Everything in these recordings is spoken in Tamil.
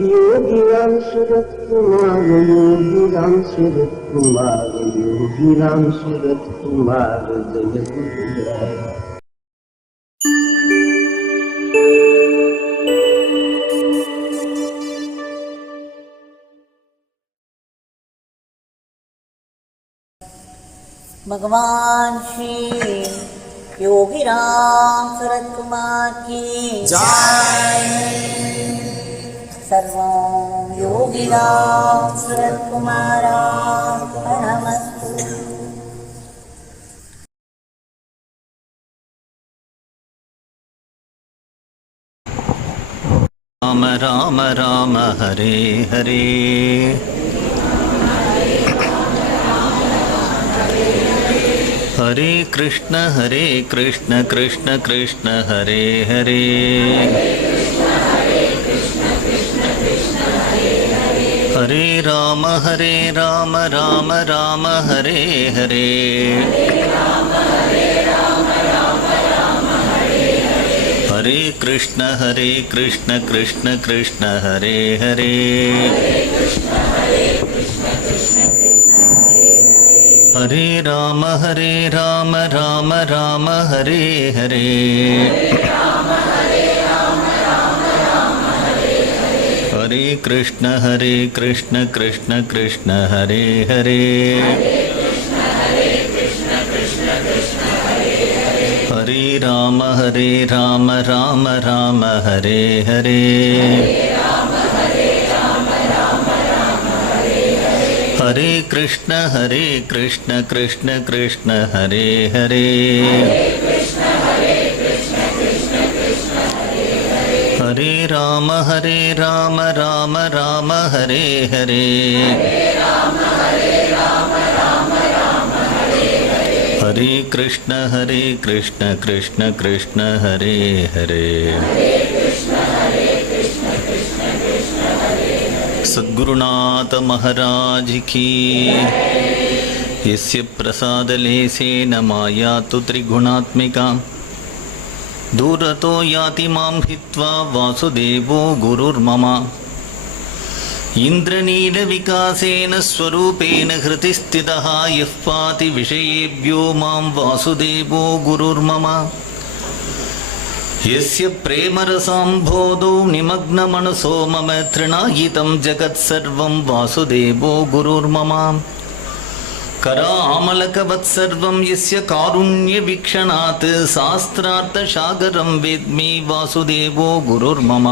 योगीराम सूरत कुमार, योगीराम सूरत कुमार, योगीराम सूरत कुमार जय गुरुराय। भगवान श्री योगीराम सूरत कुमार की जय। सर्वं योगीराम सूरत कुमारार्पणमस्तु। राम राम राम हरे हरे, हरे कृष्ण कृष्ण कृष्ण हरे हरे, हरे राम राम राम हरे हरे, हरे कृष्ण कृष्ण कृष्ण हरे हरे, हरे राम राम राम हरे हरे, हरे कृष्ण कृष्ण कृष्ण हरे हरे, हरे राम राम राम हरे हरे, हरे कृष्ण कृष्ण कृष्ण हरे हरे, हरे राम राम राम हरे हरे, हरे कृष्ण कृष्ण कृष्ण हरे हरे। सद्गुरुनाथ महाराज की। यस्य प्रसादलेशेन मायातु त्रिगुणात्मिका, दूरतो याति मां हित्वा वासुदेवो गुरुर्मम, इन्द्रनीलविकासेन स्वरूपेण हृतिस्थितः यः पाति विषयेभ्यो मां वासुदेवो गुरुर्मम, यस्य प्रेमरसाम्भोधौ निमग्नमनसो मम तृणायितं जगत्सर्वं वासुदेवो गुरुर्मम, करामलकवत्सर्वं यस्य कारुण्यवीक्षणात् शास्त्रार्थसागरं वेद्मि वासुदेवो गुरुर्मम,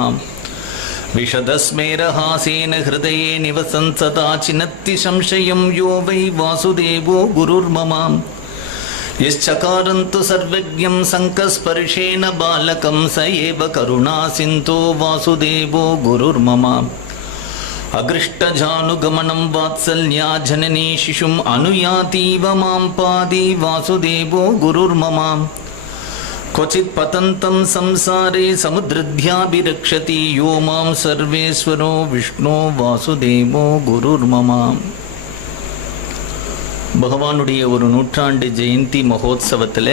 विशदस्मेरहासेन हृदये निवसन् सदा चिनत्ति संशयं यो वै वासुदेवो गुरुर्मम, यश्चकारन्तु सर्वज्ञं शङ्खस्पर्शेन बालकं स एव करुणासिन्धो वासुदेवो गुरुर्मम, अगृष्टजानुगमनं वात्सल्या जननी शिशुम् अनुयातीव मां पादि वासुदेवो गुरुर्मम, क्वचित् पतन्तं संसारे समुद्रध्याभिरक्षति यो मां सर्वेश्वरो विष्णु वासुदेवो गुरुर्मम। பகவானுடைய ஒரு நூற்றாண்டு ஜெயந்தி மகோத்சவத்தில்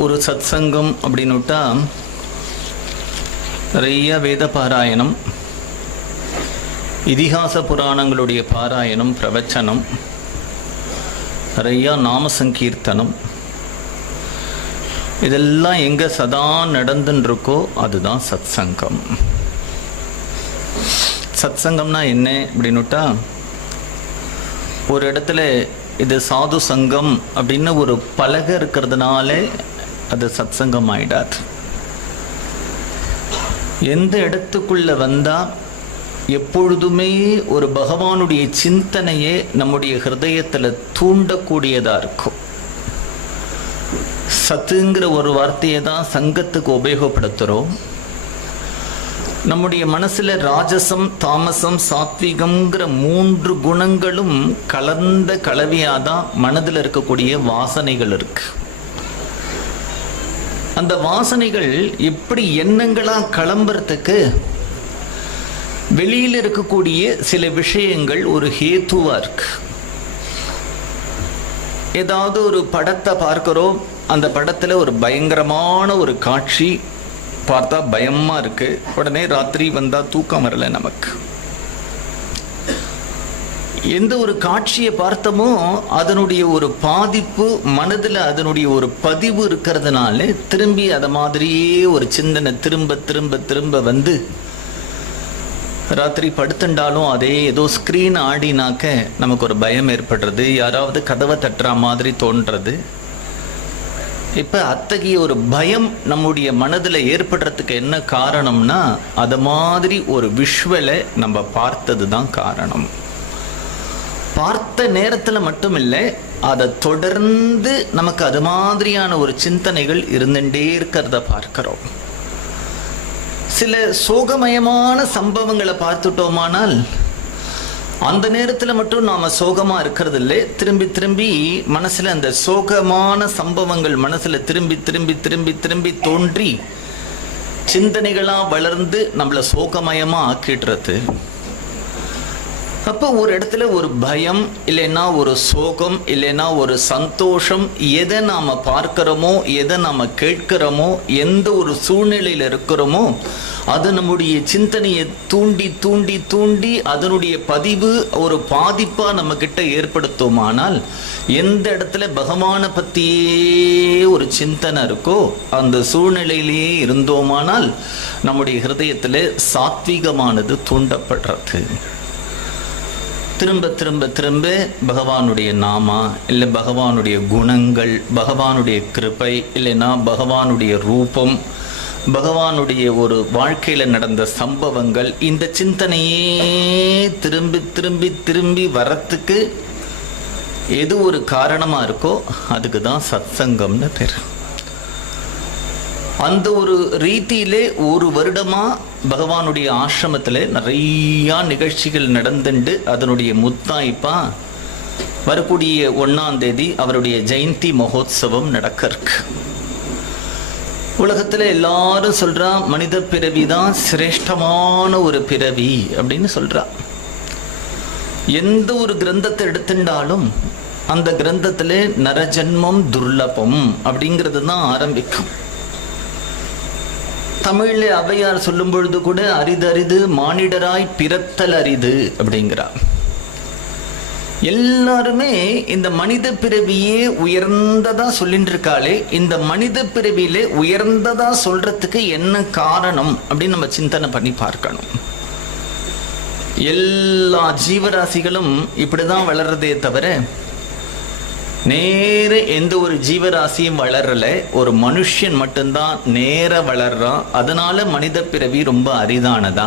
ஒரு சத்சங்கம் அப்படின்னுட்டா நிறைய வேத பாராயணம், இதிகாச புராணங்களுடைய பாராயணம், பிரவச்சனம், நிறையா நாம சங்கீர்த்தனம், இதெல்லாம் எங்கே சதா நடந்துன்னு இருக்கோ அதுதான் சத்சங்கம். சத்சங்கம்னா என்ன அப்படின்னுட்டா, ஒரு இடத்துல இது சாது சங்கம் அப்படின்னு ஒரு பலகை இருக்கிறதுனால அது சத்சங்கம் ஆயிடாது. எந்த இடத்துக்குள்ள வந்தா எப்பொழுதுமே ஒரு பகவானுடைய சிந்தனையே நம்முடைய ஹிருதயத்தில் தூண்டக்கூடியதா இருக்கும். சத்துங்கிற ஒரு வார்த்தையை தான் சங்கத்துக்கு உபயோகப்படுத்துகிறோம். நம்முடைய மனசுல ராஜசம், தாமசம், சாத்விகம்ங்கிற 3 குணங்களும் கலந்த கலவையாதான் மனதில் இருக்கக்கூடிய வாசனைகள் இருக்கு. அந்த வாசனைகள் எப்படி எண்ணங்களா கிளம்புறதுக்கு வெளியில் இருக்கக்கூடிய சில விஷயங்கள் ஒரு ஹேத்துவா இருக்கு. ஏதாவது ஒரு படத்தை பார்க்கிறோம், அந்த படத்துல ஒரு பயங்கரமான ஒரு காட்சி, பார்த்தா பயமா இருக்கு, உடனே ராத்திரி வந்தா தூக்கம் வரல நமக்கு. எந்த ஒரு காட்சியை பார்த்தோமோ அதனுடைய ஒரு பாதிப்பு மனதில், அதனுடைய ஒரு பதிவு இருக்கிறதுனால திரும்பி அதை மாதிரியே ஒரு சிந்தனை திரும்ப திரும்ப திரும்ப வந்து ராத்திரி படுத்துண்டாலும் அதே ஏதோ ஸ்க்ரீன் ஆடினாக்க நமக்கு ஒரு பயம் ஏற்படுறது, யாராவது கதவை தட்டுற மாதிரி தோன்றது. இப்போ அத்தகைய ஒரு பயம் நம்முடைய மனதில் ஏற்படுறதுக்கு என்ன காரணம்னா, அது மாதிரி ஒரு விஷுவலை நம்ம பார்த்தது தான் காரணம். பார்த்த நேரத்தில் மட்டும் இல்லை, அதை தொடர்ந்து நமக்கு அது மாதிரியான ஒரு சிந்தனைகள் இருந்துட்டே இருக்கிறத பார்க்கிறோம். சில சோகமயமான சம்பவங்களை பார்த்துட்டோமானால் அந்த நேரத்தில் மட்டும் நாம சோகமா இருக்கிறது இல்லை, திரும்பி திரும்பி மனசுல அந்த சோகமான சம்பவங்கள் மனசுல திரும்பி திரும்பி திரும்பி திரும்பி தோன்றி சிந்தனைகளா வளர்ந்து நம்மளை சோகமயமா ஆக்கிடுறது. அப்போ ஒரு இடத்துல ஒரு பயம் இல்லைன்னா ஒரு சோகம் இல்லைன்னா ஒரு சந்தோஷம், எதை நாம பார்க்கிறோமோ எதை நாம கேட்கிறோமோ எந்த ஒரு சூழ்நிலையில் இருக்கிறோமோ அது நம்முடைய சிந்தனையை தூண்டி தூண்டி தூண்டி அதனுடைய பதிவு ஒரு பாதிப்பா நம்ம கிட்ட ஏற்படுத்துமானால், எந்த இடத்துல பகவானை பத்தியே ஒரு சிந்தனை இருக்கோ அந்த சூழ்நிலையிலேயே இருந்தோமானால் நம்முடைய ஹிருதயத்துல சாத்வீகமானது தூண்டப்படுறது. திரும்ப திரும்ப திரும்ப பகவானுடைய நாமா இல்லை பகவானுடைய குணங்கள், பகவானுடைய கிருபை இல்லைன்னா பகவானுடைய ரூபம், பகவானுடைய ஒரு வாழ்க்கையில் நடந்த சம்பவங்கள், இந்த சிந்தனையே திரும்பி திரும்பி திரும்பி வரத்துக்கு எது ஒரு காரணமாக இருக்கோ அதுக்கு தான் சத்சங்கம்னு பேர். அந்த ஒரு ரீதியிலே ஒரு வருடமா பகவானுடைய ஆசிரமத்தில் நிறைய நிகழ்ச்சிகள் நடந்துண்டு அதனுடைய முத்தாய்ப்பா வரக்கூடிய 1ஆம் தேதி அவருடைய ஜெயந்தி மகோத்சவம் நடக்க இருக்கு. உலகத்தில் எல்லாரும் சொல்றா மனித பிறவி தான் சிரேஷ்டமான ஒரு பிறவி அப்படின்னு சொல்றா. எந்த ஒரு கிரந்தத்தை எடுத்துட்டாலும் அந்த கிரந்தத்திலே நரஜன்மம் துர்லபம் அப்படிங்கிறது தான் ஆரம்பிக்கும். தமிழ்ல ஔவையார் சொல்லும் பொழுது கூட அரிதரிது மானிடராய் பிறத்தல் அரிது அப்படிங்கிறார். எல்லாருமே இந்த மனித பிறவியே உயர்ந்ததா சொல்லிட்டு இருக்காளே, இந்த மனித பிறவியிலே உயர்ந்ததா சொல்றதுக்கு என்ன காரணம் அப்படின்னு நம்ம சிந்தனை பண்ணி பார்க்கணும். எல்லா ஜீவராசிகளும் இப்படிதான் வளர்றதே தவிர நேர எந்த ஒரு ஜீவராசியும் வளரல, ஒரு மனுஷன் மட்டும்தான் நேர வளர்றான். அதனால மனித பிறவி ரொம்ப அரிதானதா.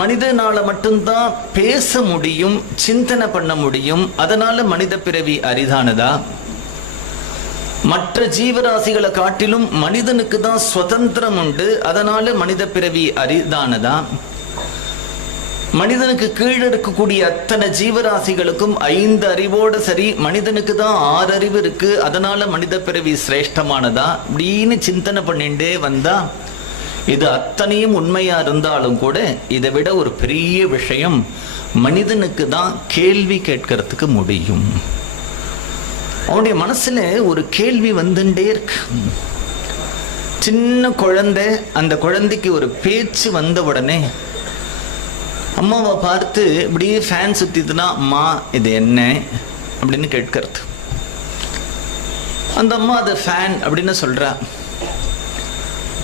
மனிதனால மட்டும்தான் பேச முடியும், சிந்தனை பண்ண முடியும், அதனால மனித பிறவி அரிதானதா. மற்ற ஜீவராசிகளை காட்டிலும் மனிதனுக்கு தான் சுதந்திரம் உண்டு, அதனால மனித பிறவி அரிதானதா. மனிதனுக்கு கீழே இருக்கக்கூடிய அத்தனை ஜீவராசிகளுக்கும் 5 அறிவோடு சரி, மனிதனுக்கு தான் 6 அறிவு இருக்கு, அதனால மனித பிறவி சிரேஷ்டமானதா அப்படின்னு சிந்தனை பண்ணிட்டே வந்தா இது அத்தனையும் உண்மையா இருந்தாலும் கூட இதை விட ஒரு பெரிய விஷயம், மனிதனுக்கு தான் கேள்வி கேட்கறதுக்கு முடியும். அவனுடைய மனசுல ஒரு கேள்வி வந்துட்டே இருக்கு. சின்ன குழந்தை, அந்த குழந்தைக்கு ஒரு பேச்சு வந்த உடனே அம்மாவை பார்த்து இப்படியே ஃபேன் சுத்திதுன்னா அம்மா இது என்ன அப்படின்னு கேட்கறது. அந்த அம்மா அது ஃபேன் அப்படின்னு சொல்றா.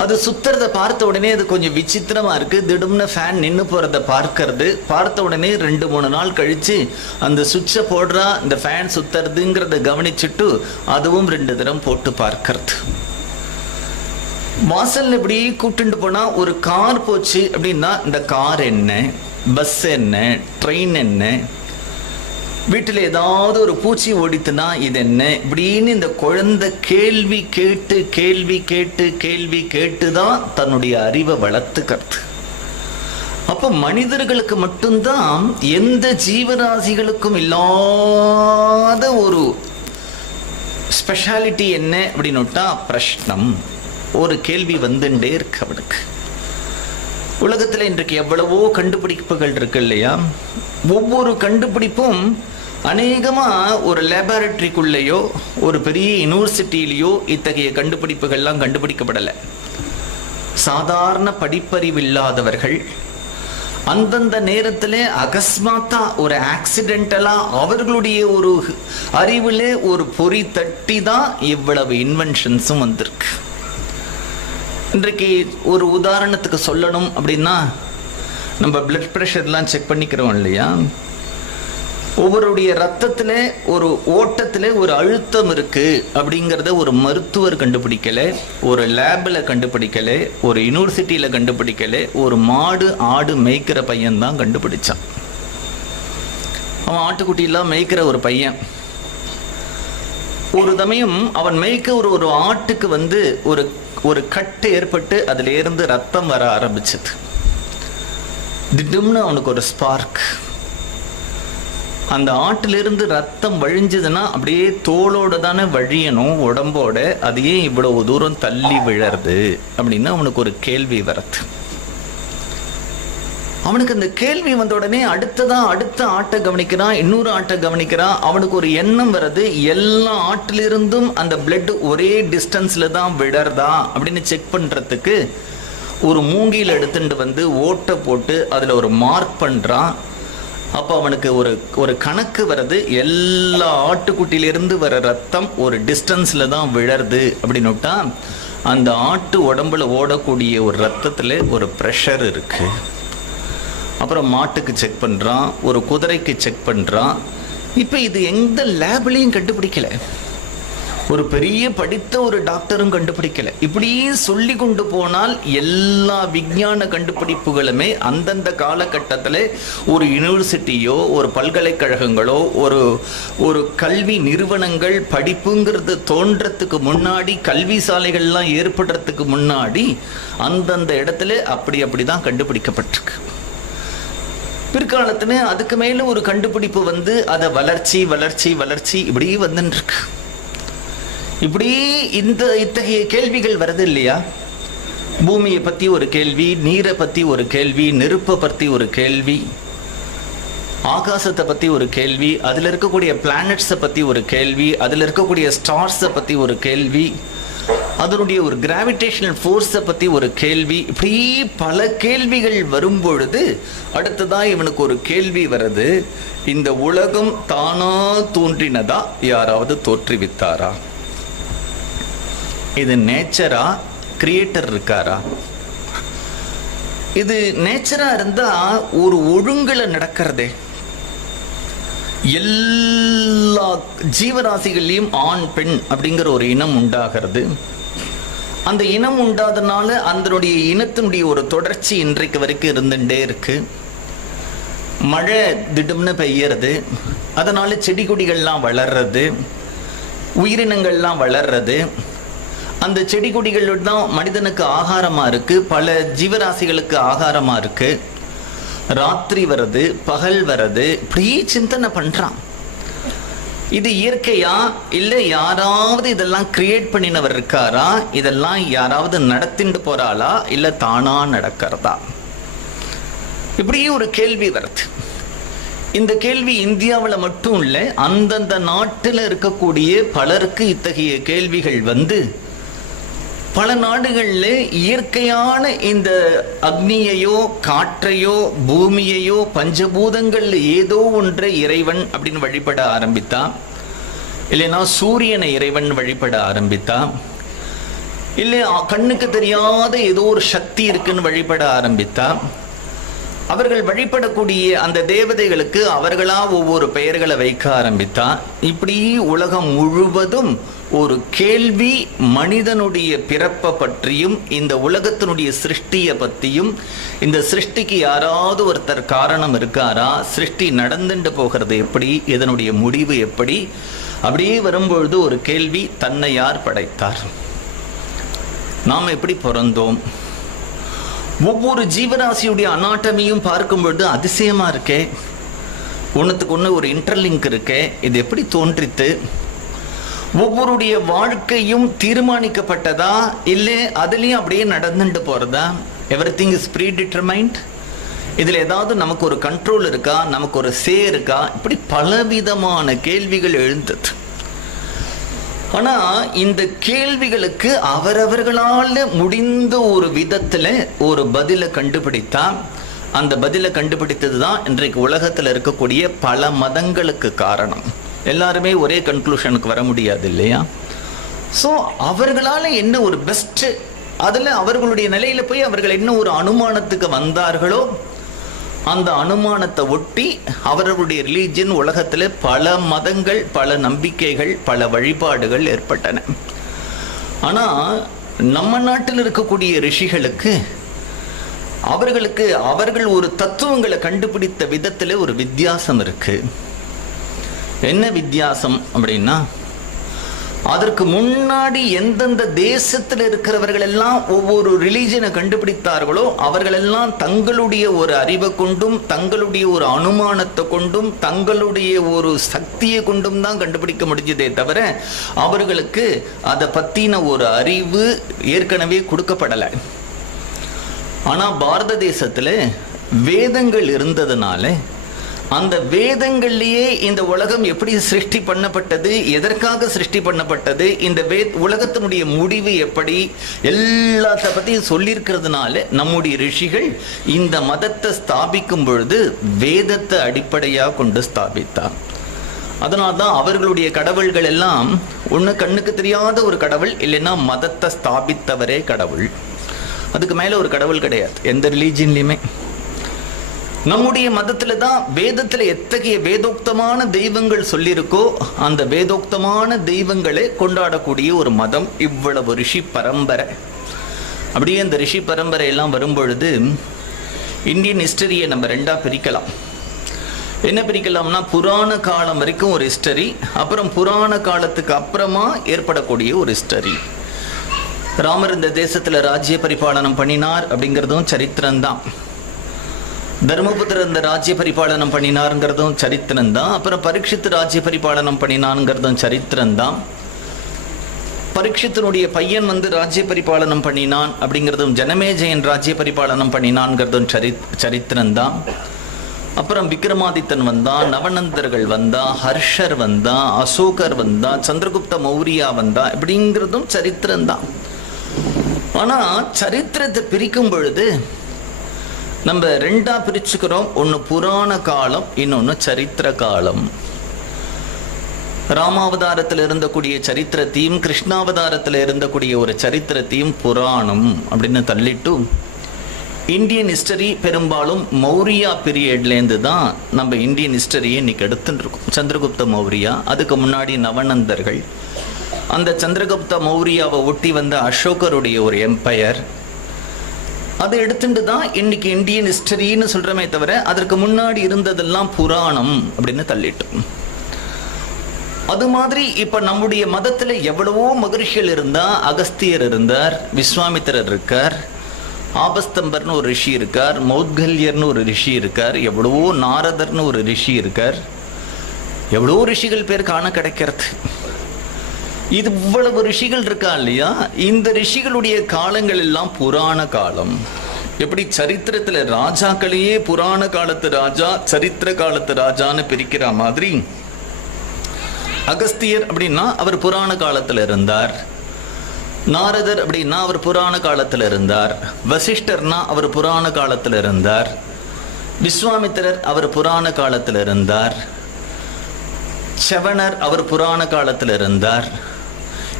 அது சுத்துறத பார்த்த உடனே அது கொஞ்சம் விசித்திரமா இருக்கு. திடும்னு ஃபேன் நின்று போறத பார்க்கறது. பார்த்த உடனே 2-3 நாள் கழிச்சு அந்த சுவிட்சை போடுறா, இந்த ஃபேன் சுத்துறதுங்கிறத கவனிச்சுட்டு அதுவும் 2 தரம் போட்டு பார்க்கறது. வாசல் இப்படி கூப்பிட்டு போனா ஒரு கார் போச்சு அப்படின்னா இந்த கார் என்ன, பஸ் என்ன, ட்ரெயின் என்ன, வீட்டில் ஏதாவது ஒரு பூச்சி ஓடித்துனா இது என்ன இப்படின்னு இந்த குழந்தை கேள்வி கேட்டு கேள்வி கேட்டு கேள்வி கேட்டுதான் தன்னுடைய அறிவை வளர்த்துக்கிறது. அப்போ மனிதர்களுக்கு மட்டும்தான் எந்த ஜீவராசிகளுக்கும் இல்லாத ஒரு ஸ்பெஷாலிட்டி என்ன அப்படின்னுட்டா பிரஷ்னம், ஒரு கேள்வி வந்துட்டே இருக்கு அவனுக்கு. உலகத்தில் இன்றைக்கு எவ்வளவோ கண்டுபிடிப்புகள் இருக்கு இல்லையா. ஒவ்வொரு கண்டுபிடிப்பும் அநேகமாக ஒரு லேபார்டரிக்குள்ளேயோ ஒரு பெரிய யூனிவர்சிட்டியிலேயோ இத்தகைய கண்டுபிடிப்புகள்லாம் கண்டுபிடிக்கப்படலை. சாதாரண படிப்பறிவில்லாதவர்கள் அந்தந்த நேரத்தில் அகஸ்மாத்தா ஒரு ஆக்சிடென்டலா அவர்களுடைய ஒரு அறிவில் ஒரு பொறி தட்டி தான் இவ்வளவு இன்வென்ஷன்ஸும் வந்திருக்கு. இன்றைக்கு ஒரு உதாரணத்துக்கு சொல்லணும் அப்படின்னா, நம்ம பிளட் ப்ரெஷர்லாம் செக் பண்ணிக்கிறோம் இல்லையா, ஒவ்வொருடைய ரத்தத்தில் ஒரு ஓட்டத்தில் ஒரு அழுத்தம் இருக்குது அப்படிங்கிறத ஒரு மருத்துவர் கண்டுபிடிக்கலை, ஒரு லேபில் கண்டுபிடிக்கலை, ஒரு யூனிவர்சிட்டியில் கண்டுபிடிக்கலை, ஒரு மாடு ஆடு மேய்க்கிற பையன்தான் கண்டுபிடிச்சான். அவன் ஆட்டுக்குட்டியெல்லாம் மேய்க்கிற ஒரு பையன். ஒரு சமயம் அவன் மேய்க்க ஒரு ஆட்டுக்கு ஒரு கட்டு ஏற்பட்டு அதிலிருந்து ரத்தம் வர ஆரம்பிச்சது. திடீர்னு அவனுக்கு ஒரு ஸ்பார்க். அந்த ஆட்டிலிருந்து ரத்தம் வழிஞ்சதுன்னா அப்படியே தோளோட தானே வழியணும் உடம்போட, அது ஏன் இவ்வளவு தூரம் தள்ளி விழறது அப்படின்னு அவனுக்கு ஒரு கேள்வி வரது. அவனுக்கு அந்த கேள்வி வந்த உடனே அடுத்த ஆட்டை கவனிக்கிறான், இன்னொரு ஆட்டை கவனிக்கிறான். அவனுக்கு ஒரு எண்ணம் வருது, எல்லா ஆட்டிலிருந்தும் அந்த பிளட் ஒரே டிஸ்டன்ஸ்ல தான் விழறதா அப்படின்னு செக் பண்றதுக்கு ஒரு மூங்கில் எடுத்துட்டு ஓட்டை போட்டு அதுல ஒரு மார்க் பண்றான். அப்போ அவனுக்கு ஒரு கணக்கு வருது, எல்லா ஆட்டுக்குட்டியிலிருந்து வர ரத்தம் ஒரு டிஸ்டன்ஸில் தான் விழருது அப்படின்னுட்டா அந்த ஆட்டு உடம்புல ஓடக்கூடிய ஒரு ரத்தத்தில் ஒரு ப்ரெஷர் இருக்குது. அப்புறம் மாட்டுக்கு செக் பண்ணுறான், ஒரு குதிரைக்கு செக் பண்ணுறான். இப்போ இது எந்த லேப்லையும் கண்டுபிடிக்கல, ஒரு பெரிய படித்த ஒரு டாக்டரும் கண்டுபிடிக்கல. இப்படி சொல்லி கொண்டு போனால் எல்லா விஞ்ஞான கண்டுபிடிப்புகளுமே அந்தந்த காலகட்டத்தில் ஒரு யூனிவர்சிட்டியோ ஒரு பல்கலைக்கழகங்களோ ஒரு கல்வி நிறுவனங்கள் படிப்புங்கிறது தோன்றத்துக்கு முன்னாடி, கல்வி சாலைகள்லாம் ஏற்படுறதுக்கு முன்னாடி அந்தந்த இடத்துல அப்படிதான் கண்டுபிடிக்கப்பட்டிருக்கு. பிற்காலத்துல அதுக்கு மேல ஒரு கண்டுபிடிப்பு அதை வளர்ச்சி இப்படி வந்துருக்கு. இப்படி இத்தகைய கேள்விகள் வருது இல்லையா? பூமியை பத்தி ஒரு கேள்வி, நீரை பத்தி ஒரு கேள்வி, நெருப்பை பத்தி ஒரு கேள்வி, ஆகாசத்தை பத்தி ஒரு கேள்வி, அதுல இருக்கக்கூடிய பிளானட்ஸை பத்தி ஒரு கேள்வி, அதுல இருக்கக்கூடிய ஸ்டார்ஸை பத்தி ஒரு கேள்வி, அதனுடைய ஒரு கிராவிடேஷனல் ஃபோர்ஸை பத்தி ஒரு கேள்வி. இப்படி பல கேள்விகள் வரும் பொழுது அடுத்ததான் இவனுக்கு ஒரு கேள்வி வருது, இந்த உலகம் தானா தோன்றினதா, யாராவது தோற்றுவித்தாரா? இது நேச்சரா, கிரியேட்டர் இருக்காரா? இது நேச்சரா இருந்தா ஒரு ஒழுங்குல நடக்கிறதே. எல்லா ஜீவராசிகள்லையும் ஆண் பெண் அப்படிங்கிற ஒரு இனம் உண்டாகிறது. அந்த இனம் உண்டாதனால அதனுடைய இனத்தினுடைய ஒரு தொடர்ச்சி இன்றைக்கு வரைக்கும் இருந்துட்டே இருக்கு. மழை திடம்னு பெய்யறது, அதனால செடி கொடிகள்லாம் வளர்றது, உயிரினங்கள்லாம் வளர்றது. அந்த செடி கொடிகள் தான் மனிதனுக்கு ஆகாரமா இருக்கு, பல ஜீவராசிகளுக்கு ஆகாரமா இருக்கு. ராத்திரி வருது, பகல் வருது, இப்படி சிந்தனை பண்றான். இது இயற்கையா இல்லை யாராவது இதெல்லாம் கிரியேட் பண்ணினவர் இருக்காரா? இதெல்லாம் யாராவது நடத்திட்டு போறாளா இல்லை தானா நடக்கிறதா? இப்படி ஒரு கேள்வி வருது. இந்த கேள்வி இந்தியாவில் மட்டும் இல்லை, அந்தந்த நாட்டில் இருக்கக்கூடிய பலருக்கு இத்தகைய கேள்விகள் பல நாடுகளில் இயற்கையான இந்த அக்னியையோ காற்றையோ பூமியையோ பஞ்சபூதங்கள் ஏதோ ஒன்றை இறைவன் அப்படின்னு வழிபட ஆரம்பித்தா, இல்லைன்னா சூரியனை இறைவன் வழிபட ஆரம்பித்தா, இல்லை கண்ணுக்கு தெரியாத ஏதோ ஒரு சக்தி இருக்குன்னு வழிபட ஆரம்பித்தா, அவர்கள் வழிபடக்கூடிய அந்த தேவதைகளுக்கு அவர்களா ஒவ்வொரு பெயர்களை வைக்க ஆரம்பித்தா, இப்படி உலகம் முழுவதும் ஒரு கேள்வி மனிதனுடைய பிறப்பை பற்றியும் இந்த உலகத்தினுடைய சிருஷ்டியை பற்றியும், இந்த சிருஷ்டிக்கு யாராவது ஒருத்தர் காரணம் இருக்காரா, சிருஷ்டி நடந்துட்டு போகிறது எப்படி, இதனுடைய முடிவு எப்படி, அப்படியே வரும்பொழுது ஒரு கேள்வி, தன்னை யார் படைத்தார், நாம் எப்படி பிறந்தோம், ஒவ்வொரு ஜீவராசியுடைய அனாட்டமியும் பார்க்கும் பொழுது அதிசயமா இருக்கே, ஒன்றுத்துக்கு ஒன்று ஒரு இன்டர்லிங்க் இருக்கே, இது எப்படி தோன்றித்து, ஒவ்வொருடைய வாழ்க்கையும் தீர்மானிக்கப்பட்டதா இல்லை அதுலேயும் அப்படியே நடந்துட்டு போறதா? எவ்ரிதிங் இஸ் ப்ரீ டிட்டர்மைன்ட், இதில் ஏதாவது நமக்கு ஒரு கண்ட்ரோல் இருக்கா, நமக்கு ஒரு சே இருக்கா, இப்படி பலவிதமான கேள்விகள் எழுந்தது. ஆனால் இந்த கேள்விகளுக்கு அவரவர்களால் முடிந்த ஒரு விதத்தில் ஒரு பதிலை கண்டுபிடித்தா, அந்த பதிலை கண்டுபிடித்தது தான் இன்றைக்கு உலகத்தில் இருக்கக்கூடிய பல மதங்களுக்கு காரணம். எல்லாருமே ஒரே கன்க்ளூஷனுக்கு வர முடியாது இல்லையா? ஸோ அவர்களால் என்ன ஒரு பெஸ்ட்டு, அதில் அவர்களுடைய நிலையில் போய் அவர்கள் என்ன ஒரு அனுமானத்துக்கு வந்தார்களோ அந்த அனுமானத்தை ஒட்டி அவர்களுடைய ரிலீஜன் உலகத்தில் பல மதங்கள், பல நம்பிக்கைகள், பல வழிபாடுகள் ஏற்பட்டன. ஆனால் நம்ம நாட்டில் இருக்கக்கூடிய ரிஷிகளுக்கு அவர்கள் ஒரு தத்துவங்களை கண்டுபிடித்த விதத்தில் ஒரு வித்தியாசம் இருக்கு. என்ன வித்தியாசம் அப்படின்னா, அதற்கு முன்னாடி எந்தெந்த தேசத்தில் இருக்கிறவர்கள் எல்லாம் ஒவ்வொரு ரிலீஜனை கண்டுபிடித்தார்களோ அவர்களெல்லாம் தங்களுடைய ஒரு அறிவை கொண்டும், தங்களுடைய ஒரு அனுமானத்தை கொண்டும், தங்களுடைய ஒரு சக்தியை கொண்டும் தான் கண்டுபிடிக்க முடிஞ்சதே தவிர அவர்களுக்கு அதை பற்றின ஒரு அறிவு ஏற்கனவே கொடுக்கப்படலை. ஆனால் பாரத தேசத்தில் வேதங்கள் இருந்ததுனால அந்த வேதங்கள்லேயே இந்த உலகம் எப்படி சிருஷ்டி பண்ணப்பட்டது, எதற்காக சிருஷ்டி பண்ணப்பட்டது, இந்த உலகத்தினுடைய முடிவு எப்படி, எல்லாத்த பற்றியும் சொல்லியிருக்கிறதுனால நம்முடைய ரிஷிகள் இந்த மதத்தை ஸ்தாபிக்கும் பொழுது வேதத்தை அடிப்படையாக கொண்டு ஸ்தாபித்தார். அதனால்தான் அவர்களுடைய கடவுள்கள் எல்லாம் ஒன்று கண்ணுக்கு தெரியாத ஒரு கடவுள், இல்லைன்னா மதத்தை ஸ்தாபித்தவரே கடவுள். அதுக்கு மேலே ஒரு கடவுள் கிடையாது எந்த ரிலீஜன்லையுமே. நம்முடைய மதத்தில் தான் வேதத்தில் எத்தகைய வேதோக்தமான தெய்வங்கள் சொல்லியிருக்கோ அந்த வேதோக்தமான தெய்வங்களை கொண்டாடக்கூடிய ஒரு மதம். இவ்வளவு ரிஷி பரம்பரை. அப்படியே அந்த ரிஷி பரம்பரை எல்லாம் வரும்பொழுது இந்தியன் ஹிஸ்டரியை நம்ம ரெண்டாக பிரிக்கலாம். என்ன பிரிக்கலாம்னா, புராண காலம் வரைக்கும் ஒரு ஹிஸ்டரி, அப்புறம் புராண காலத்துக்கு அப்புறமா ஏற்படக்கூடிய ஒரு ஹிஸ்டரி. ராமர் இந்த தேசத்தில் ராஜ்ய பரிபாலனம் பண்ணினார் அப்படிங்கிறதும் சரித்திரம்தான். தர்மபுத்திரர் இந்த ராஜ்ய பரிபாலனம் பண்ணினாருங்கிறதும் சரித்திரம்தான். அப்புறம் பரீட்சித்து ராஜ்ய பரிபாலனம் பண்ணினான்ங்கிறதும் சரித்திரம்தான். பரீட்சித்தினுடைய பையன் ராஜ்ய பரிபாலனம் பண்ணினான் அப்படிங்கிறதும், ஜனமேஜயன் ராஜ்ய பரிபாலனம் பண்ணினான்ங்கிறதும் சரித்திரம்தான். அப்புறம் விக்ரமாதித்தன் வந்தான், நவநந்தர்கள் வந்தா, ஹர்ஷர் வந்தா, அசோகர் வந்தா, சந்திரகுப்த மௌரியா வந்தா, இப்படிங்கிறதும் சரித்திரம்தான். ஆனால் சரித்திரத்தை பிரிக்கும் பொழுது நம்ம ரெண்டாக பிரிச்சுக்கிறோம். ஒன்று புராண காலம், இன்னொன்று சரித்திர காலம். ராமாவதாரத்தில் இருந்தக்கூடிய சரித்திரத்தையும் கிருஷ்ணாவதாரத்தில் இருந்தக்கூடிய ஒரு சரித்திரத்தையும் புராணம் அப்படின்னு தள்ளிட்டு, இந்தியன் ஹிஸ்டரி பெரும்பாலும் மௌரியா பீரியட்லேருந்து தான் நம்ம இந்தியன் ஹிஸ்டரியை இன்னைக்கு எடுத்துட்டு இருக்கோம். சந்திரகுப்த மௌரியா, அதுக்கு முன்னாடி நவநந்தர்கள், அந்த சந்திரகுப்த மௌரியாவை ஒட்டி வந்த அசோகருடைய ஒரு எம்பையர், அதை எடுத்துட்டு தான் இன்னைக்கு இந்தியன் ஹிஸ்டரின்னு சொல்கிறோமே தவிர அதற்கு முன்னாடி இருந்ததெல்லாம் புராணம் அப்படின்னு தள்ளிட்டோம். அது மாதிரி இப்போ நம்முடைய மதத்தில் எவ்வளவோ மகரிஷிகள் இருந்தால், அகஸ்தியர் இருந்தார், விஸ்வாமித்திரர் இருக்கார், ஆபஸ்தம்பர்னு ஒரு ரிஷி இருக்கார், மௌத்கல்யர்னு ஒரு ரிஷி இருக்கார், எவ்வளவோ நாரதர்னு ஒரு ரிஷி இருக்கார், எவ்வளவோ ரிஷிகள் பேர் காண கிடைக்கிறது. இது இவ்வளவு ரிஷிகள் இருக்கா இல்லையா? இந்த ரிஷிகளுடைய காலங்கள் எல்லாம் புராண காலம். எப்படி சரித்திரத்தில் ராஜாக்களையே புராண காலத்து ராஜா, சரித்திர காலத்து ராஜான்னு பிரிக்கிற மாதிரி, அகஸ்தியர் அப்படின்னா அவர் புராண காலத்தில் இருந்தார், நாரதர் அப்படின்னா அவர் புராண காலத்தில் இருந்தார், வசிஷ்டர்னா அவர் புராண காலத்தில் இருந்தார், விஸ்வாமித்திரர் அவர் புராண காலத்தில் இருந்தார், செவனர் அவர் புராண காலத்தில் இருந்தார்.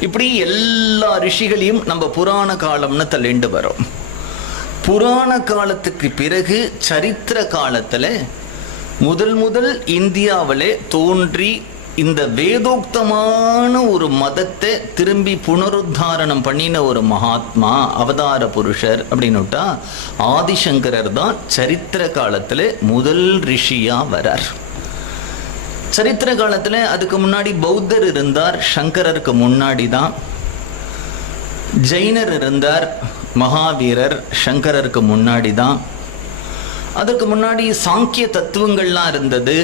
இப்படி எல்லா ரிஷிகளையும் நம்ம புராண காலம்னு தள்ளிண்டு வரோம். புராண காலத்துக்கு பிறகு சரித்திர காலத்தில் முதல் இந்தியாவிலே தோன்றி இந்த வேதோக்தமான ஒரு மதத்தை திரும்பி புனருத்தாரணம் பண்ணின ஒரு மகாத்மா, அவதார புருஷர் அப்படின்னுட்டா ஆதிசங்கரர் தான் சரித்திர காலத்தில் முதல் ரிஷியா வரார். சரித்திர காலத்தில் அதுக்கு முன்னாடி பௌத்தர் இருந்தார், சங்கரருக்கு முன்னாடி தான். ஜெயினர் இருந்தார், மகாவீரர், சங்கரருக்கு முன்னாடி தான். அதற்கு முன்னாடி சாங்கிய தத்துவங்கள்லாம் இருந்தது,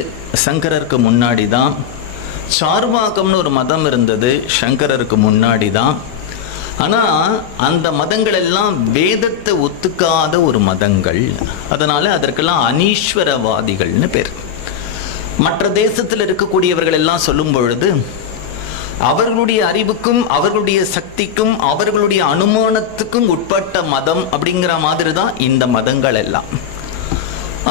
சங்கரருக்கு முன்னாடி தான். சார்வாகம்னு ஒரு மதம் இருந்தது, சங்கரருக்கு முன்னாடி தான். ஆனால் அந்த மதங்கள் எல்லாம் வேதத்தை ஒத்துக்காத ஒரு மதங்கள். அதனால அதற்கெல்லாம் அனீஸ்வரவாதிகள்னு பேர். மற்ற தேசத்தில் இருக்கக்கூடியவர்கள் எல்லாம் சொல்லும் பொழுது அவர்களுடைய அறிவுக்கும் அவர்களுடைய சக்திக்கும் அவர்களுடைய அனுமானத்துக்கும் உட்பட்ட மதம் அப்படிங்கிற மாதிரி தான் இந்த மதங்கள் எல்லாம்.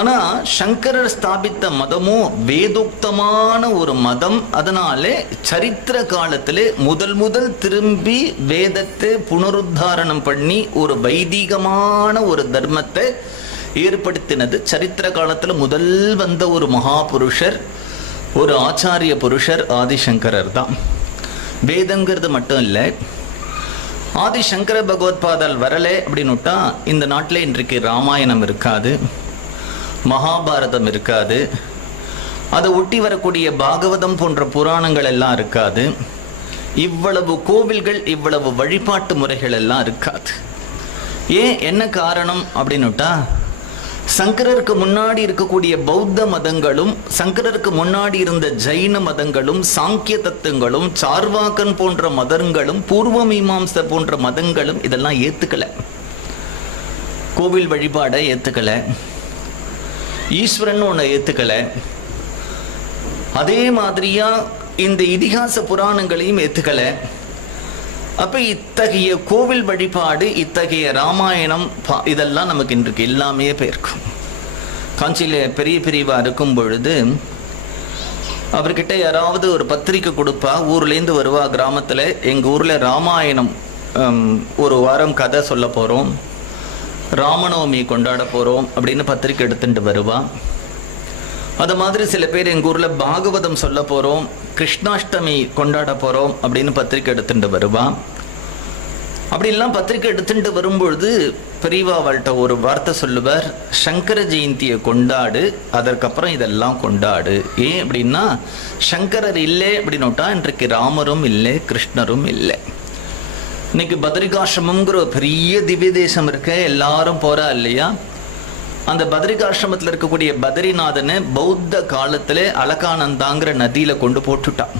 ஆனா சங்கரர் ஸ்தாபித்த மதமோ வேதோக்தமான ஒரு மதம். அதனாலே சரித்திர காலத்திலே முதல் திரும்பி வேதத்தை புனருத்தாரணம் பண்ணி ஒரு வைதிகமான ஒரு தர்மத்தை ஏற்படுத்தினது சரித்திர காலத்தில் முதல் வந்த ஒரு மகாபுருஷர், ஒரு ஆச்சாரிய புருஷர் ஆதிசங்கரர் தான். வேதங்கிறது மட்டும் இல்லை, ஆதிசங்கர பகவத்பாதால் வரலை அப்படின்னுட்டா இந்த நாட்டில் இன்றைக்கு ராமாயணம் இருக்காது, மகாபாரதம் இருக்காது, அதை ஒட்டி வரக்கூடிய பாகவதம் போன்ற புராணங்கள் எல்லாம் இருக்காது, இவ்வளவு கோவில்கள் இவ்வளவு வழிபாட்டு முறைகள் எல்லாம் இருக்காது. ஏன், என்ன காரணம் அப்படின்னுட்டா சங்கரருக்கு முன்னாடி இருக்கக்கூடிய பௌத்த மதங்களும் சங்கரருக்கு முன்னாடி இருந்த ஜைன மதங்களும் சாங்கிய தத்துவங்களும் சார்வாக்கன் போன்ற மதங்களும் பூர்வ மீமாம்ச போன்ற மதங்களும் இதெல்லாம் ஏத்துக்கல. கோவில் வழிபாடை ஏத்துக்கல, ஈஸ்வரன் ஒன்று ஏத்துக்கல, அதே மாதிரியா இந்த இதிகாச புராணங்களையும் ஏத்துக்கல. அப்ப இத்தகைய கோவில் வழிபாடு, இத்தகைய ராமாயணம் இதெல்லாம் நமக்கு இன்றைக்கு எல்லாமே போயிருக்கும். காஞ்சியில பெரிய பிரிவா இருக்கும் பொழுது அவர்கிட்ட யாராவது ஒரு பத்திரிக்கை கொடுப்பா, ஊர்லேருந்து வருவா, கிராமத்தில் எங்கள் ஊரில் ராமாயணம் ஒரு வாரம் கதை சொல்ல போகிறோம், ராமநவமி கொண்டாட போகிறோம் அப்படின்னு பத்திரிக்கை எடுத்துட்டு வருவா. அது மாதிரி சில பேர் எங்கள் ஊரில் பாகவதம் சொல்ல போகிறோம், கிருஷ்ணாஷ்டமி கொண்டாட போகிறோம் அப்படின்னு பத்திரிக்கை எடுத்துட்டு வருவா. அப்படிலாம் பத்திரிக்கை எடுத்துட்டு வரும்பொழுது பெரியவா அவள்கிட்ட ஒரு வார்த்தை சொல்லுவார், சங்கர ஜெயந்தியை கொண்டாடு, அதற்கப்புறம் இதெல்லாம் கொண்டாடு. ஏன் அப்படின்னா சங்கரர் இல்லை அப்படின்னுட்டா இன்றைக்கு ராமரும் இல்லை, கிருஷ்ணரும் இல்லை. இன்னைக்கு பத்ரிகாசிரமங்கிற ஒரு பெரிய திவ்ய தேசம் இருக்க, எல்லாரும் போறா இல்லையா? அந்த பத்ரிகாசிரமத்தில் இருக்கக்கூடிய பத்ரிநாதனை பௌத்த காலத்தில் அலகானந்தாங்கிற நதியில கொண்டு போட்டுட்டான்.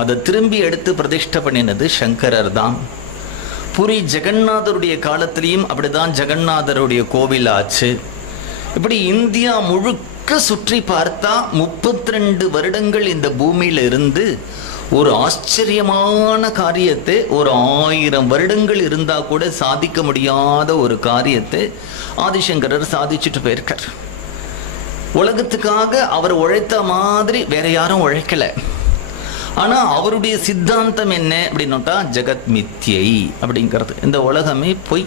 அதை திரும்பி எடுத்து பிரதிஷ்டை பண்ணினது சங்கரர் தான். புரி ஜெகநாதருடைய காலத்திலையும் அப்படிதான் ஜெகநாதருடைய கோவில் ஆச்சு. இப்படி இந்தியா முழுக்க சுற்றி பார்த்தா 32 வருடங்கள் இந்த பூமியில இருந்து ஒரு ஆச்சரியமான காரியத்தை, ஒரு 1000 வருடங்கள் இருந்தா கூட சாதிக்க முடியாத ஒரு காரியத்தை ஆதிசங்கரர் சாதிச்சுட்டு போயிருக்கார். உலகத்துக்காக அவர் உழைத்த மாதிரி வேற யாரும் உழைக்கல. ஆனா அவருடைய சித்தாந்தம் என்ன அப்படின்னுட்டா ஜெகத் மித்யை அப்படிங்கிறது. இந்த உலகமே பொய்,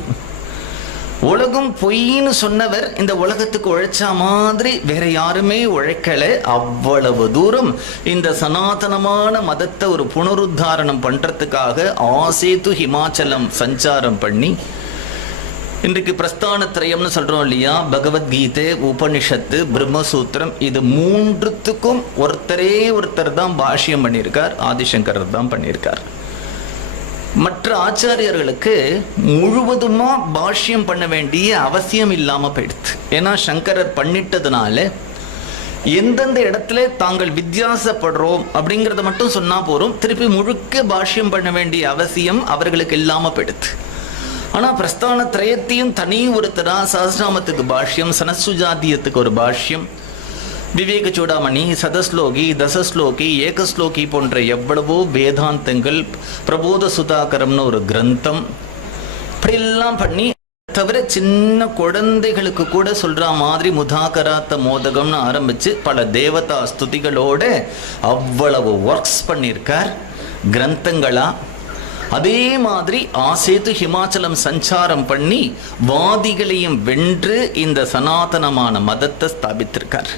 உலகம் பொய்ன்னு சொன்னவர் இந்த உலகத்துக்கு உழைச்சா மாதிரி வேற யாருமே உழைக்கல. அவ்வளவு தூரம் இந்த சனாதனமான மதத்தை ஒரு புனருத்தாரணம் பண்றதுக்காக ஆசேது ஹிமாச்சலம் சஞ்சாரம் பண்ணி இன்றைக்கு பிரஸ்தானத்ரயம்னு சொல்றோம் இல்லையா? பகவத்கீதை, உபனிஷத்து, பிரம்மசூத்திரம், இது மூன்றுத்துக்கும் ஒருத்தர் தான் பாஷ்யம் பண்ணியிருக்கார், ஆதிசங்கரர் தான் பண்ணியிருக்கார். மற்ற ஆச்சாரியர்களுக்கு முழுவதுமா பாஷ்யம் பண்ண வேண்டிய அவசியம் இல்லாம போயிடுது. ஏன்னா சங்கரர் பண்ணிட்டதுனால எந்தெந்த இடத்துல தாங்கள் வித்தியாசப்படுறோம் அப்படிங்கிறத மட்டும் சொன்னா போறோம், திருப்பி முழுக்க பாஷ்யம் பண்ண வேண்டிய அவசியம் அவர்களுக்கு இல்லாம போயிடுது. ஆனா பிரஸ்தான திரயத்தையும் தனி ஒருத்தரா, சஹஸ்ரநாமத்துக்கு பாஷ்யம், சனசுஜாத்தியத்துக்கு ஒரு பாஷ்யம், விவேக சூடாமணி, சதஸ்லோகி, தசஸ்லோகி, ஏகஸ்லோகி போன்ற எவ்வளவோ வேதாந்தங்கள், பிரபோத சுதாகரம்னு ஒரு கிரந்தம், இப்படியெல்லாம் பண்ணி தவிர சின்ன குழந்தைகளுக்கு கூட சொல்ற மாதிரி முதாகராத்த மோதகம்னு ஆரம்பிச்சு பல தேவதா ஸ்துதிகளோட அவ்வளவு ஒர்க்ஸ் பண்ணியிருக்கார் கிரந்தங்களா. அதே மாதிரி ஆசேது ஹிமாச்சலம் சஞ்சாரம் பண்ணி வாதிகளையும் வென்று இந்த சனாதனமான மதத்தை ஸ்தாபித்திருக்கார்.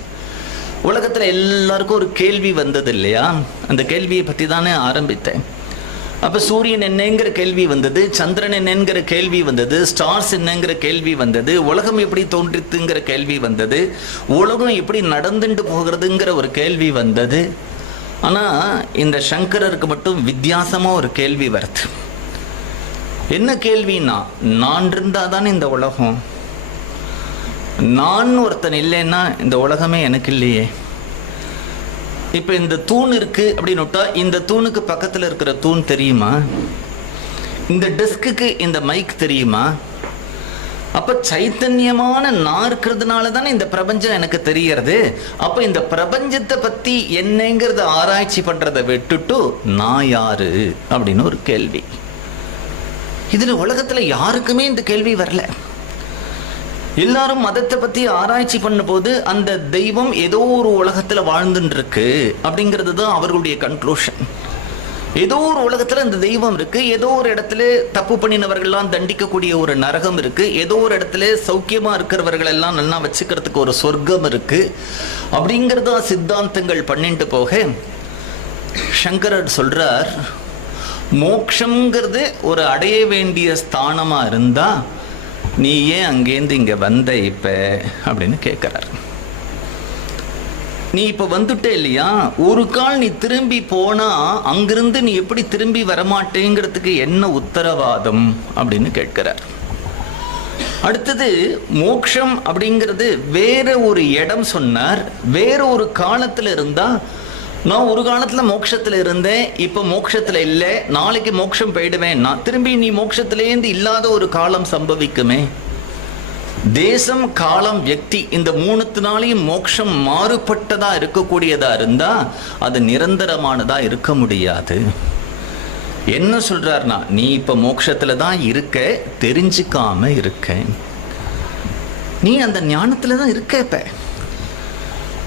உலகத்துல எல்லாருக்கும் ஒரு கேள்வி வந்தது இல்லையா? அந்த கேள்வியை பத்தி தானே ஆரம்பித்தேன். அப்ப சூரியன் என்னங்கிற கேள்வி வந்தது, சந்திரன் என்னங்கிற கேள்வி வந்தது, ஸ்டார்ஸ் என்னங்கிற கேள்வி வந்தது, உலகம் எப்படி தோன்றித்துங்கிற கேள்வி வந்தது, உலகம் எப்படி நடந்துட்டு போகிறதுங்கிற ஒரு கேள்வி வந்தது. ஆனா இந்த சங்கரருக்கு மட்டும் வித்தியாசமா ஒரு கேள்வி வருது. என்ன கேள்வின்னா, நான் இருந்தா தானே இந்த உலகம், நான் ஒருத்தன் இல்லைன்னா இந்த உலகமே எனக்கு இல்லையே. இப்ப இந்த தூண் இருக்கு அப்படின்னுட்டா இந்த தூணுக்கு பக்கத்துல இருக்கிற தூண் தெரியுமா? இந்த டெஸ்க்கு இந்த மைக் தெரியுமா? அப்ப சைத்தன்யமான நான் இருக்கிறதுனால தானே இந்த பிரபஞ்சம் எனக்கு தெரியறது. அப்ப இந்த பிரபஞ்சத்தை பத்தி என்னங்கிறத ஆராய்ச்சி பண்றதை விட்டுட்டு நான் யாரு அப்படின்னு ஒரு கேள்வி. இதுல உலகத்துல யாருக்குமே இந்த கேள்வி வரல. எல்லாரும் மதத்தை பத்தி ஆராய்ச்சி பண்ண போது அந்த தெய்வம் ஏதோ ஒரு உலகத்துல வாழ்ந்துட்டு இருக்கு அப்படிங்கிறது தான் அவர்களுடைய கன்க்ளூஷன். ஏதோ ஒரு உலகத்துல இந்த தெய்வம் இருக்கு, ஏதோ ஒரு இடத்துல தப்பு பண்ணினவர்கள்லாம் தண்டிக்கக்கூடிய ஒரு நரகம் இருக்கு, ஏதோ ஒரு இடத்துல சௌக்கியமா இருக்கிறவர்கள் எல்லாம் நல்லா வச்சுக்கிறதுக்கு ஒரு சொர்க்கம் இருக்கு அப்படிங்கிறதா சித்தாந்தங்கள் பண்ணிட்டு போக சங்கரர் சொல்றார், மோட்சம்ங்கிறது ஒரு அடைய வேண்டிய ஸ்தானமா இருந்தா நீ ஏன் அங்கேருந்து இங்க வந்த இப்ப அப்படின்னு கேட்கிறார். நீ இப்ப வந்துட்டே இல்லையா, ஒரு கால் நீ திரும்பி போனா அங்கிருந்து நீ எப்படி திரும்பி வரமாட்டேங்கிறதுக்கு என்ன உத்தரவாதம் அப்படின்னு கேட்கிறார். அடுத்தது மோட்சம் அப்படிங்கிறது வேற ஒரு இடம் சொன்னார். வேற ஒரு காலத்துல இருந்தா, நான் ஒரு காலத்துல மோட்சத்துல இருந்தேன், இப்ப மோட்சத்துல இல்லை, நாளைக்கு மோட்சம் போயிடுவேன், நான் திரும்பி நீ மோட்சத்திலேருந்து இல்லாத ஒரு காலம் சம்பவிக்குமே. தேசம், காலம், வியக்தி இந்த மூணுத்தினாலையும் மோட்சம் மாறுபட்டதா இருக்கக்கூடியதா இருந்தா அது நிரந்தரமானதா இருக்க முடியாது. என்ன சொல்றாருனா, நீ இப்ப மோட்சத்துல தான் இருக்க, தெரிஞ்சுக்காம இருக்க. நீ அந்த ஞானத்துல தான் இருக்க, இப்ப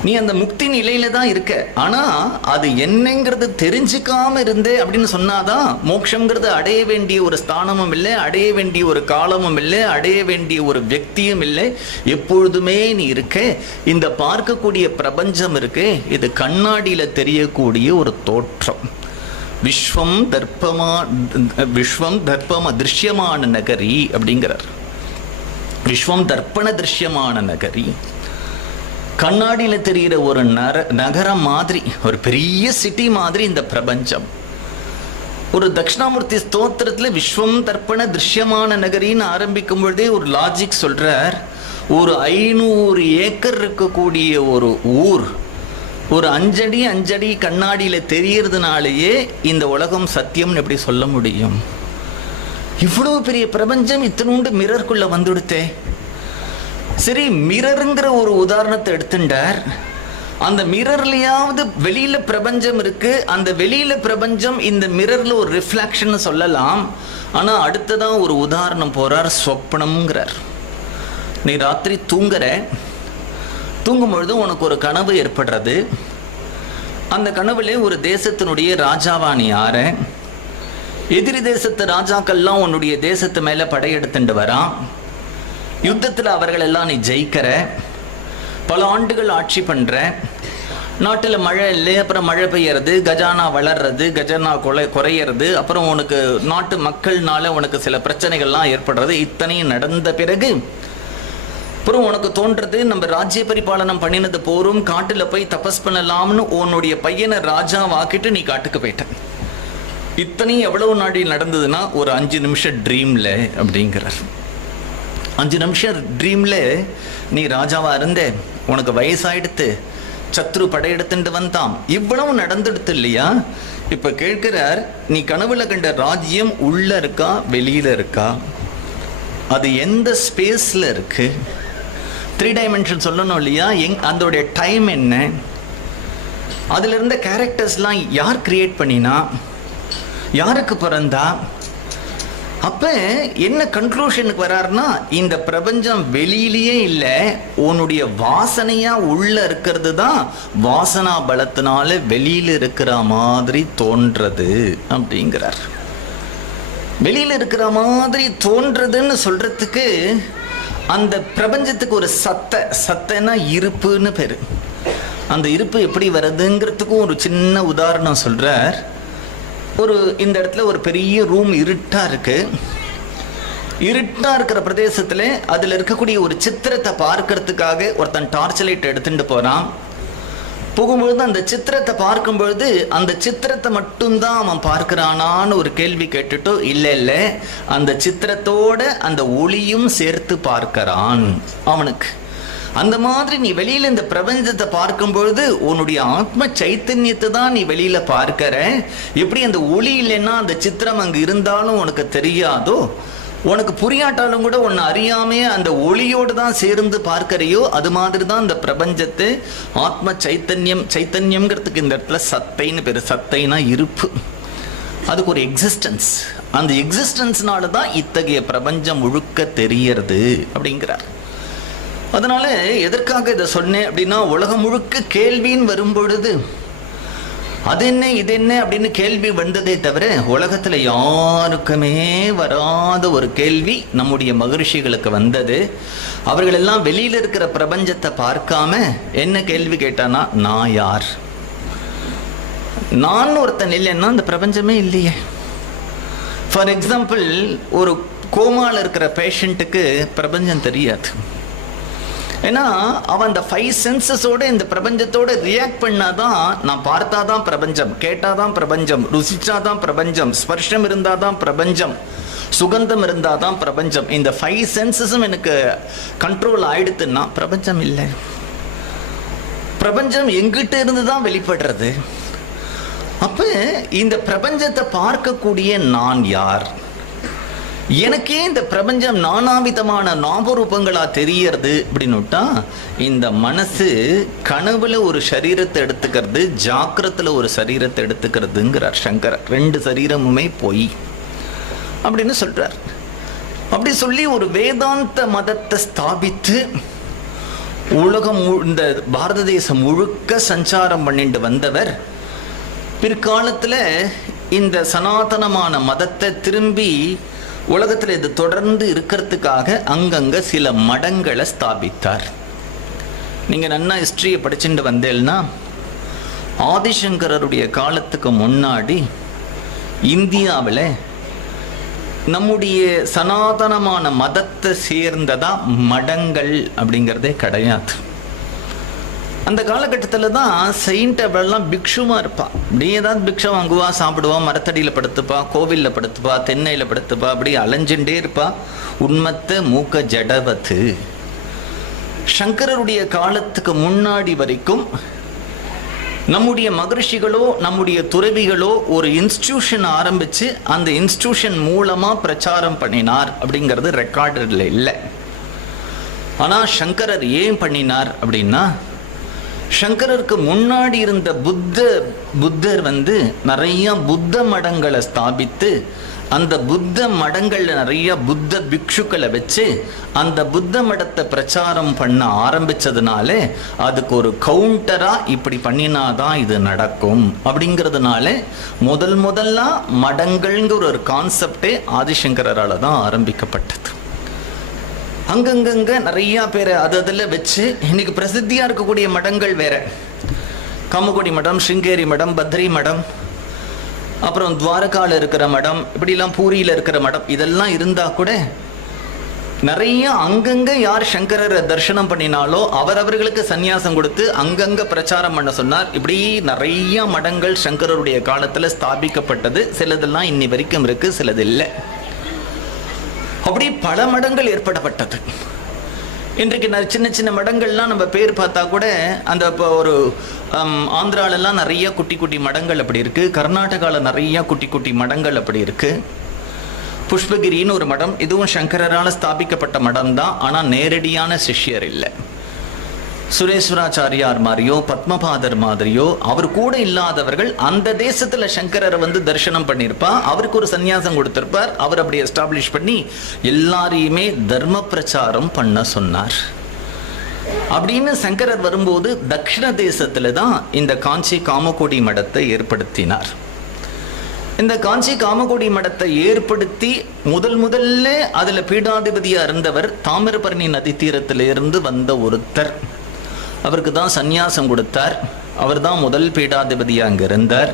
நீ அந்த முக்தி நிலையில தான் இருக்க. ஆனா அது என்னங்கிறது தெரிஞ்சுக்காம இருந்தே அப்படின்னு சொன்னாதான் மோட்சம்ங்கிறது அடைய வேண்டிய ஒரு ஸ்தானமும் இல்லை, அடைய வேண்டிய ஒரு காலமும் இல்லை, அடைய வேண்டிய ஒரு வியக்தியும் இல்லை, எப்பொழுதுமே நீ இருக்க. இந்த பார்க்கக்கூடிய பிரபஞ்சம் இருக்கு, இது கண்ணாடியில தெரியக்கூடிய ஒரு தோற்றம். விஸ்வம் தர்ப்பமா திருஷ்யமான நகரி அப்படிங்கிறார். விஸ்வம் தர்ப்பண திருஷ்யமான நகரி, கண்ணாடியில தெரிகிற ஒரு நகரம் மாதிரி, ஒரு பெரிய சிட்டி மாதிரி இந்த பிரபஞ்சம். ஒரு தட்சிணாமூர்த்தி ஸ்தோத்திரத்துல விஸ்வம் தர்ப்பண திருஷ்யமான நகரின்னு ஆரம்பிக்கும் பொழுதே ஒரு லாஜிக் சொல்றார். ஒரு 500 ஏக்கர் இருக்கக்கூடிய ஒரு ஊர் ஒரு 5 அடி கண்ணாடியில தெரியறதுனாலேயே இந்த உலகம் சத்தியம்னு எப்படி சொல்ல முடியும்? இவ்வளவு பெரிய பிரபஞ்சம் இத்தனோண்டு மிரருக்குள்ள வந்துடுத்தே. சரி, மிரருங்கிற ஒரு உதாரணத்தை எடுத்துட்டார். அந்த மிரர்லயாவது வெளியில பிரபஞ்சம் இருக்கு, அந்த வெளியில பிரபஞ்சம் இந்த மிரர்ல ஒரு ரிஃப்ளெக்ஷன் சொல்லலாம். ஆனா அடுத்ததான் ஒரு உதாரணம் போறார், சொப்பனம்ங்கிறார். நீ ராத்திரி தூங்கும் பொழுது உனக்கு ஒரு கனவு ஏற்படுறது. அந்த கனவுல ஒரு தேசத்தினுடைய ராஜாவா நீ ஆற, எதிரி தேசத்து ராஜாக்கள்லாம் உன்னுடைய தேசத்து மேல படையெடுத்துட்டு வரான். யுத்தத்தில் அவர்கள் எல்லாம் நீ ஜெயிக்கிற, பல ஆண்டுகள் ஆட்சி பண்ற. நாட்டில் மழை இல்லை, அப்புறம் மழை பெய்யறது, கஜானா வளர்றது, கஜானா குறையிறது, அப்புறம் உனக்கு நாட்டு மக்கள்னால உனக்கு சில பிரச்சனைகள்லாம் ஏற்படுறது. இத்தனையும் நடந்த பிறகு அப்புறம் உனக்கு தோன்றது, நம்ம ராஜ்ய பரிபாலனம் பண்ணினது போரும், காட்டுல போய் தபஸ் பண்ணலாம்னு உன்னுடைய பையனை ராஜா வாக்கிட்டு நீ காட்டுக்கு போயிட்ட. இத்தனையும் எவ்வளவு நாடில் நடந்ததுன்னா ஒரு 5 நிமிஷம் ட்ரீம்ல அப்படிங்கிறார். 5 நிமிஷம் ட்ரீம்ல நீ ராஜாவா இருந்தே, உனக்கு வயசாயிடுத்து, சத்ரு படையெடுத்துட்டு வந்தான், இவ்வளவு நடந்துடுத்து இல்லையா? இப்ப கேட்கிறார், நீ கனவுல கண்ட ராஜ்யம் உள்ள இருக்கா வெளியில இருக்கா? அது எந்த ஸ்பேஸ்ல இருக்கு? 3 டைமென்ஷன் சொல்லணும் இல்லையா? அதோடைய டைம் என்ன? அதுல இருந்த கேரக்டர்ஸ்லாம் யார் கிரியேட் பண்ணினா, யாருக்கு பிறந்தா? அப்ப என்ன கன்க்ளூஷனுக்கு வராருன்னா, இந்த பிரபஞ்சம் வெளியிலேயே இல்லை, உன்னுடைய வாசனையா உள்ள இருக்கிறது தான் வாசனா பலத்தினால வெளியில இருக்கிற மாதிரி தோன்றது அப்படிங்கிறார். வெளியில இருக்கிற மாதிரி தோன்றதுன்னு சொல்றதுக்கு அந்த பிரபஞ்சத்துக்கு ஒரு சத்தனா இருப்புன்னு பேரு. அந்த இருப்பு எப்படி வருதுங்கிறதுக்கும் ஒரு சின்ன உதாரணம் சொல்றார். இந்த இடத்துல ஒரு பெரிய ரூம் இருட்டா இருக்கு. இருட்டா இருக்கிற பிரதேசத்துல அதுல இருக்கக்கூடிய ஒரு சித்திரத்தை பார்க்கறதுக்காக ஒருத்தன் டார்ச் லைட் எடுத்துட்டு போறான். போகும்பொழுது அந்த சித்திரத்தை பார்க்கும் பொழுது அந்த சித்திரத்தை மட்டும்தான் அவன் பார்க்கிறானான்னு ஒரு கேள்வி கேட்டுட்டு, இல்ல அந்த சித்திரத்தோட அந்த ஒளியும் சேர்த்து பார்க்கிறான் அவனுக்கு. அந்த மாதிரி நீ வெளியில இந்த பிரபஞ்சத்தை பார்க்கும் பொழுது உன்னுடைய ஆத்ம சைத்தன்யத்தை தான் நீ வெளியில பார்க்கிற. எப்படி அந்த ஒளி இல்லைன்னா அந்த சித்திரம் அங்கு இருந்தாலும் உனக்கு தெரியாதோ, உனக்கு புரியாட்டாலும் கூட உன்னை அறியாமே அந்த ஒளியோடு தான் சேர்ந்து பார்க்கறையோ, அது மாதிரி தான் இந்த பிரபஞ்சத்தை ஆத்ம சைத்தன்யம். சைத்தன்யம்ங்கிறதுக்கு இந்த இடத்துல சத்தைன்னு பேரு. சத்தைனா இருப்பு, அதுக்கு ஒரு எக்ஸிஸ்டன்ஸ். அந்த எக்ஸிஸ்டன்ஸ்னால தான் இத்தகைய பிரபஞ்சம் முழுக்க தெரியறது அப்படிங்கிறார். அதனால எதற்காக இதை சொன்னேன் அப்படின்னா, உலகம் முழுக்க கேள்வின்னு வரும் பொழுது அது என்ன இது என்ன அப்படின்னு கேள்வி வந்ததே தவிர உலகத்துல யாருக்குமே வராத ஒரு கேள்வி நம்முடைய மகரிஷிகளுக்கு வந்தது. அவர்கள் எல்லாம் வெளியில இருக்கிற பிரபஞ்சத்தை பார்க்காம என்ன கேள்வி கேட்டானா, நான் யார்? நான் ஒருத்தன் இல்லைன்னா அந்த பிரபஞ்சமே இல்லையே. ஃபார் எக்ஸாம்பிள், ஒரு கோமால இருக்கிற பேஷண்ட்டுக்கு பிரபஞ்சம் தெரியாது. ஏன்னா அவன் அந்த 5 சென்சஸோட இந்த பிரபஞ்சத்தோட ரியாக்ட் பண்ணாதான், நான் பார்த்தாதான் பிரபஞ்சம், கேட்டாதான் பிரபஞ்சம், ருசிச்சாதான் பிரபஞ்சம், ஸ்பர்ஷம் இருந்தாதான் பிரபஞ்சம், சுகந்தம் இருந்தாதான் பிரபஞ்சம். இந்த 5 சென்சஸும் எனக்கு கண்ட்ரோல் ஆயிடுத்துன்னா பிரபஞ்சம் இல்லை. பிரபஞ்சம் எங்கிட்ட இருந்து தான் வெளிப்படுறது. அப்ப இந்த பிரபஞ்சத்தை பார்க்கக்கூடிய நான் யார்? எனக்கே இந்த பிரபஞ்சம் நானாவிதமான நாமரூபங்களா தெரியறது அப்படின்னுட்டா, இந்த மனசு கனவுல ஒரு சரீரத்தை எடுத்துக்கிறது, ஜாக்கிரத்துல ஒரு சரீரத்தை எடுத்துக்கிறதுங்கிறார் சங்கரர். 2 சரீரமுமே பொய் அப்படின்னு சொல்றார். அப்படி சொல்லி ஒரு வேதாந்த மதத்தை ஸ்தாபித்து உலகம் இந்த பாரத தேசம் முழுக்க சஞ்சாரம் பண்ணிட்டு வந்தவர் பிற்காலத்துல இந்த சனாதனமான மதத்தை திரும்பி உலகத்தில் இது தொடர்ந்து இருக்கிறதுக்காக அங்கங்க சில மடங்களை ஸ்தாபித்தார். நீங்க நன்னா ஹிஸ்டரியை படிச்சுட்டு வந்தேன்னா, ஆதிசங்கரருடைய காலத்துக்கு முன்னாடி இந்தியாவில் நம்முடைய சனாதனமான மதத்தை சேர்ந்ததா மடங்கள் அப்படிங்கிறதே கிடையாது. அந்த காலகட்டத்தில் தான் செயின்ட் அவெல்லாம் பிக்ஷுமா இருப்பா. அப்படி ஏதாவது பிக்ஷை வாங்குவா, சாப்பிடுவா, மரத்தடியில் படுத்துப்பா, கோவிலில் படுத்துப்பா, தென்னையில் படுத்துப்பா, அப்படி அலைஞ்சுட்டே இருப்பா. உண்மத்த மூக்க ஜடவத்து. சங்கரருடைய காலத்துக்கு முன்னாடி வரைக்கும் நம்முடைய மகரிஷிகளோ நம்முடைய துறவிகளோ ஒரு இன்ஸ்டிடியூஷன் ஆரம்பிச்சு அந்த இன்ஸ்டிடியூஷன் மூலமா பிரச்சாரம் பண்ணினார் அப்படிங்கிறது ரெக்கார்டில் இல்லை. ஆனா சங்கரர் ஏன் பண்ணினார் அப்படின்னா, சங்கரருக்கு முன்னாடி இருந்த புத்தர் நிறைய புத்த மடங்களை ஸ்தாபித்து அந்த புத்த மடங்கள்ல நிறைய புத்த பிக்ஷுக்களை வச்சு அந்த புத்த மடத்தை பிரச்சாரம் பண்ண ஆரம்பிச்சதுனால அதுக்கு ஒரு கவுண்டரா இப்படி பண்ணினாதான் இது நடக்கும் அப்படிங்கிறதுனால முதல்ல மடங்கள்ங்கிற ஒரு கான்செப்டே ஆதிசங்கரால தான் ஆரம்பிக்கப்பட்டது. அங்கங்க நிறைய பேரை அதில் வச்சு இன்னைக்கு பிரசித்தியா இருக்கக்கூடிய மடங்கள் வேற. காமகோடி மடம், ஸ்ருங்கேரி மடம், பத்ரி மடம், அப்புறம் துவாரகால இருக்கிற மடம், இப்படிலாம் பூரியில இருக்கிற மடம், இதெல்லாம் இருந்தா கூட நிறைய அங்கங்க யார் சங்கரரை தரிசனம் பண்ணினாலோ அவரவர்களுக்கு சந்நியாசம் கொடுத்து அங்கங்க பிரச்சாரம் பண்ண சொன்னார். இப்படி நிறைய மடங்கள் சங்கரருடைய காலத்துல ஸ்தாபிக்கப்பட்டது. சிலதெல்லாம் இன்னி வரைக்கும் இருக்கு, சிலது இல்லை. அப்படி பல மடங்கள் ஏற்படப்பட்டது. இன்றைக்கு சின்ன சின்ன மடங்கள்லாம் நம்ம பேர் பார்த்தா கூட அந்த இப்போ ஒரு ஆந்திராலெல்லாம் நிறைய குட்டி குட்டி மடங்கள் அப்படி இருக்கு. கர்நாடகாவில் நிறைய குட்டி குட்டி மடங்கள் அப்படி இருக்கு. புஷ்பகிரின்னு ஒரு மடம், இதுவும் சங்கரால் ஸ்தாபிக்கப்பட்ட மடம் தான். ஆனால் நேரடியான சிஷ்யர் இல்லை. சுரேஸ்வராச்சாரியார் மாதிரியோ பத்மபாதர் மாதிரியோ அவர் கூட இல்லாதவர்கள் அந்த தேசத்துல சங்கரரை தரிசனம் பண்ணியிருப்பா. அவருக்கு ஒரு சந்நியாசம் கொடுத்திருப்பார். அவர் அப்படி எஸ்டாப்ளிஷ் பண்ணி எல்லாரையுமே தர்ம பிரச்சாரம் பண்ண சொன்னார். அப்படின்னு சங்கரர் வரும்போது தக்ஷிண தேசத்துல தான் இந்த காஞ்சி காமகோடி மடத்தை ஏற்படுத்தினார். இந்த காஞ்சி காமகோடி மடத்தை ஏற்படுத்தி முதல்ல அதுல பீடாதிபதியா இருந்தவர் தாமிரபரணி நதி தீரத்திலிருந்து வந்த ஒருத்தர். அவருக்கு தான் சந்நியாசம் கொடுத்தார். அவர் தான் முதல் பீடாதிபதியா அங்க இருந்தார்.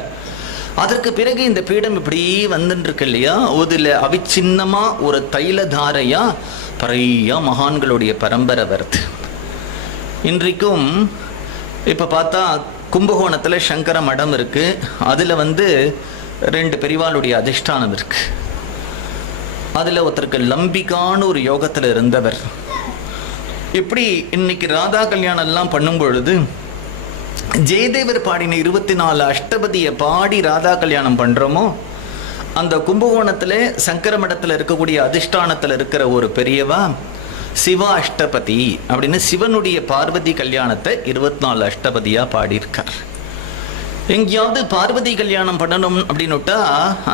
அதற்கு பிறகு இந்த பீடம் இப்படி வந்துட்டு இருக்கு இல்லையா, அதுல அவிச்சின்னமா ஒரு தைலதாரையா நிறைய மகான்களுடைய பரம்பரை வருது. இன்றைக்கும் இப்ப பார்த்தா கும்பகோணத்துல சங்கர மடம் இருக்கு. அதுல 2 பெரிவாளுடைய அதிஷ்டானம் இருக்கு. அதுல ஒருத்தருக்கு லம்பிகான்னு ஒரு யோகத்துல இருந்தவர். இப்படி இன்னைக்கு ராதா கல்யாணம் எல்லாம் பண்ணும் பொழுது ஜெயதேவர் பாடின 24 அஷ்டபதியை பாடி ராதா கல்யாணம் பண்றோமோ, அந்த கும்பகோணத்துல சங்கர மடத்துல இருக்கக்கூடிய அதிஷ்டானத்துல இருக்கிற ஒரு பெரியவா சிவா அஷ்டபதி அப்படின்னு சிவனுடைய பார்வதி கல்யாணத்தை 24 அஷ்டபதியா பாடியிருக்கார். எங்கேயாவது பார்வதி கல்யாணம் பண்ணணும் அப்படின்னுட்டா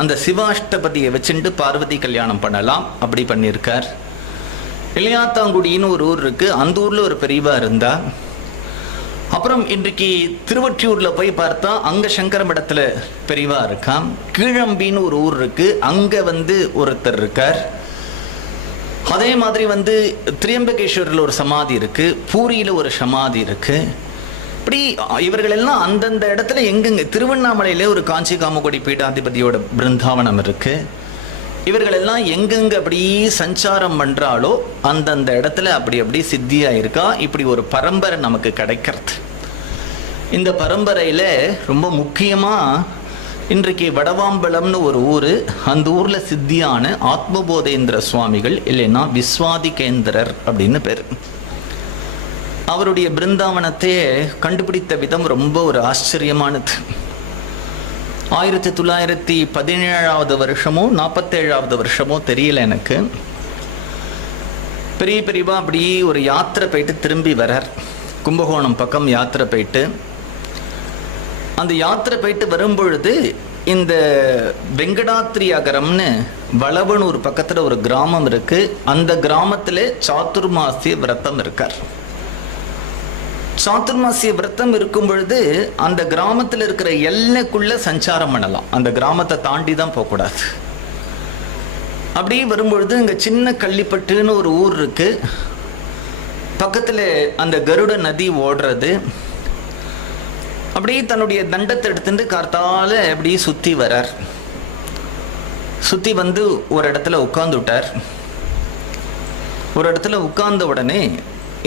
அந்த சிவாஷ்டபதியை வச்சுட்டு பார்வதி கல்யாணம் பண்ணலாம், அப்படி பண்ணியிருக்கார். இளையாத்தாங்குடின்னு ஒரு ஊர் இருக்கு, அந்த ஊர்ல ஒரு பெரியவா இருந்தா. அப்புறம் இன்றைக்கு திருவொற்றியூர்ல போய் பார்த்தா அங்க சங்கர மடத்துல பெரியவா இருக்கான். கீழம்பின்னு ஒரு ஊர் இருக்கு, அங்க ஒருத்தர் இருக்கார். அதே மாதிரி திரியம்பகேஸ்வரில் ஒரு சமாதி இருக்கு, பூரியில ஒரு சமாதி இருக்கு. இப்படி இவர்கள் எல்லாம் அந்தந்த இடத்துல எங்கெங்க, திருவண்ணாமலையில ஒரு காஞ்சி காமகோடி பீடாதிபதியோட பிருந்தாவனம் இருக்கு. இவர்கள் எல்லாம் எங்கெங்க அப்படி சஞ்சாரம் பண்றாலோ அந்தந்த இடத்துல அப்படி அப்படி சித்தியா இருக்கா. இப்படி ஒரு பரம்பரை நமக்கு கிடைக்கிறது. இந்த பரம்பரையில ரொம்ப முக்கியமா இன்றைக்கு வடவாம்பலம்னு ஒரு ஊரு, அந்த ஊர்ல சித்தியான ஆத்மபோதேந்திர சுவாமிகள், இல்லைன்னா விஸ்வாதிகேந்திரர் அப்படின்னு பேரு. அவருடைய பிருந்தாவனத்தையே கண்டுபிடித்த விதம் ரொம்ப ஒரு ஆச்சரியமானது. 1917 வருஷமோ 47 வருஷமோ தெரியல எனக்கு. பெரியவா அப்படி ஒரு யாத்திரை போயிட்டு திரும்பி வரார். கும்பகோணம் பக்கம் யாத்திரை போயிட்டு, அந்த யாத்திரை போயிட்டு வரும்பொழுது இந்த வெங்கடாத்ரி அகரம்னு வளவனூர் பக்கத்துல ஒரு கிராமம் இருக்கு. அந்த கிராமத்துல சாத்துர்மாசிய விரதம் இருக்கார். சாத்துர்மாசிய விரதம் இருக்கும் பொழுது அந்த கிராமத்தில் இருக்கிற எல்லைக்குள்ள சஞ்சாரம் பண்ணலாம், அந்த கிராமத்தை தாண்டி தான் போகக்கூடாது. அப்படி வரும்பொழுது இங்க சின்ன கள்ளிப்பட்டுன்னு ஒரு ஊர் இருக்கு, பக்கத்துல அந்த கருட நதி ஓடுறது. அப்படி தன்னுடைய தண்டத்தை எடுத்துட்டு கார்த்தால அப்படி சுத்தி வரார். சுத்தி ஒரு இடத்துல உட்கார்ந்து விட்டார். ஒரு இடத்துல உட்கார்ந்த உடனே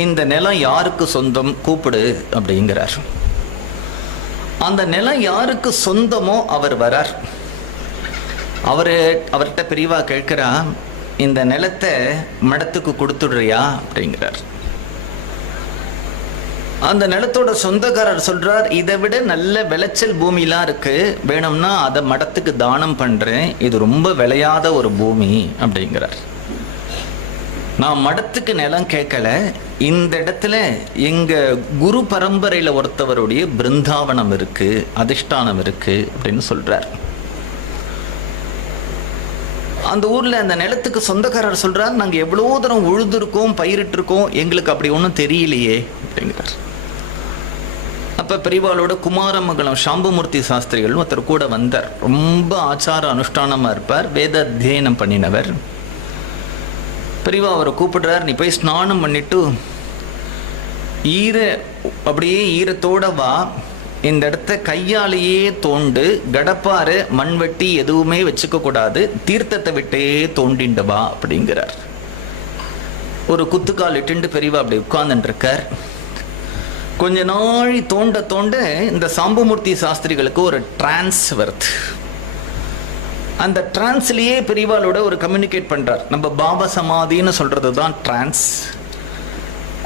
இந்த நிலம் யாருக்கு சொந்தம் கூப்பிடு அப்படிங்கிறார். அந்த நிலம் யாருக்கு சொந்தமோ அவர் வரார். அவர்கிட்ட பெரியவா கேட்கிறா, இந்த நிலத்தை மடத்துக்கு கொடுத்துடுறியா அப்படிங்கிறார். அந்த நிலத்தோட சொந்தக்காரர் சொல்றார், இதை விட நல்ல விளைச்சல் பூமிலாம் இருக்கு, வேணும்னா அதை மடத்துக்கு தானம் பண்றேன், இது ரொம்ப விளையாத ஒரு பூமி அப்படிங்கிறார். நான் மடத்துக்கு நிலம் கேட்கல, இந்த இடத்துல எங்க குரு பரம்பரையில ஒருத்தவருடைய பிருந்தாவனம் இருக்கு, அதிஷ்டானம் இருக்கு அப்படின்னு சொல்றார். அந்த ஊர்ல அந்த நிலத்துக்கு சொந்தக்காரர் சொல்றார், நாங்க எவ்வளவு தூரம் உழுதுருக்கோம், பயிரிட்டு இருக்கோம், எங்களுக்கு அப்படி ஒன்றும் தெரியலையே அப்படிங்கிறார். அப்ப பெரியவாளோட குமாரமங்கலம் சாம்பமூர்த்தி சாஸ்திரிகள் ஒருத்தர் கூட வந்தார். ரொம்ப ஆச்சார அனுஷ்டானமா இருப்பார், வேத அத்தியனம் பண்ணினவர். பெரியவா அவரை கூப்பிடுறார், நீ போய் ஸ்நானம் பண்ணிட்டு அப்படியே ஈரத்தோட வா, இந்த இடத்த கையாலேயே தோண்டு, கடப்பாரு மண்வெட்டி எதுவுமே வச்சுக்க கூடாது, தீர்த்தத்தை விட்டே தோண்டிண்டு வா அப்படிங்கிறார். ஒரு குத்துக்கால் இட்டுண்டு பெரியவா அப்படி உட்கார்ந்துட்டு இருக்கார். கொஞ்ச நாள் தோண்ட தோண்ட இந்த சாம்பமூர்த்தி சாஸ்திரிகளுக்கு ஒரு டிரான்ஸ் வருது. அந்த டிரான்ஸ்லயே பெரியவாளோட ஒரு கம்யூனிகேட் பண்றார். நம்ம பாபா சமாதின்னு சொல்றது தான் டிரான்ஸ்.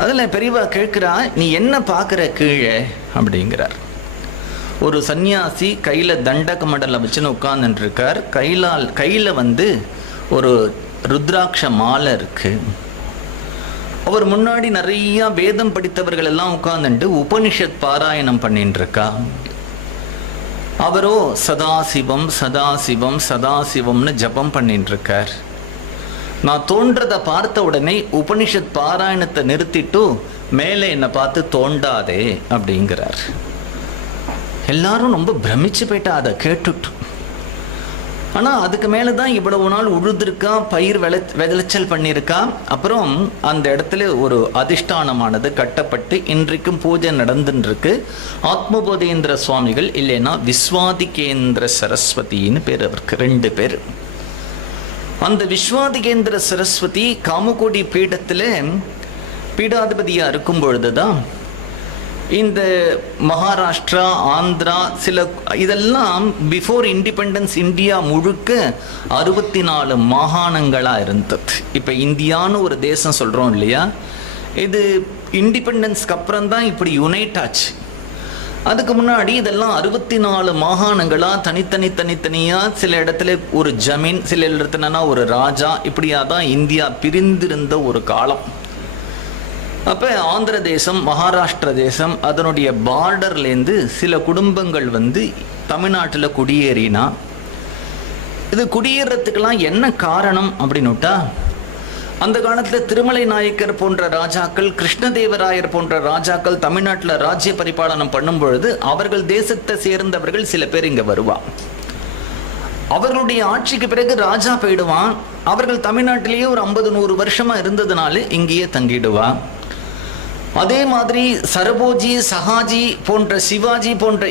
அதுல பெரியவா கேட்கிறா, நீ என்ன பாக்குற கீழே அப்படிங்கிறார். ஒரு சன்னியாசி கையில தண்டக மடலை வச்சுன்னு உட்கார்ந்துட்டு இருக்கார். கையில ஒரு ருத்ராட்ச மாலை இருக்கு. அவர் முன்னாடி நிறைய வேதம் படித்தவர்கள் எல்லாம் உட்கார்ந்துட்டு உபனிஷத் பாராயணம் பண்ணிட்டு இருக்கா. அவரோ சதாசிவம் சதாசிவம் சதாசிவம்னு ஜபம் பண்ணிட்டு இருக்கார். நான் தோன்றதை பார்த்த உடனே உபனிஷத் பாராயணத்தை நிறுத்திட்டு மேலே என்னை பார்த்து தோண்டாதே அப்படிங்கிறார். எல்லாரும் ரொம்ப பிரமிச்சு போயிட்டா அதை கேட்டுட்டு. ஆனா அதுக்கு மேலதான் இவ்வளவு நாள் உழுதுருக்கா, பயிர் விளைச்சல் பண்ணியிருக்கா. அப்புறம் அந்த இடத்துல ஒரு அதிஷ்டானமானது கட்டப்பட்டு இன்றைக்கும் பூஜை நடந்துட்டு இருக்கு. ஆத்மபோதேந்திர சுவாமிகள், இல்லைன்னா விஸ்வாதிகேந்திர சரஸ்வதினு பேர். அவருக்கு 2 பேர். அந்த விஸ்வாதிகேந்திர சரஸ்வதி காமகோடி பீடத்துல பீடாதிபதியா இருக்கும் பொழுதுதான் இந்த மகாராஷ்டிரா, ஆந்திரா, இதெல்லாம் பிஃபோர் இண்டிபெண்டன்ஸ் இந்தியா முழுக்க 64 மாகாணங்களா இருந்தது. இப்ப இந்தியான்னு ஒரு தேசம் சொல்றோம் இல்லையா, இது இண்டிபெண்டன்ஸ்க்கு அப்புறம் தான் இப்படி யுனைட் ஆச்சு. அதுக்கு முன்னாடி இதெல்லாம் 64 மாகாணங்களாக தனித்தனியாக சில இடத்துல ஒரு ஜமீன், சில இடத்துலனா ஒரு ராஜா, இப்படியாக தான் இந்தியா பிரிந்திருந்த ஒரு காலம். அப்போ ஆந்திர தேசம், மகாராஷ்டிர தேசம், அதனுடைய பார்டர்லேருந்து சில குடும்பங்கள் வந்து தமிழ்நாட்டில் குடியேறினா, இது குடியேறத்துக்கெல்லாம் என்ன காரணம் அப்படின்னுட்டா, அந்த காலத்தில் திருமலை நாயக்கர் போன்ற ராஜாக்கள், கிருஷ்ணதேவராயர் போன்ற ராஜாக்கள் தமிழ்நாட்டில் ராஜ்ய பரிபாலனம் பண்ணும் பொழுது அவர்கள் தேசத்தை சேர்ந்தவர்கள் சில பேர் இங்கே வருவான். அவர்களுடைய ஆட்சிக்கு பிறகு ராஜா போயிடுவான். அவர்கள் தமிழ்நாட்டிலேயே ஒரு 50-100 வருஷமா இருந்ததுனால இங்கேயே தங்கிடுவான். அதே மாதிரி சரபோஜி, சஹாஜி போன்ற, சிவாஜி போன்ற,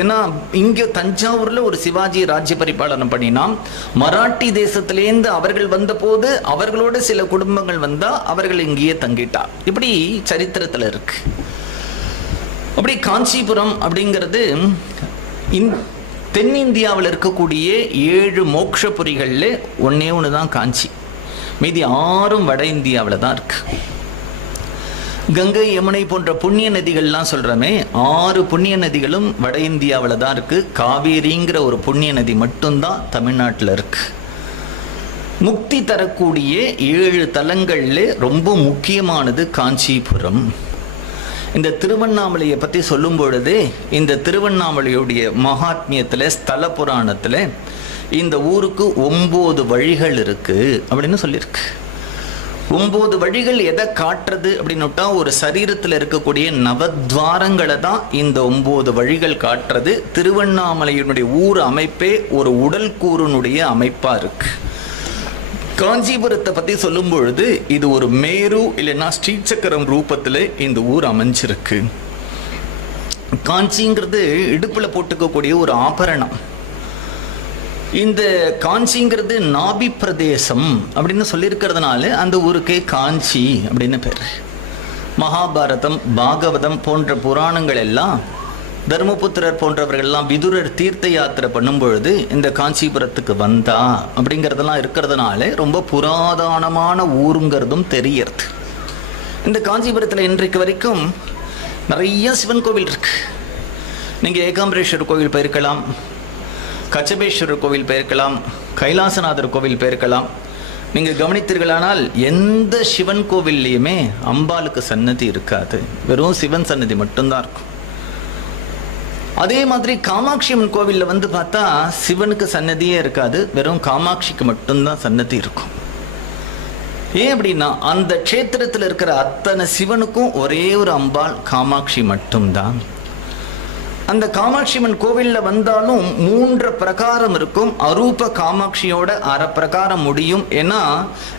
ஏன்னா இங்கே தஞ்சாவூரில் ஒரு சிவாஜி ராஜ்ய பரிபாலனம் பண்ணினான். மராட்டி தேசத்திலேருந்து அவர்கள் வந்தபோது அவர்களோட சில குடும்பங்கள் வந்தால் அவர்கள் இங்கேயே தங்கிட்டா. இப்படி சரித்திரத்தில் இருக்கு. அப்படி காஞ்சிபுரம் அப்படிங்கிறது தென்னிந்தியாவில் இருக்கக்கூடிய 7 மோட்சபுரிகளில் ஒன்று தான் காஞ்சி. மீதி 6 வட இந்தியாவில் தான் இருக்கு. கங்கை, யமுனை போன்ற புண்ணிய நதிகள்லாம் சொல்கிறோமே, 6 புண்ணிய நதிகளும் வட இந்தியாவில் தான் இருக்குது. காவேரிங்கிற ஒரு புண்ணிய நதி மட்டும்தான் தமிழ்நாட்டில் இருக்குது. முக்தி தரக்கூடிய 7 தலங்களில் ரொம்ப முக்கியமானது காஞ்சிபுரம். இந்த திருவண்ணாமலையை பற்றி சொல்லும் பொழுதே, இந்த திருவண்ணாமலையுடைய மகாத்மியத்தில், ஸ்தல புராணத்தில் இந்த ஊருக்கு 9 வழிகள் இருக்குது அப்படின்னு சொல்லியிருக்கு. 9 வழிகள் எதை காட்டுறது அப்படின்னுட்டா, ஒரு சரீரத்தில் இருக்கக்கூடிய நவத்வாரங்களை தான் இந்த 9 வழிகள் காட்டுறது. திருவண்ணாமலையினுடைய ஊர் அமைப்பே ஒரு உடல் கூறுனுடைய அமைப்பாக இருக்கு. காஞ்சிபுரத்தை பற்றி சொல்லும் பொழுது இது ஒரு மேரு இல்லைன்னா ஸ்ரீசக்கரம் ரூபத்தில் இந்த ஊர் அமைஞ்சிருக்கு. காஞ்சிங்கிறது இடுப்பில் போட்டுக்கக்கூடிய ஒரு ஆபரணம். இந்த காஞ்சிங்கிறது நாபி பிரதேசம் அப்படின்னு சொல்லியிருக்கிறதுனால அந்த ஊருக்கே காஞ்சி அப்படின்னு பேர். மகாபாரதம், பாகவதம் போன்ற புராணங்கள் எல்லாம், தர்மபுத்திரர் போன்றவர்கள்லாம் விதுரர் தீர்த்த யாத்திரை பண்ணும் பொழுது இந்த காஞ்சிபுரத்துக்கு வந்தா அப்படிங்கிறதெல்லாம் இருக்கிறதுனால ரொம்ப புராதனமான ஊருங்கிறதும் தெரியறது. இந்த காஞ்சிபுரத்தில் இன்றைக்கு வரைக்கும் நிறைய சிவன் கோவில் இருக்கு. நீங்கள் ஏகாம்பரேஸ்வரர் கோவில் போயிருக்கலாம், கச்சபேஸ்வரர் கோவில் போயிருக்கலாம், கைலாசநாதர் கோவில் போயிருக்கலாம். நீங்கள் கவனித்தீர்களானால் எந்த சிவன் கோவில்லையுமே அம்பாளுக்கு சன்னதி இருக்காது, வெறும் சிவன் சன்னதி மட்டும்தான் இருக்கும். அதே மாதிரி காமாட்சி அம்மன் கோவிலில் வந்து பார்த்தா சிவனுக்கு சன்னதியே இருக்காது, வெறும் காமாட்சிக்கு மட்டும்தான் சன்னதி இருக்கும். ஏன் அப்படின்னா அந்த க்ஷேத்திரத்தில் இருக்கிற அத்தனை சிவனுக்கும் ஒரே ஒரு அம்பாள் காமாட்சி மட்டும்தான். அந்த காமாட்சி அம்மன் கோவிலில் வந்தாலும் 3 பிரகாரம் இருக்கும். அரூப காமாட்சியோட 1/2 பிரகாரம் முடியும். ஏன்னா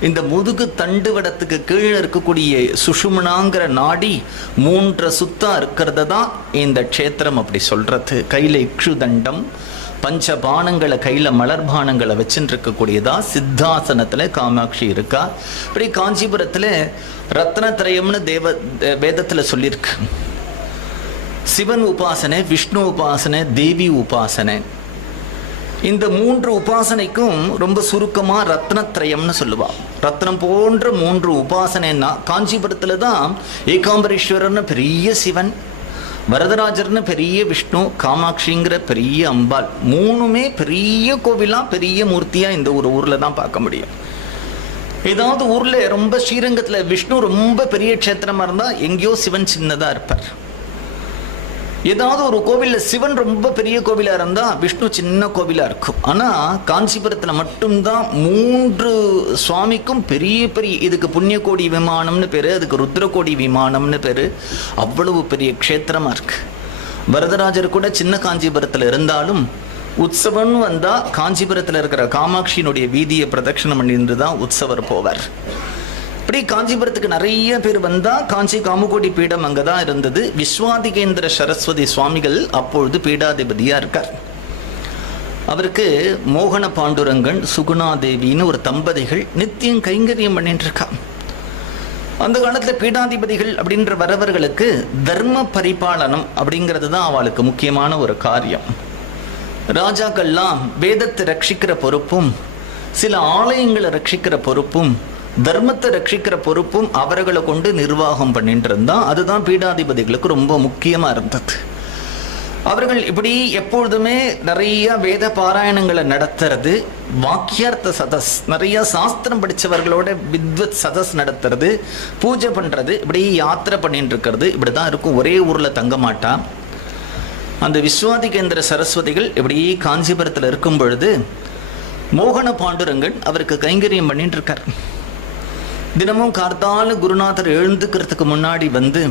இந்த முதுகு தண்டுவடத்துக்கு கீழே இருக்கக்கூடிய சுஷுமனாங்கிற நாடி 3 சுத்தம் இருக்கிறது தான் இந்த க்ஷேத்திரம் அப்படி சொல்றது. கையில் இக்ஷுதண்டம், பஞ்சபானங்களை கையில் மலர்பானங்களை வச்சுட்டு இருக்கக்கூடியதா சித்தாசனத்தில் காமாட்சி இருக்கா. இப்படி காஞ்சிபுரத்தில் ரத்னத்ரயம்னு வேதத்தில் சொல்லியிருக்கு. சிவன் உபாசனை, விஷ்ணு உபாசனை, தேவி உபாசனை. இந்த 3 உபாசனைக்கும் ரொம்ப சுருக்கமாக ரத்னத்ரயம்னு சொல்லுவாள். ரத்னம் போன்ற 3 உபாசனைன்னா காஞ்சிபுரத்தில் தான் ஏகாம்பரேஸ்வரர்னு பெரிய சிவன், வரதராஜர்னு பெரிய விஷ்ணு, காமாட்சிங்கிற பெரிய அம்பாள். 3மே பெரிய கோவிலாக, பெரிய மூர்த்தியாக இந்த ஒரு ஊரில் தான் பார்க்க முடியும். ஏதாவது ஊரில் ரொம்ப ஸ்ரீரங்கத்தில் விஷ்ணு ரொம்ப பெரிய க்ஷேத்திரமாக இருந்தால் எங்கேயோ சிவன் சின்னதாக இருப்பார். ஏதாவது ஒரு கோவிலில் சிவன் ரொம்ப பெரிய கோவிலாக இருந்தால் விஷ்ணு சின்ன கோவிலாக இருக்கும். ஆனால் காஞ்சிபுரத்தில் மட்டும்தான் 3 சுவாமிக்கும் பெரிய பெரிய, இதுக்கு புண்ணியகோடி விமானம்னு பேர், அதுக்கு ருத்ரகோடி விமானம்னு பேர். அவ்வளவு பெரிய க்ஷேத்திரமாக இருக்குது. வரதராஜர் கூட சின்ன காஞ்சிபுரத்தில் இருந்தாலும் உற்சவம்னு வந்தால் காஞ்சிபுரத்தில் இருக்கிற காமாட்சியினுடைய வீதியை பிரதட்சணம் பண்ணிட்டு தான் உற்சவர் போவார். இப்படி காஞ்சிபுரத்துக்கு நிறைய பேர் வந்தால் காஞ்சி காமகோடி பீடம் அங்கே தான் இருந்தது. விஸ்வாதிகேந்திர சரஸ்வதி சுவாமிகள் அப்பொழுது பீடாதிபதியாக இருக்கார். அவருக்கு மோகன பாண்டுரங்கன், சுகுணாதேவின்னு ஒரு தம்பதிகள் நித்தியம் கைங்கரியம் பண்ணிட்டு இருக்கா. அந்த காலத்தில் பீடாதிபதிகள் அப்படின்ற வரவர்களுக்கு தர்ம பரிபாலனம் அப்படிங்கிறது தான் அவளுக்கு முக்கியமான ஒரு காரியம். ராஜாக்கள்லாம் வேதத்தை ரட்சிக்கிற பொறுப்பும், சில ஆலயங்களை ரட்சிக்கிற பொறுப்பும், தர்மத்தை ரட்சிக்கிற பொறுப்பும் அவர்களை கொண்டு நிர்வாகம் பண்ணிட்டு இருந்தான். அதுதான் பீடாதிபதிகளுக்கு ரொம்ப முக்கியமா இருந்தது. அவர்கள் இப்படி எப்பொழுதுமே நிறைய வேத பாராயணங்களை நடத்துறது, வாக்கியார்த்த சதஸ், நிறைய சாஸ்திரம் படித்தவர்களோட வித்வத் சதஸ் நடத்துறது, பூஜை பண்ணுறது, இப்படி யாத்திரை பண்ணிட்டு இருக்கிறது, இப்படி தான் இருக்கும். ஒரே ஊரில் தங்க மாட்டான். அந்த விஸ்வாதிகேந்திர சரஸ்வதிகள் இப்படி காஞ்சிபுரத்தில் இருக்கும் பொழுது மோகன பாண்டுரங்கன் அவருக்கு கைங்கரியம் பண்ணிட்டு இருக்கார். தினமும் கார்த்தால குருநாதர் எழுந்துக்கிறதுக்கு முன்னாடி வந்து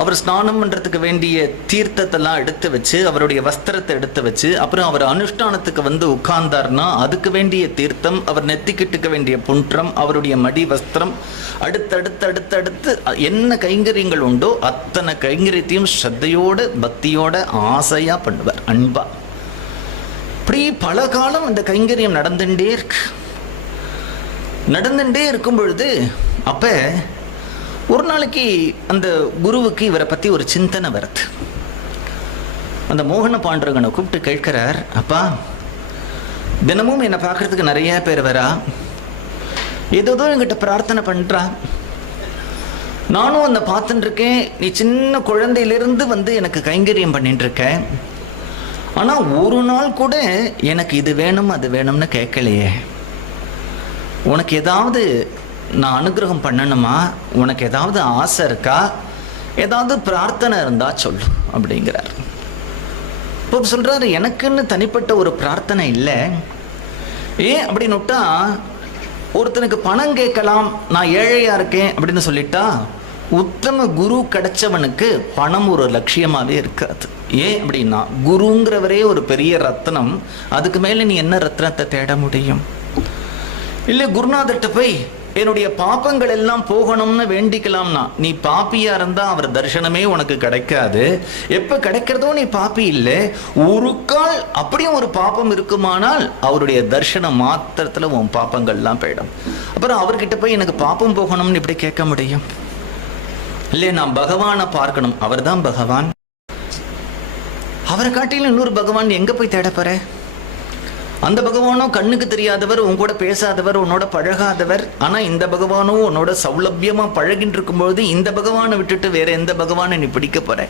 அவர் ஸ்நானம் பண்ணுறதுக்கு வேண்டிய தீர்த்தத்தெல்லாம் எடுத்து வச்சு, அவருடைய வஸ்திரத்தை எடுத்து வச்சு, அப்புறம் அவர் அனுஷ்டானத்துக்கு வந்து உட்கார்ந்தார்னா அதுக்கு வேண்டிய தீர்த்தம், அவர் நெத்திக்கிட்டுக்க வேண்டிய புன்றம், அவருடைய மடி வஸ்திரம், அடுத்தடுத்து என்ன கைங்கரியங்கள் உண்டோ அத்தனை கைங்கரியத்தையும் ஸ்ரத்தையோட பக்தியோட ஆசையாக பண்ணுவார், அன்பா. இப்படி பல காலம் இந்த கைங்கரியம் நடந்துட்டே இருக்கும் பொழுது அப்போ ஒரு நாளைக்கு அந்த குருவுக்கு இவரை பற்றி ஒரு சிந்தனை வருது. அந்த மோகன பாண்டுரங்கனை கூப்பிட்டு கேட்கிறார், அப்பா, தினமும் என்னை பார்க்கறதுக்கு நிறைய பேர் வரா, ஏதோ என்கிட்ட பிரார்த்தனை பண்ணுறா, நானும் அந்த பார்த்துட்டு இருக்கேன், நீ சின்ன குழந்தையிலிருந்து வந்து எனக்கு கைங்கரியம் பண்ணிட்டு இருக்க, ஆனால் ஒரு நாள் கூட எனக்கு இது வேணும் அது வேணும்னு கேட்கலையே, உனக்கு ஏதாவது நான் அனுகிரகம் பண்ணணுமா, உனக்கு ஏதாவது ஆசை இருக்கா, ஏதாவது பிரார்த்தனை இருந்தா சொல்லு அப்படிங்கிறார். இப்போ சொல்றாரு, எனக்குன்னு தனிப்பட்ட ஒரு பிரார்த்தனை இல்லை. ஏன் அப்படின்னுட்டா, ஒருத்தனுக்கு பணம் கேட்கலாம், நான் ஏழையா இருக்கேன் அப்படின்னு சொல்லிட்டா உத்தம குரு கிடைச்சவனுக்கு பணம் ஒரு லட்சியமாவே இருக்காது. ஏன் அப்படின்னா, குருங்கிறவரே ஒரு பெரிய ரத்னம், அதுக்கு மேல நீ என்ன ரத்னத்தை தேட முடியும்? இல்லை, குருநாதர்கிட்ட போய் என்னுடைய பாப்பங்கள் எல்லாம் போகணும்னு வேண்டிக்கலாம்னா, நீ பாப்பியா இருந்தா அவர் தரிசனமே உனக்கு கிடைக்காது. எப்ப கிடைக்கிறதோ நீ பாப்பி இல்லை, ஒரு கால் அப்படியும் ஒரு பாப்பம் இருக்குமானால் அவருடைய தரிசனம் மாத்திரத்துல உன் பாப்பங்கள்லாம் போயிடும். அப்புறம் அவர்கிட்ட போய் எனக்கு பாப்பம் போகணும்னு இப்படி கேட்க முடியும்? இல்லை, நான் பகவானை பார்க்கணும், அவர் தான் பகவான். அவரை காட்டிலும் இன்னொரு பகவான் எங்க போய் தேட போற? அந்த பகவானோ கண்ணுக்கு தெரியாதவர், உன் கூட பேசாதவர், உன்னோட பழகாதவர். ஆனா இந்த பகவானோ உன்னோட சௌலபியமா பழகின்னு இருக்கும்போது இந்த பகவானை விட்டுட்டு வேற எந்த பகவானை நீ பிடிக்க போற?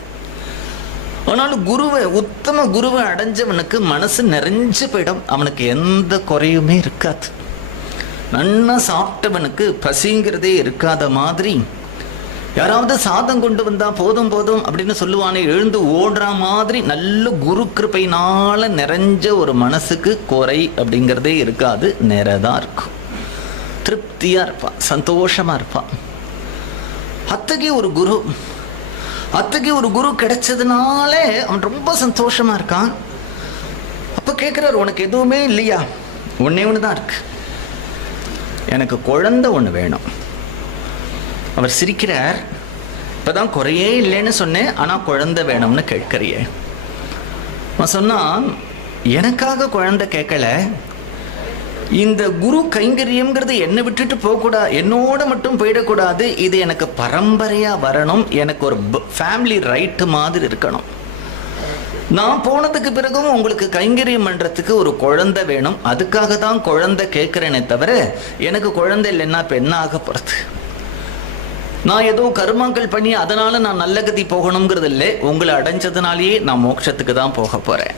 ஆனாலும் குருவை, உத்தம குருவை அடைஞ்சவனுக்கு மனசு நிறைஞ்சு போயிடும், அவனுக்கு எந்த குறையுமே இருக்காது. நன்னா சாப்பிட்டவனுக்கு பசிங்கிறதே இருக்காத மாதிரி, யாராவது சாதம் கொண்டு வந்தா போதும் போதும் அப்படின்னு சொல்லுவானே, எழுந்து ஓடுற மாதிரி நல்ல குரு கிருபையினால நிறைஞ்ச ஒரு மனசுக்கு குறை அப்படிங்கிறதே இருக்காது, நேரதான் இருக்கும், திருப்தியா இருப்பான், சந்தோஷமா இருப்பான். அத்தகைய ஒரு குரு கிடைச்சதுனால அவன் ரொம்ப சந்தோஷமா இருக்கான். அப்ப கேட்கிறார், உனக்கு எதுவுமே இல்லையா? ஒன்னே ஒண்ணுதான் இருக்கு, எனக்கு குழந்தை ஒண்ணு வேணும். அவர் சிரிக்கிறார், இப்பதான் குறையே இல்லைன்னு சொன்னேன், ஆனா குழந்தை வேணும்னு கேட்கறியே. நான் சொன்னா, எனக்காக குழந்தை கேட்கல, இந்த குரு கைங்கரியம்ங்கிறது என்னை விட்டுட்டு போகக்கூடாது, என்னோட மட்டும் போயிடக்கூடாது, இது எனக்கு பரம்பரையா வரணும், எனக்கு ஒரு ஃபேமிலி ரைட்டு மாதிரி இருக்கணும். நான் போனதுக்கு பிறகும் உங்களுக்கு கைங்கரியம் பண்றதுக்கு ஒரு குழந்தை வேணும், அதுக்காக தான் குழந்தை கேட்கிறேனே தவிர எனக்கு குழந்தை இல்லைன்னா இப்ப என்ன ஆக போறது? நான் ஏதோ கர்மாக்கள் பண்ணி அதனால நான் நல்ல கதி போகணுங்கிறது இல்லை, உங்களை அடைஞ்சதுனாலேயே நான் மோட்சத்துக்கு தான் போக போறேன்.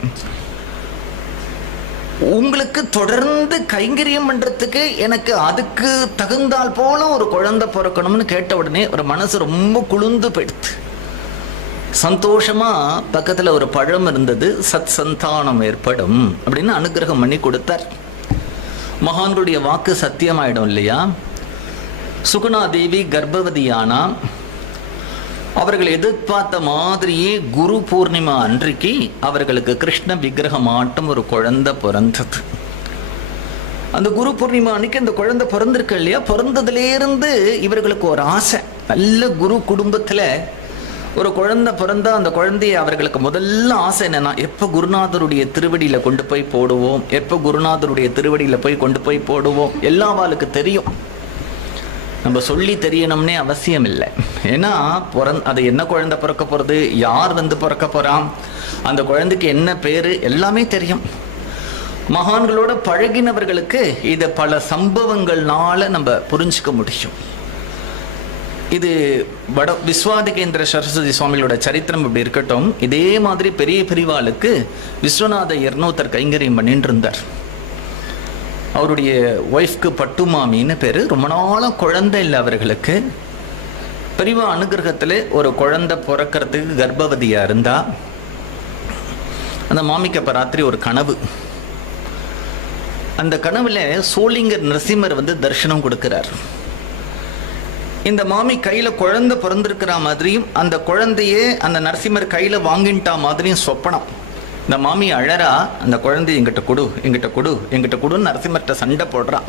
உங்களுக்கு தொடர்ந்து கைங்கரியம் பண்றதுக்கு எனக்கு அதுக்கு தகுந்தால் போல ஒரு குழந்தை பிறக்கணும்னு கேட்ட உடனே ஒரு மனசு ரொம்ப குளிர்ந்து போயிடுது. சந்தோஷமா பக்கத்துல ஒரு பழம் இருந்தது, சத் சந்தானம் ஏற்படும் அப்படின்னு அனுகிரகம் பண்ணி கொடுத்தார். மகான்களுடைய வாக்கு சத்தியமாயிடும் இல்லையா? சுகுணாதேவி கர்ப்பவதியானா, அவர்கள் எதிர்பார்த்த மாதிரியே குரு பூர்ணிமா அன்றைக்கு அவர்களுக்கு கிருஷ்ண விக்கிரகம் ஆட்டும் ஒரு குழந்தை பிறந்தது. அந்த குரு பூர்ணிமா அன்னைக்கு அந்த குழந்தை பிறந்திருக்கு இல்லையா, பிறந்ததுலேருந்து இவர்களுக்கு ஒரு ஆசை, நல்ல குரு குடும்பத்துல ஒரு குழந்தை பிறந்தா அந்த குழந்தைய அவர்களுக்கு முதல்ல ஆசை என்னன்னா, எப்ப குருநாதருடைய திருவடியில கொண்டு போய் போடுவோம், எப்ப குருநாதருடைய திருவடியில போய் கொண்டு போய் போடுவோம். எல்லா வாளுக்கு தெரியும், நம்ம சொல்லி தெரியணும்னே அவசியம் இல்லை. ஏன்னா அது என்ன குழந்தை பிறக்க போறது, யார் வந்து பிறக்க போறான், அந்த குழந்தைக்கு என்ன பேரு எல்லாமே தெரியும். மகான்களோட பழகினவர்களுக்கு இதை பல சம்பவங்கள்னால நம்ம புரிஞ்சுக்க முடியும். இது விஸ்வாதிகேந்திர சரஸ்வதி சுவாமிகளோட சரித்திரம் இப்படி இருக்கட்டும். இதே மாதிரி பெரிய பெரிவாளுக்கு விஸ்வநாத ஒருத்தர் கைங்கரியம் பண்ணிட்டு இருந்தார். அவருடைய ஒய்ஃப்க்கு பட்டுமாமின்னு பேரு. ரொம்ப நாளும் குழந்தை இல்லை அவர்களுக்கு. பெரிவா அனுகிரகத்தில் ஒரு குழந்தை பிறக்கிறதுக்கு கர்ப்பவதியா இருந்தா. அந்த மாமிக்கு அப்ப ராத்திரி ஒரு கனவு. அந்த கனவுல சோளிங்கர் நரசிம்மர் தரிசனம் கொடுக்கிறார். இந்த மாமி கையில குழந்தை பிறந்திருக்கிற மாதிரியும் அந்த குழந்தையே அந்த நரசிம்மர் கையில வாங்கிட்டா மாதிரியும் சொப்பனம். இந்த மாமி அழறா, அந்த குழந்தை எங்கிட்ட கொடு, எங்கிட்ட கொடு, எங்கிட்ட கொடுன்னு நரசிம்மர்கிட்ட சண்டை போடுறான்.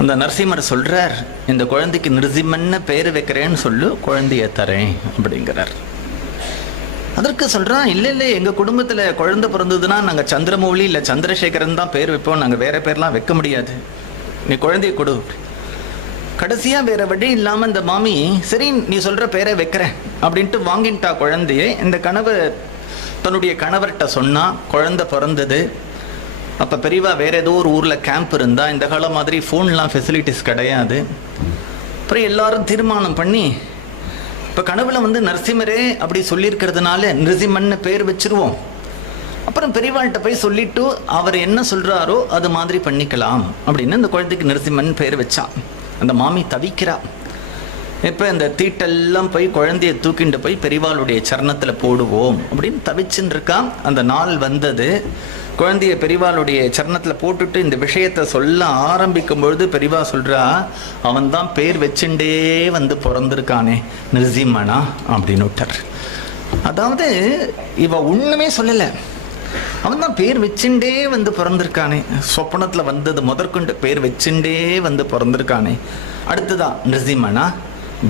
அந்த நரசிம்மர் சொல்றார், இந்த குழந்தைக்கு நிருசிம்மன்னு பேர் வைக்கிறேன்னு சொல்லு, குழந்தைய தரேன் அப்படிங்கிறார். அதற்கு சொல்றான், இல்லை இல்லை, எங்க குடும்பத்துல குழந்தை பிறந்ததுன்னா நாங்க சந்திரமௌலி இல்லை சந்திரசேகரன் தான் பேர் வைப்போம், நாங்க வேற பேர்லாம் வைக்க முடியாது, நீ குழந்தைய கொடு. கடைசியா வேற வழி இல்லாம இந்த மாமி சரி நீ சொல்ற பேரை வைக்கிறேன் அப்படின்ட்டு வாங்கிட்டா குழந்தைய. இந்த கனவு தன்னுடைய கணவர்கிட்ட சொன்னா. குழந்தை பிறந்தது. அப்ப பெரியவா வேற ஏதோ ஒரு ஊர்ல கேம்ப் இருந்தா. இந்த காலம் மாதிரி போன்லாம் ஃபெசிலிட்டிஸ் கிடையாது. அப்புறம் எல்லாரும் தீர்மானம் பண்ணி இப்ப கனவுல நரசிம்மரே அப்படி சொல்லியிருக்கிறதுனால நிருசிம்மன்னு பேர் வச்சிருவோம். அப்புறம் பெரியவாள்கிட்ட போய் சொல்லிட்டு அவர் என்ன சொல்றாரோ அது மாதிரி பண்ணிக்கலாம் அப்படின்னு இந்த குழந்தைக்கு நிருசிம்மன் பேர் வச்சான். அந்த மாமி தவிக்கிறா. இப்ப இந்த தீட்டெல்லாம் போய் குழந்தைய தூக்கிட்டு போய் பெரியவாளுடைய சரணத்துல போடுவோம் அப்படின்னு தவிச்சுன்னு இருக்கா. அந்த நாள் வந்தது. குழந்தைய பெரியவாளுடைய சரணத்துல போட்டுட்டு இந்த விஷயத்த சொல்ல ஆரம்பிக்கும் பொழுது பெரியவா சொல்றா, அவன் தான் பேர் வச்சுட்டே பிறந்திருக்கானே நிருசிம்மனா அப்படின்னு விட்டார். அதாவது இவ ஒண்ணுமே சொல்லல, அவன் தான் பேர் வச்சுட்டே பிறந்திருக்கானே, சொப்பனத்துல வந்தது முதற்கொண்டு பேர் வச்சுட்டே பிறந்திருக்கானே. அடுத்ததான் நிருசிம்மனா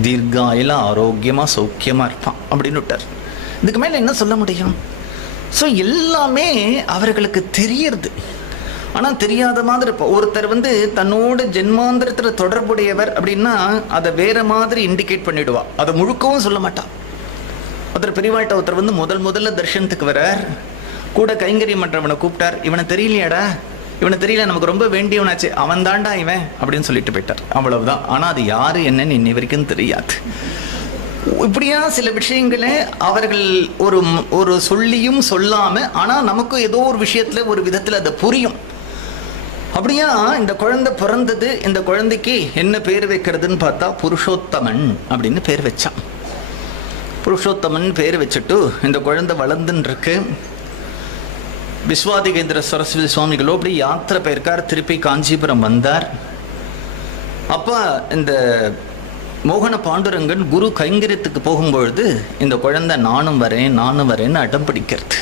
தீர்காயில ஆரோக்கியமா சௌக்கியமா இருப்பான் அப்படின்னு விட்டார். இதுக்கு மேல என்ன சொல்ல முடியும்? ஸோ எல்லாமே அவர்களுக்கு தெரியறது. ஆனா தெரியாத மாதிரி இருப்போம். ஒருத்தர் தன்னோட ஜென்மாந்திரத்துல தொடர்புடையவர் அப்படின்னா அதை வேற மாதிரி இண்டிகேட் பண்ணிடுவா, அதை முழுக்கவும் சொல்ல மாட்டான். ஒருத்தர் பெரியவாழ்கிட்ட ஒருத்தர் முதல்ல தரிசனத்துக்கு வரார். கூட கைங்கரியம் பண்றவனை கூப்பிட்டார். இவனை தெரியலையாடா, இவனை தெரியல, நமக்கு ரொம்ப வேண்டியவனாச்சு, அவன் தாண்டா இவன் அப்படின்னு சொல்லிட்டு போயிட்டார். அவ்வளவுதான். ஆனா அது யாரு என்னன்னு இன்னி வரைக்கும் தெரியாது. இப்படியா சில விஷயங்களை அவர்கள் ஒரு சொல்லியும் சொல்லாம, ஆனா நமக்கு ஏதோ ஒரு விஷயத்துல ஒரு விதத்துல அதை புரியும். அப்படியா இந்த குழந்தை பிறந்தது. இந்த குழந்தைக்கு என்ன பேர் வைக்கிறதுன்னு பார்த்தா புருஷோத்தமன் அப்படின்னு பேர் வச்சான். புருஷோத்தமன் பேர் வச்சுட்டு இந்த குழந்தை வளர்ந்துன்னு இருக்கு. விஸ்வாதிகேந்திர சரஸ்வதி சுவாமிகளோ அப்படி யாத்திரை போயிருக்கார். திருப்பி காஞ்சிபுரம் வந்தார். அப்ப இந்த மோகன பாண்டுரங்கன் குரு கைங்கரியத்துக்கு போகும்பொழுது இந்த குழந்தை நானும் வரேன்னு அடம் பிடிக்கிறது.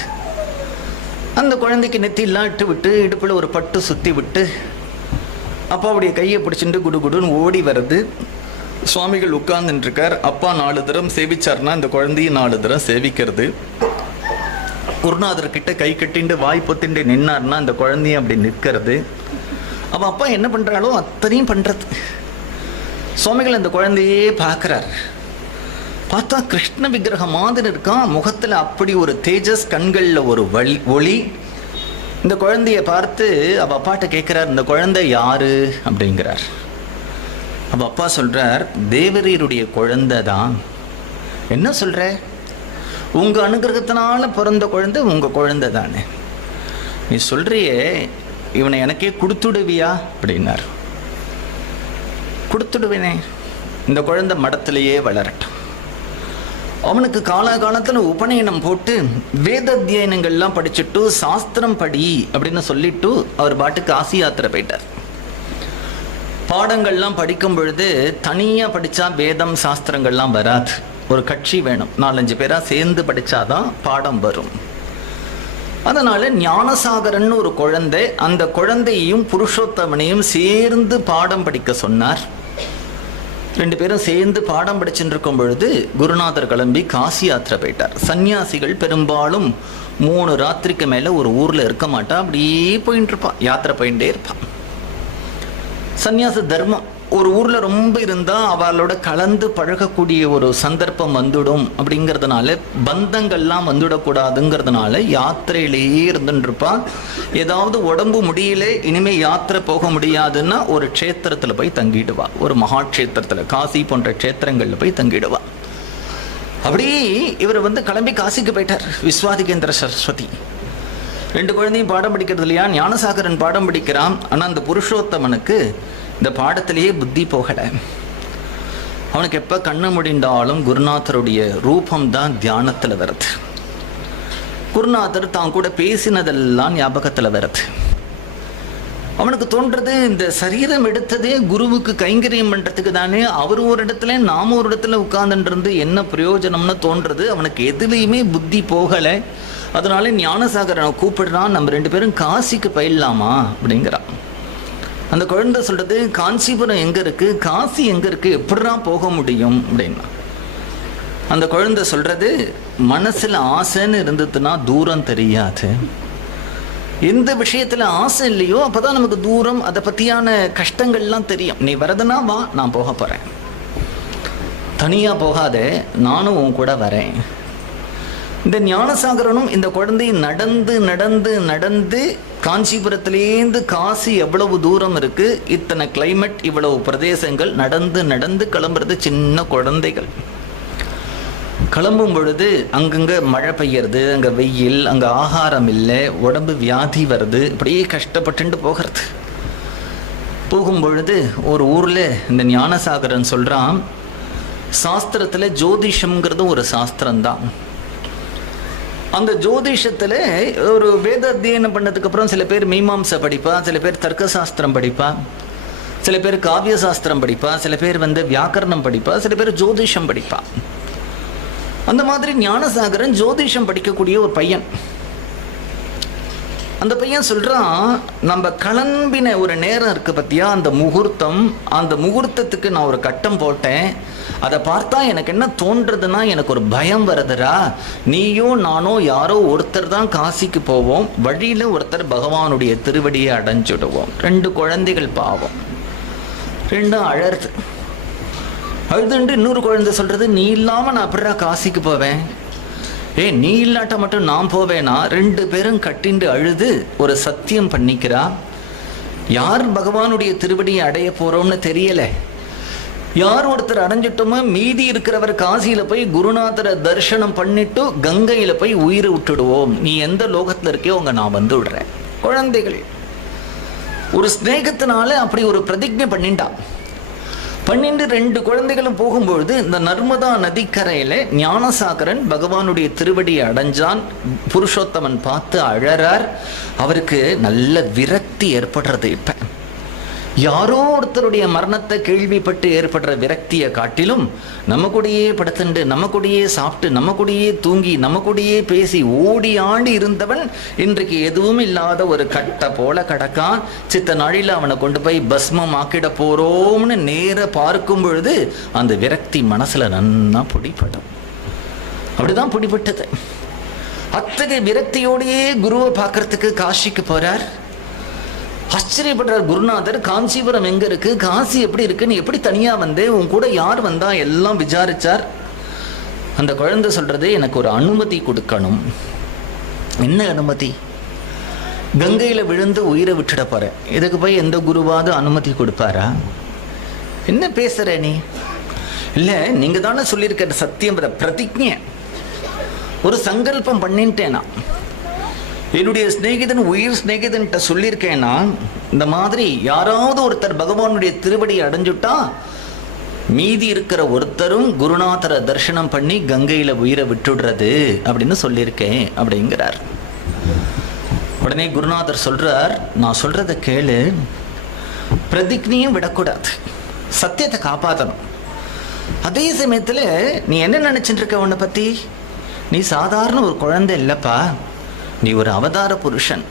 அந்த குழந்தைக்கு நெத்தியெல்லாம் இட்டு விட்டு இடுப்புல ஒரு பட்டு சுத்தி விட்டு அப்பாவுடைய கையை பிடிச்சிட்டு குடுகுடுன்னு ஓடி வருது. சுவாமிகள் உட்கார்ந்துட்டு இருக்கார். அப்பா 4 தரம் சேவிச்சார்னா இந்த குழந்தைய 4 தரம் சேவிக்கிறது. குருநாதர் கிட்ட கை கட்டிண்டு வாய் பொத்திண்டு நின்னார்னா இந்த குழந்தைய அப்படி நிற்கிறது. அப்ப அப்பா என்ன பண்றாளோ அத்தனையும் பண்றது. சுவாமிகள் அந்த குழந்தையே பார்க்கிறார். பார்த்தா கிருஷ்ண விக்கிரகம் மாதிரி இருக்கான். முகத்துல அப்படி ஒரு தேஜஸ், கண்கள்ல ஒரு ஒளி. இந்த குழந்தைய பார்த்து அவ அப்பாட்ட கேட்கிறார், இந்த குழந்தை யாரு அப்படிங்கிறார். அப்ப அப்பா சொல்றார், தேவரீருடைய குழந்தை தான். என்ன சொல்ற? உங்க அனுகிரகத்தினால பிறந்த குழந்தை உங்க குழந்தை தானே. நீ சொல்றியே, இவனை எனக்கே கொடுத்துடுவியா அப்படின்னார். கொடுத்துடுவேனே, இந்த குழந்தை மடத்திலேயே வளரட்டும். அவனுக்கு காலகாலத்தில் உபநயனம் போட்டு வேத அத்தியனங்கள்லாம் படிச்சுட்டு சாஸ்திரம் படி அப்படின்னு சொல்லிட்டு அவர் பாட்டுக்கு காசி யாத்திரை போயிட்டார். பாடங்கள்லாம் படிக்கும் பொழுது தனியா படிச்சா வேதம் சாஸ்திரங்கள்லாம் வராது. ஒரு கட்சி வேணும், 4-5 பேரா சேர்ந்து படிச்சாதான் பாடம் வரும். அதனால ஞானசாகரன் ஒரு குழந்தை, அந்த குழந்தையையும் புருஷோத்தமனையும் சேர்ந்து பாடம் படிக்க சொன்னார். 2 பேரும் சேர்ந்து பாடம் படிச்சுட்டு இருக்கும் பொழுது குருநாதர் கிளம்பி காசி யாத்திரை போயிட்டார். சன்னியாசிகள் பெரும்பாலும் 3 ராத்திரிக்கு மேல ஒரு ஊர்ல இருக்க மாட்டா, அப்படியே போயிட்டு இருப்பான், யாத்திரை போயிட்டே இருப்பான். சன்னியாச தர்மம். ஒரு ஊரில் ரொம்ப இருந்தால் அவளோட கலந்து பழகக்கூடிய ஒரு சந்தர்ப்பம் வந்துடும் அப்படிங்கிறதுனால, பந்தங்கள்லாம் வந்துடக்கூடாதுங்கிறதுனால யாத்திரையிலேயே இருந்துருப்பா. ஏதாவது உடம்பு முடியல, இனிமேல் யாத்திரை போக முடியாதுன்னா ஒரு க்ஷேத்திரத்தில் போய் தங்கிடுவா. ஒரு மகா க்ஷேத்திரத்தில், காசி போன்ற க்ஷேத்திரங்களில் போய் தங்கிடுவா. அப்படி இவர் கிளம்பி காசிக்கு போயிட்டார். விஸ்வாதிகேந்திர சரஸ்வதி 2 குழந்தையும் பாடம் படிக்கிறது இல்லையா. ஞானசாகரன் பாடம் படிக்கிறான். ஆனால் அந்த புருஷோத்தமனுக்கு இந்த பாடத்திலேயே புத்தி போகலை. அவனுக்கு எப்போ கண்ணு முடிந்தாலும் குருநாதருடைய ரூபம்தான் தியானத்தில் வருது. குருநாதர் தான் கூட பேசினதெல்லாம் ஞாபகத்தில் வருது. அவனுக்கு தோன்றது, இந்த சரீரம் எடுத்ததே குருவுக்கு கைங்கரியம் பண்ணுறதுக்கு தானே, அவர் ஒரு இடத்துல நாம ஒரு இடத்துல உட்கார்ந்துட்டு என்ன பிரயோஜனம்னு தோன்றது. அவனுக்கு எதுலேயுமே புத்தி போகலை. அதனால ஞானசாகரனை கூப்பிடுறான், நம்ம 2 பேரும் காசிக்கு போயிடலாமா அப்படிங்கிறான். அந்த குழந்தை சொல்கிறது, காஞ்சிபுரம் எங்கே இருக்குது, காசி எங்கே இருக்குது, எப்படிதான் போக முடியும் அப்படின்னா. அந்த குழந்தை சொல்கிறது, மனசில் ஆசைன்னு இருந்ததுன்னா தூரம் தெரியாது. எந்த விஷயத்தில் ஆசை இல்லையோ அப்போ தான் நமக்கு தூரம், அதை பற்றியான கஷ்டங்கள்லாம் தெரியும். நீ வரதுன்னா வா, நான் போக போகிறேன். தனியாக போகாதே, நானும் உன் கூட வரேன். இந்த ஞானசாகரனும் இந்த குழந்தையும் நடந்து நடந்து நடந்து காஞ்சிபுரத்திலேருந்து காசி எவ்வளவு தூரம் இருக்குது, இத்தனை கிளைமேட், இவ்வளவு பிரதேசங்கள், நடந்து நடந்து கிளம்புறது சின்ன குழந்தைகள். கிளம்பும் பொழுது அங்கங்கே மழை பெய்யறது, அங்கே வெயில், அங்கே ஆகாரம் இல்லை, உடம்பு வியாதி வருது. இப்படியே கஷ்டப்பட்டு போகிறது. போகும் பொழுது ஒரு ஊரில் இந்த ஞானசாகரன் சொல்கிறான், சாஸ்திரத்தில் ஜோதிஷம்ங்கிறது ஒரு சாஸ்திரம்தான். அந்த ஜோதிஷத்தில் ஒரு வேத அத்தியனம் பண்ணதுக்கப்புறம் சில பேர் மீமாம்சை படிப்பா, சில பேர் தர்க்க சாஸ்திரம் படிப்பா, சில பேர் காவிய சாஸ்திரம் படிப்பா, சில பேர் வியாக்கரணம் படிப்பா, சில பேர் ஜோதிஷம் படிப்பா. அந்த மாதிரி ஞானசாகரன் ஜோதிஷம் படிக்கக்கூடிய ஒரு பையன். அந்த பையன் சொல்கிறான், நம்ம கிளம்பின ஒரு நேரம் இருக்குது பற்றியா, அந்த முகூர்த்தம், அந்த முகூர்த்தத்துக்கு நான் ஒரு கட்டம் போட்டேன். அதை பார்த்தா எனக்கு என்ன தோன்றதுன்னா, எனக்கு ஒரு பயம் வருதுரா. நீயும் நானோ யாரோ ஒருத்தர் தான் காசிக்கு போவோம், வழியில் ஒருத்தர் பகவானுடைய திருவடியை அடைஞ்சுடுவோம். 2 குழந்தைகள் பாவம், 2 அழறது. அழுதுண்டு இன்னொரு குழந்தை சொல்கிறது, நீ இல்லாமல் நான் அப்படிடா காசிக்கு போவேன். நீ இல்லாட்ட மட்டும் நான் போவேனா. 2 பேரும் கட்டிண்டு அழுது ஒரு சத்தியம் பண்ணிக்கிறா. யார் பகவானுடைய திருவடியை அடைய போகிறோம்னு தெரியலை. யார் ஒருத்தர் அடைஞ்சிட்டோமோ மீதி இருக்கிறவர் காசியில் போய் குருநாதரை தரிசனம் பண்ணிட்டு கங்கையில் போய் உயிரை விட்டுடுவோம். நீ எந்த லோகத்தில் இருக்கியோ அங்கே நான் வந்து விடுறேன். குழந்தைகள் ஒரு ஸ்நேகத்தினால அப்படி ஒரு பிரதிஜை பண்ணிட்டான். 2 குழந்தைகளும் போகும்பொழுது இந்த நர்மதா நதிக்கரையில் ஞானசாகரன் பகவானுடைய திருவடியை அடைஞ்சான். புருஷோத்தமன் பார்த்து அழறார். அவருக்கு நல்ல விரக்தி ஏற்படுறது. இப்போ யாரோ ஒருத்தருடைய மரணத்தை கேள்விப்பட்டு ஏற்படுற விரக்தியை காட்டிலும் நம்ம கூடயே படுத்துண்டு, நம்ம கூடயே சாப்பிட்டு, நம்ம கூடயே தூங்கி, நம்ம கூடயே பேசி ஓடி ஆடி இருந்தவன் இன்றைக்கு எதுவும் இல்லாத ஒரு கட்டை போல கிடக்கான். சித்த நாளில் அவனை கொண்டு போய் பஸ்மம் ஆக்கிட போறோம்னு நேர பார்க்கும் பொழுது அந்த விரக்தி மனசுல நன்னா பிடிப்படும். அப்படிதான் பிடிபட்டது. அத்தகைய விரக்தியோடையே குருவை பார்க்கறதுக்கு காசிக்கு போறார். ஆச்சரியப்படுறார் குருநாதர். காஞ்சிபுரம் எங்க இருக்கு, காசி எப்படி இருக்கு, நீ எப்படி தனியா வந்தே, உன் கூட யார் வந்தா, எல்லாம் விசாரிச்சார். அந்த குழந்தை சொல்றது, எனக்கு ஒரு அனுமதி கொடுக்கணும். என்ன அனுமதி? கங்கையில விழுந்து உயிரை விட்டுட போறேன். இதுக்கு போய் எந்த குருவாவது அனுமதி கொடுப்பாரா? என்ன பேசுற நீ? இல்ல, நீங்க தானே சொல்லியிருக்க சத்தியம், பிரதிஜை, ஒரு சங்கல்பம் பண்ணிட்டேனா, என்னுடைய ஸ்நேகிதன் உயிர் ஸ்நேகிதன்கிட்ட சொல்லியிருக்கேன்னா, இந்த மாதிரி யாராவது ஒருத்தர் பகவானுடைய திருவடியை அடைஞ்சுட்டா மீதி இருக்கிற ஒருத்தரும் குருநாதரை தரிசனம் பண்ணி கங்கையில் உயிரை விட்டுடுறது அப்படின்னு சொல்லியிருக்கேன் அப்படிங்கிறார். உடனே குருநாதர் சொல்றார், நான் சொல்றதை கேளு, பிரதிஜையும் விடக்கூடாது, சத்தியத்தை காப்பாற்றணும். அதே சமயத்தில் நீ என்ன நினைச்சிட்டு இருக்க, உன்னை பற்றி நீ சாதாரண ஒரு குழந்தை இல்லைப்பா, நீ ஒரு அவதார புருஷன்.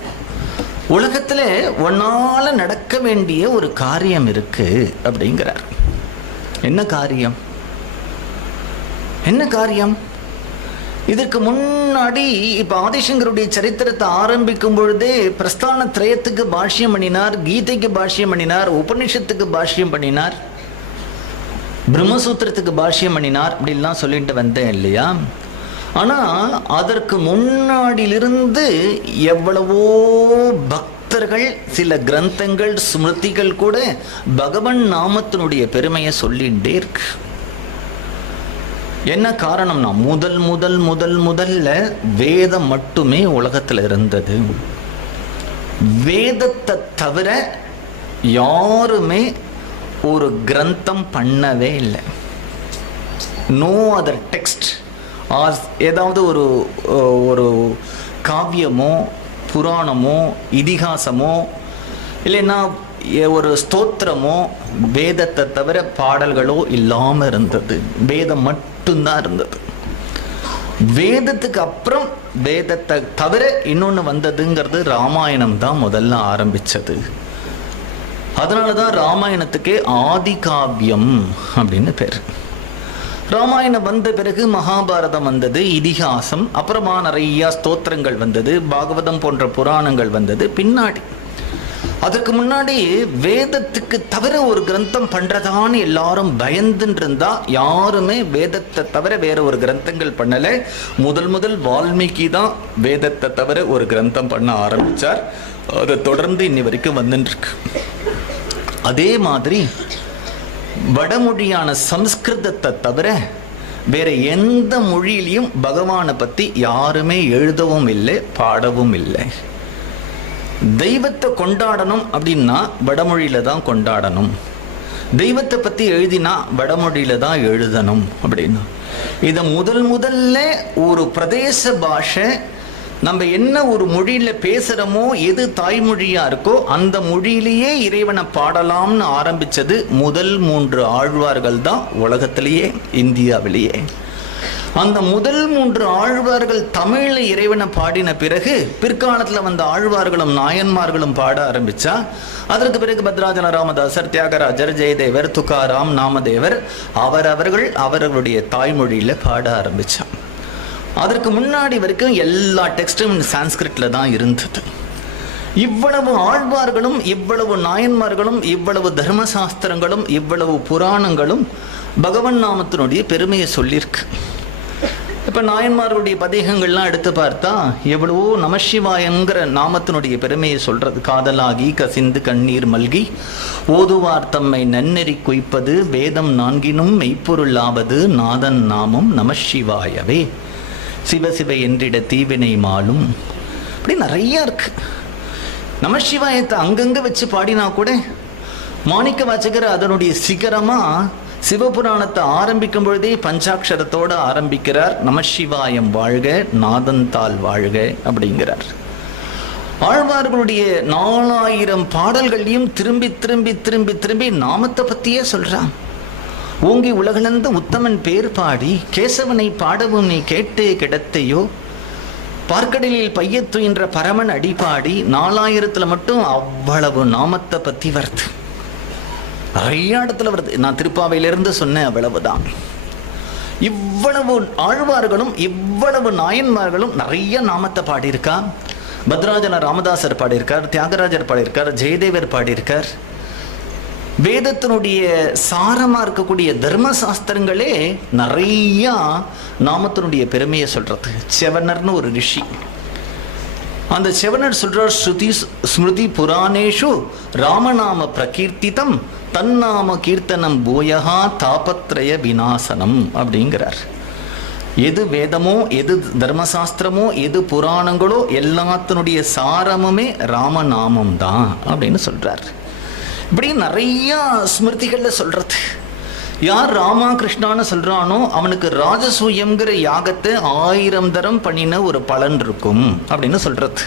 உலகத்தில் ஒன்னால நடக்க வேண்டிய ஒரு காரியம் இருக்கு அப்படிங்கிறார். என்ன காரியம்? என்ன காரியம்? இதற்கு முன்னாடி இப்ப ஆதிசங்கருடைய சரித்திரத்தை ஆரம்பிக்கும் பொழுதே பிரஸ்தான திரயத்துக்கு பாஷ்யம் பண்ணினார், கீதைக்கு பாஷ்யம் பண்ணினார், உபனிஷத்துக்கு பாஷ்யம் பண்ணினார், பிரம்மசூத்திரத்துக்கு பாஷ்யம் பண்ணினார், அப்படின்லாம் சொல்லிட்டு வந்தேன் இல்லையா? ஆனா அதற்கு முன்னாடியிலிருந்து எவ்வளவோ பக்தர்கள் சில கிரந்தங்கள் ஸ்மிருதிகள் கூட பகவன் நாமத்தினுடைய பெருமையை சொல்லிட்டே இருக்கு. என்ன காரணம்னா முதல்ல வேதம் மட்டுமே உலகத்தில் இருந்தது. வேதத்தை தவிர யாருமே ஒரு கிரந்தம் பண்ணவே இல்லை. நோ அதர் டெக்ஸ்ட் ஆர் ஏதாவது ஒரு காவியமோ புராணமோ இதிகாசமோ இல்லைன்னா ஒரு ஸ்தோத்திரமோ வேதத்தை தவிர பாடல்களோ இல்லாமல் இருந்தது. வேதம் மட்டும்தான் இருந்தது. வேதத்துக்கு அப்புறம் வேதத்தை தவிர இன்னொன்று வந்ததுங்கிறது ராமாயணம் தான் முதல்ல ஆரம்பிச்சது. அதனாலதான் ராமாயணத்துக்கே ஆதி காவியம் அப்படின்னு பேர். ராமாயணம் வந்த பிறகு மகாபாரதம் வந்தது, இதிகாசம், அப்புறமா நிறைய ஸ்தோத்திரங்கள் வந்தது, பாகவதம் போன்ற புராணங்கள் வந்தது பின்னாடி. அதுக்கு முன்னாடி வேதத்துக்கு தவிர ஒரு கிரந்தம் பண்றதான்னு எல்லாரும் பயந்துட்டு இருந்தா யாருமே வேதத்தை தவிர வேற ஒரு கிரந்தங்கள் பண்ணல. முதல் வால்மீகி தான் வேதத்தை தவிர ஒரு கிரந்தம் பண்ண ஆரம்பிச்சார். அதை தொடர்ந்து இன்னி வரைக்கும் வந்துட்டு இருக்கு. அதே மாதிரி வடமொழியான சம்ஸ்கிருதத்தை தவிர வேற எந்த மொழியிலையும் பகவானை பத்தி யாருமே எழுதவும் இல்லை, பாடவும் இல்லை. தெய்வத்தை கொண்டாடணும் அப்படின்னா வடமொழியில தான் கொண்டாடணும். தெய்வத்தை பத்தி எழுதினா வடமொழியில தான் எழுதணும் அப்படின்னா இதை முதல்ல ஒரு பிரதேச பாஷை நம்ம என்ன ஒரு மொழியில பேசுறோமோ எது தாய்மொழியா இருக்கோ அந்த மொழியிலேயே இறைவனை பாடலாம்னு ஆரம்பிச்சது முதல் 3 ஆழ்வார்கள் தான் உலகத்திலேயே, இந்தியாவிலேயே. அந்த முதல் 3 ஆழ்வார்கள் தமிழ்ல இறைவனை பாடின பிறகு பிற்காலத்துல வந்த ஆழ்வார்களும் நாயன்மார்களும் பாட ஆரம்பிச்சா. அதற்கு பிறகு பத்ராஜல ராமதாசர், தியாகராஜர், ஜெயதேவர், துக்காராம், நாமதேவர் அவர்களுடைய தாய்மொழியில பாட ஆரம்பிச்சா. அதற்கு முன்னாடி வரைக்கும் எல்லா டெக்ஸ்டும் சான்ஸ்கிரிட்ல தான் இருந்தது. இவ்வளவு ஆழ்வார்களும் இவ்வளவு நாயன்மார்களும் இவ்வளவு தர்மசாஸ்திரங்களும் இவ்வளவு புராணங்களும் பகவன் நாமத்தினுடைய பெருமையை சொல்லியிருக்கு. இப்ப நாயன்மார்களுடைய பதிகங்கள்லாம் எடுத்து பார்த்தா எவ்வளவோ நமசிவாயங்கிற நாமத்தினுடைய பெருமையை சொல்றது. காதலாகி கசிந்து கண்ணீர் மல்கி ஓதுவார் தம்மை நன்னெறி குய்ப்பது வேதம் 4 மெய்ப்பொருளாவது நாதன் நாமம் நமசிவாயவே சிவசிவ என்றிட தீவினை மாலும். அப்படி நிறைய இருக்கு. நமசிவாயத்தை அங்கங்க வச்சு பாடினா கூட மாணிக்க வாசகர் அதனுடைய சிகரமா சிவபுராணத்தை ஆரம்பிக்கும் பொழுதே பஞ்சாட்சரத்தோடு ஆரம்பிக்கிறார். நமசிவாயம் வாழ்க, நாதந்தால் வாழ்க அப்படிங்கிறார். ஆழ்வார்களுடைய 4000 பாடல்களையும் திரும்பி திரும்பி திரும்பி திரும்பி நாமத்தை பத்தியே சொல்றான். ஓங்கி உலகளந்த உத்தமன் பேர் பாடி கேசவனை பாடவும் நீ கேட்டே கிடத்தையோ, பார்க்கடலில் பையத்துயின்ற பரமன் அடிபாடி 4000த்துல மட்டும் அவ்வளவு நாமத்தை பத்தி வருது. நிறைய இடத்துல வருது. நான் திருப்பாவையிலிருந்து சொன்னேன், அவ்வளவுதான். இவ்வளவு ஆழ்வார்களும் இவ்வளவு நாயன்மார்களும் நிறைய நாமத்தை பாடியிருக்கா. பத்ராஜல ராமதாசர் பாடியிருக்கார், தியாகராஜர் பாடியிருக்கார், ஜெயதேவர் பாடியிருக்கார். வேதத்தினுடைய சாரமா இருக்கக்கூடிய தர்மசாஸ்திரங்களே நிறைய நாமத்தினுடைய பெருமையை சொல்றது. செவனர்னு ஒரு ரிஷி, அந்த செவனர் சொல்றார், ஸ்ருதி ஸ்மிருதி புராணேஷு ராமநாம பிரகீர்த்திதம் தன்னாம கீர்த்தனம் பூயகா தாபத்ரய விநாசனம் அப்படிங்கிறார். எது வேதமோ எது தர்மசாஸ்திரமோ எது புராணங்களோ எல்லாத்தினுடைய சாரமுமே ராமநாமம் தான் அப்படின்னு சொல்றார். இப்படி நிறைய ஸ்மிருதிகள்ல சொல்றது. யார் ராமா கிருஷ்ணான்னு சொல்றானோ அவனுக்கு ராஜசூயம்ங்கிற யாகத்தை 1000 தரம் பண்ணின ஒரு பலன் இருக்கும் அப்படின்னு சொல்றது.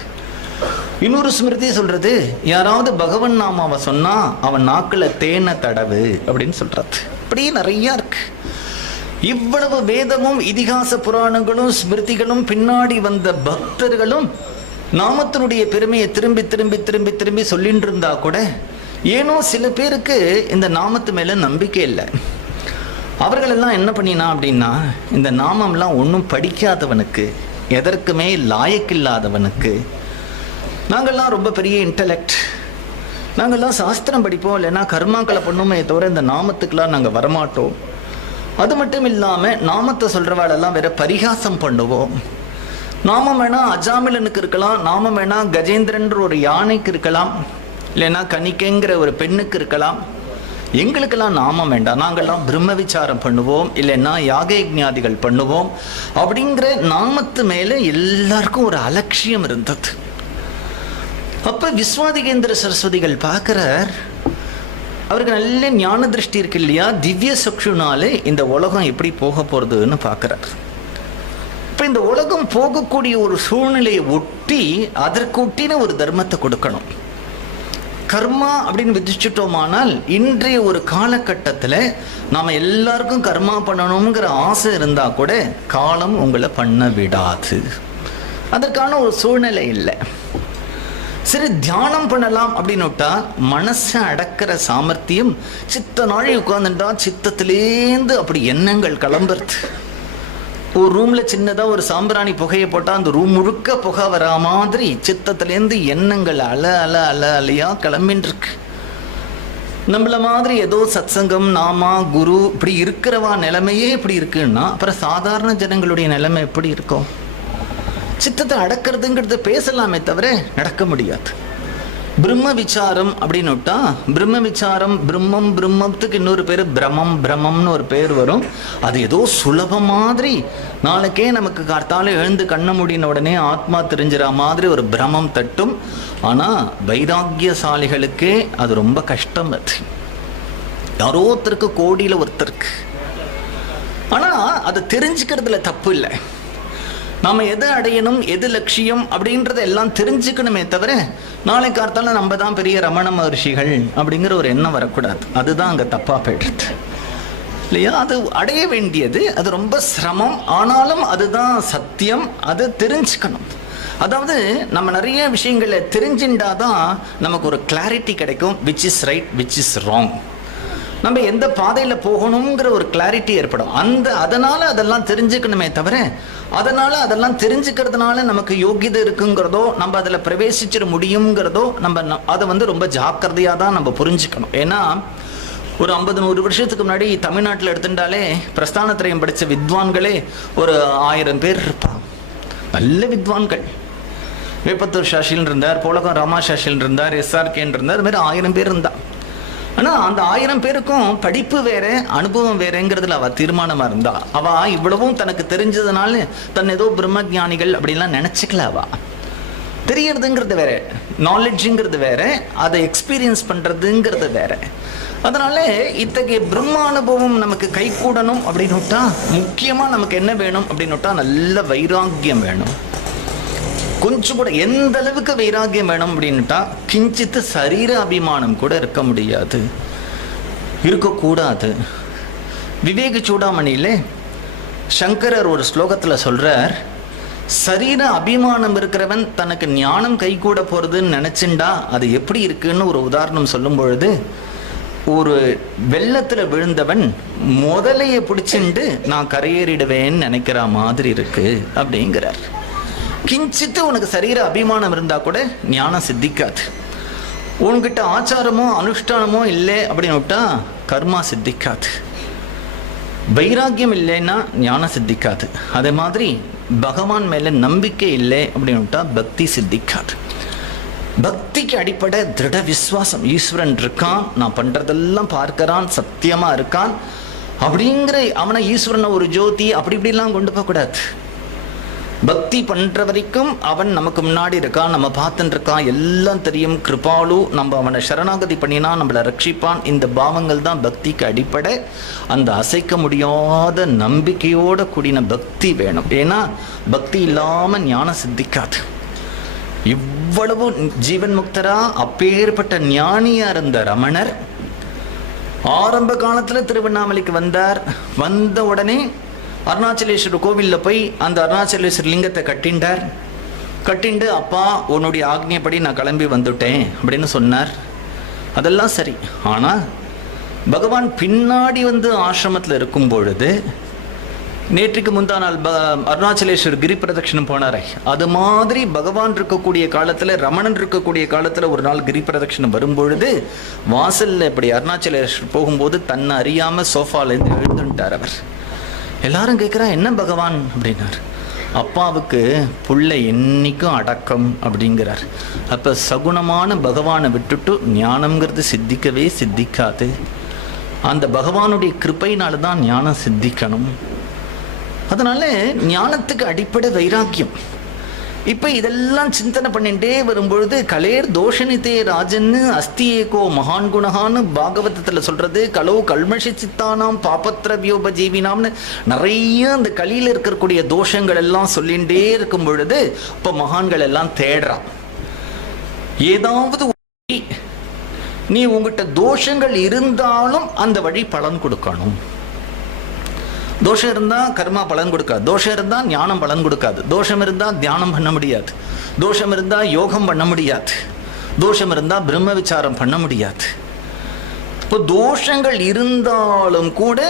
இன்னொரு ஸ்மிருதி சொல்றது, யாராவது பகவன் நாமாவை சொன்னா அவன் நாக்குல தேனை தடவு அப்படின்னு சொல்றது. இப்படி நிறைய இருக்கு. இவ்வளவு வேதமும் இதிகாச புராணங்களும் ஸ்மிருதிகளும் பின்னாடி வந்த பக்தர்களும் நாமத்தினுடைய பெருமையை திரும்பி திரும்பி திரும்பி திரும்பி சொல்லிட்டு இருந்தா கூட ஏனோ சில பேருக்கு இந்த நாமத்து மேல நம்பிக்கை இல்லை. அவர்களெல்லாம் என்ன பண்ணினா அப்படின்னா, இந்த நாமம்லாம் ஒன்றும் படிக்காதவனுக்கு, எதற்குமே லாயக்கில்லாதவனுக்கு, நாங்கள்லாம் ரொம்ப பெரிய இன்டலெக்ட், நாங்கள்லாம் சாஸ்திரம் படிப்போம், இல்லைன்னா கர்மாக்களை பண்ணுமே தவிர இந்த நாமத்துக்கெலாம் நாங்கள் வரமாட்டோம். அது மட்டும் இல்லாமல் நாமத்தை சொல்கிறவாளெல்லாம் வேற பரிகாசம் பண்ணுவோம். நாமம் வேணா அஜாமிலனுக்கு இருக்கலாம், நாமம் வேணா கஜேந்திரன்ற ஒரு யானைக்கு இருக்கலாம், இல்லைன்னா கணிக்கைங்கிற ஒரு பெண்ணுக்கு இருக்கலாம். எங்களுக்கெல்லாம் நாமம் வேண்டாம், நாங்கள்லாம் பிரம்ம விசாரம் பண்ணுவோம், இல்லைன்னா யாக யஜ்ஞாதிகள் பண்ணுவோம் அப்படிங்கிற நாமத்து மேலே எல்லாருக்கும் ஒரு அலட்சியம் இருந்தது. அப்போ விஸ்வாதிகேந்திர சரஸ்வதிகள் பார்க்குறார், அவருக்கு நல்ல ஞான திருஷ்டி இருக்கு இல்லையா, திவ்ய சக்ஷுனாலே இந்த உலகம் எப்படி போக போகிறதுன்னு பார்க்குறார். இப்போ இந்த உலகம் போகக்கூடிய ஒரு சூழ்நிலையை ஒட்டி அதற்கு ஒட்டின ஒரு தர்மத்தை கொடுக்கணும். கர்மா அப்படின்னு விதிச்சுட்டோமானால் இன்றைய ஒரு காலகட்டத்தில் நாம் எல்லாருக்கும் கர்மா பண்ணணுங்கிற ஆசை இருந்தால் கூட காலம் உங்களை பண்ண விடாது, அதற்கான ஒரு சூழ்நிலை இல்லை. சரி, தியானம் பண்ணலாம் அப்படின்னு விட்டா மனசை அடக்கிற சாமர்த்தியம், சித்த நாழி உட்காந்துட்டா சித்தத்திலேருந்து அப்படி எண்ணங்கள் கிளம்புறது. ஒரு ரூம்ல சின்னதாக ஒரு சாம்பிராணி புகையை போட்டால் அந்த ரூம் முழுக்க புகை வரா மாதிரி சித்தத்திலேருந்து எண்ணங்கள் அல அல அல அலையா கிளம்பின்னு இருக்கு. நம்மள மாதிரி ஏதோ சத்சங்கம் நாமா குரு இப்படி இருக்கிறவா நிலைமையே இப்படி இருக்குன்னா அப்புறம் சாதாரண ஜனங்களுடைய நிலைமை எப்படி இருக்கும்? சித்தத்தை அடக்கிறதுங்கிறது பேசலாமே தவிர நடக்க முடியாது. பிரம்ம விசாரம் அப்படின்னு விட்டா, பிரம்ம விசாரம், பிரம்மம், பிரம்மத்துக்கு இன்னொரு பேர் பிரமம், பிரமம்னு ஒரு பேர் வரும். அது ஏதோ சுலபம் மாதிரி, நாளைக்கே நமக்கு கார்த்தால எழுந்து கண்ண மூடின உடனே ஆத்மா தெரிஞ்சிற மாதிரி ஒரு பிரமம் தட்டும். ஆனால் வைராக்கியசாலிகளுக்கே அது ரொம்ப கஷ்டம். அது யாரோ ஒருத்தருக்கு, கோடியில் ஒருத்தருக்கு. ஆனால் அதை தெரிஞ்சுக்கிறதுல தப்பு இல்லை. நாம் எதை அடையணும், எது லட்சியம் அப்படின்றத எல்லாம் தெரிஞ்சுக்கணுமே தவிர நாளை காலத்தால் நம்ம தான் பெரிய ரமண மகர்ஷிகள் அப்படிங்கிற ஒரு எண்ணம் வரக்கூடாது. அதுதான் அங்கே தப்பாக போய்டுறது இல்லையா? அது அடைய வேண்டியது, அது ரொம்ப சிரமம், ஆனாலும் அதுதான் சத்தியம். அது தெரிஞ்சுக்கணும். அதாவது நம்ம நிறைய விஷயங்களை தெரிஞ்சுட்டாதான் நமக்கு ஒரு கிளாரிட்டி கிடைக்கும். Which is right, which is wrong, நம்ம எந்த பாதையில் போகணுங்கிற ஒரு கிளாரிட்டி ஏற்படும். அதனால் அதெல்லாம் தெரிஞ்சுக்கணுமே தவிர அதெல்லாம் தெரிஞ்சுக்கிறதுனால நமக்கு யோகியதை இருக்குங்கிறதோ, நம்ம அதில் பிரவேசிச்சிட முடியுங்கிறதோ, நம்ம அதை ரொம்ப ஜாக்கிரதையாக தான் நம்ம புரிஞ்சுக்கணும். ஏன்னா ஒரு 50-100 வருஷத்துக்கு முன்னாடி தமிழ்நாட்டில் எடுத்துட்டாலே பிரஸ்தானத்திரயம் படித்த வித்வான்களே ஒரு 1000 பேர் இருப்பாங்க. நல்ல வித்வான்கள். வேப்பத்தூர் சாஷில் இருந்தார், போலகம் ராமா சாஷில் இருந்தார், SRK இருந்தார், இது மாதிரி 1000 பேர் இருந்தா. ஆனால் அந்த 1000 பேருக்கும் படிப்பு வேற, அனுபவம் வேறங்கிறதுல அவள் தீர்மானமாக இருந்தா. அவள் இவ்வளவும் தனக்கு தெரிஞ்சதுனால தன் ஏதோ பிரம்ம ஞானிகள் அப்படின்லாம் நினச்சிக்கல. அவள் தெரியறதுங்கிறது வேற, நாலேஜுங்கிறது வேற, அதை எக்ஸ்பீரியன்ஸ் பண்ணுறதுங்கிறது வேற. அதனால இத்தகைய பிரம்ம அனுபவம் நமக்கு கை கூடணும் அப்படின்னு விட்டா முக்கியமாக நமக்கு என்ன வேணும் அப்படின்னு விட்டா நல்ல வைராக்கியம் வேணும். கொஞ்சம் கூட எந்த அளவுக்கு வைராக்கியம் வேணும் அப்படின்னுட்டா கிஞ்சித்து சரீர அபிமானம் கூட இருக்க முடியாது, இருக்கக்கூடாது. விவேக சூடாமணியிலே சங்கரர் ஒரு ஸ்லோகத்தில் சொல்றார், சரீர அபிமானம் இருக்கிறவன் தனக்கு ஞானம் கை கூட போகிறதுன்னு நினச்சிண்டா அது எப்படி இருக்குன்னு ஒரு உதாரணம் சொல்லும் பொழுது, ஒரு வெள்ளத்தில் விழுந்தவன் முதலையை பிடிச்சிண்டு நான் கரையேறிடுவேன்னு நினைக்கிற மாதிரி இருக்கு அப்படிங்கிறார். கிஞ்சித்து உனக்கு சரீர அபிமானம் இருந்தால் கூட ஞானம் சித்திக்காது. உன்கிட்ட ஆச்சாரமோ அனுஷ்டானமோ இல்லை அப்படின்னு விட்டா கர்மா சித்திக்காது. வைராக்கியம் இல்லைன்னா ஞானம் சித்திக்காது. அதே மாதிரி பகவான் மேலே நம்பிக்கை இல்லை அப்படின்னு விட்டா பக்தி சித்திக்காது. பக்திக்கு அடிப்படை திருட விசுவாசம். ஈஸ்வரன் இருக்கான், நான் பண்ணுறதெல்லாம் பார்க்கறான், சத்தியமாக இருக்கான் அப்படிங்கிற அவனை ஈஸ்வரனை ஒரு ஜோதி அப்படி இப்படிலாம் கொண்டு போகக்கூடாது. பக்தி பண்ணுற வரைக்கும் அவன் நமக்கு முன்னாடி இருக்கான், நம்ம பார்த்துட்டு இருக்கான், எல்லாம் தெரியும், கிருபாலு, நம்ம அவனை சரணாகதி பண்ணினா நம்மளை ரட்சிப்பான். இந்த பாவங்கள் தான் பக்திக்கு அடிப்படை. அந்த அசைக்க முடியாத நம்பிக்கையோட கூடின பக்தி வேணும். ஏன்னா பக்தி இல்லாமல் ஞானம் சித்திக்காது. இவ்வளவு ஜீவன் முக்தரா அப்பேற்பட்ட ஞானியா இருந்த ரமணர் ஆரம்ப காலத்தில் திருவண்ணாமலைக்கு வந்தார். வந்த உடனே அருணாச்சலேஸ்வரர் கோவிலில் போய் அந்த அருணாச்சலேஸ்வரர் லிங்கத்தை கட்டிண்டு அப்பா உன்னுடைய ஆக்ஞைப்படி நான் கிளம்பி வந்துட்டேன் அப்படின்னு சொன்னார். அதெல்லாம் சரி. ஆனால் பகவான் பின்னாடி வந்து ஆசிரமத்தில் இருக்கும் பொழுது, நேற்றுக்கு முந்தா நாள் அருணாச்சலேஸ்வர் கிரி பிரதட்சணம் போனாரே, அது மாதிரி பகவான் இருக்கக்கூடிய காலத்தில், ரமணன் இருக்கக்கூடிய காலத்தில் ஒரு நாள் கிரி பிரதட்சணம் வரும்பொழுது வாசலில் இப்படி அருணாச்சலேஸ்வர் போகும்போது தன்னை அறியாமல் சோஃபாலேருந்து எழுந்துட்டார் அவர். எல்லாரும் கேட்குறா, என்ன பகவான் அப்படின்னார். அப்பாவுக்கு புள்ள என்னைக்கும் அடக்கம் அப்படிங்கிறார். அப்போ சகுணமான பகவானை விட்டுட்டு ஞானம்ங்கிறது சித்திக்கவே சித்திக்காது. அந்த பகவானுடைய கிருபையினால தான் ஞானம் சித்திக்கணும். அதனால ஞானத்துக்கு அடிப்படை வைராக்கியம். இப்போ இதெல்லாம் சிந்தனை பண்ணிட்டே வரும்பொழுது கலேர் தோஷனித்தே ராஜன்னு அஸ்தியேகோ மகான் குணகான்னு பாகவதத்தில் சொல்றது, கலோ கல்மஷி சித்தானாம் பாபத்திர வியோபஜீவினாம்னு நிறைய அந்த கலியில் இருக்கக்கூடிய தோஷங்கள் எல்லாம் சொல்லிகிட்டே இருக்கும் பொழுது இப்போ மகான்கள் எல்லாம் தேடுறான். ஏதாவது நீ உங்ககிட்ட தோஷங்கள் இருந்தாலும் அந்த வழி பலன் கொடுக்கணும். தோஷம் இருந்தால் கர்மா பலன் கொடுக்காது, தோஷம் இருந்தால் ஞானம் பலன் கொடுக்காது, தோஷம் இருந்தால் தியானம் பண்ண முடியாது, தோஷம் இருந்தால் யோகம் பண்ண முடியாது, தோஷம் இருந்தால் பிரம்ம விசாரம் பண்ண முடியாது. இப்போ தோஷங்கள் இருந்தாலும் கூட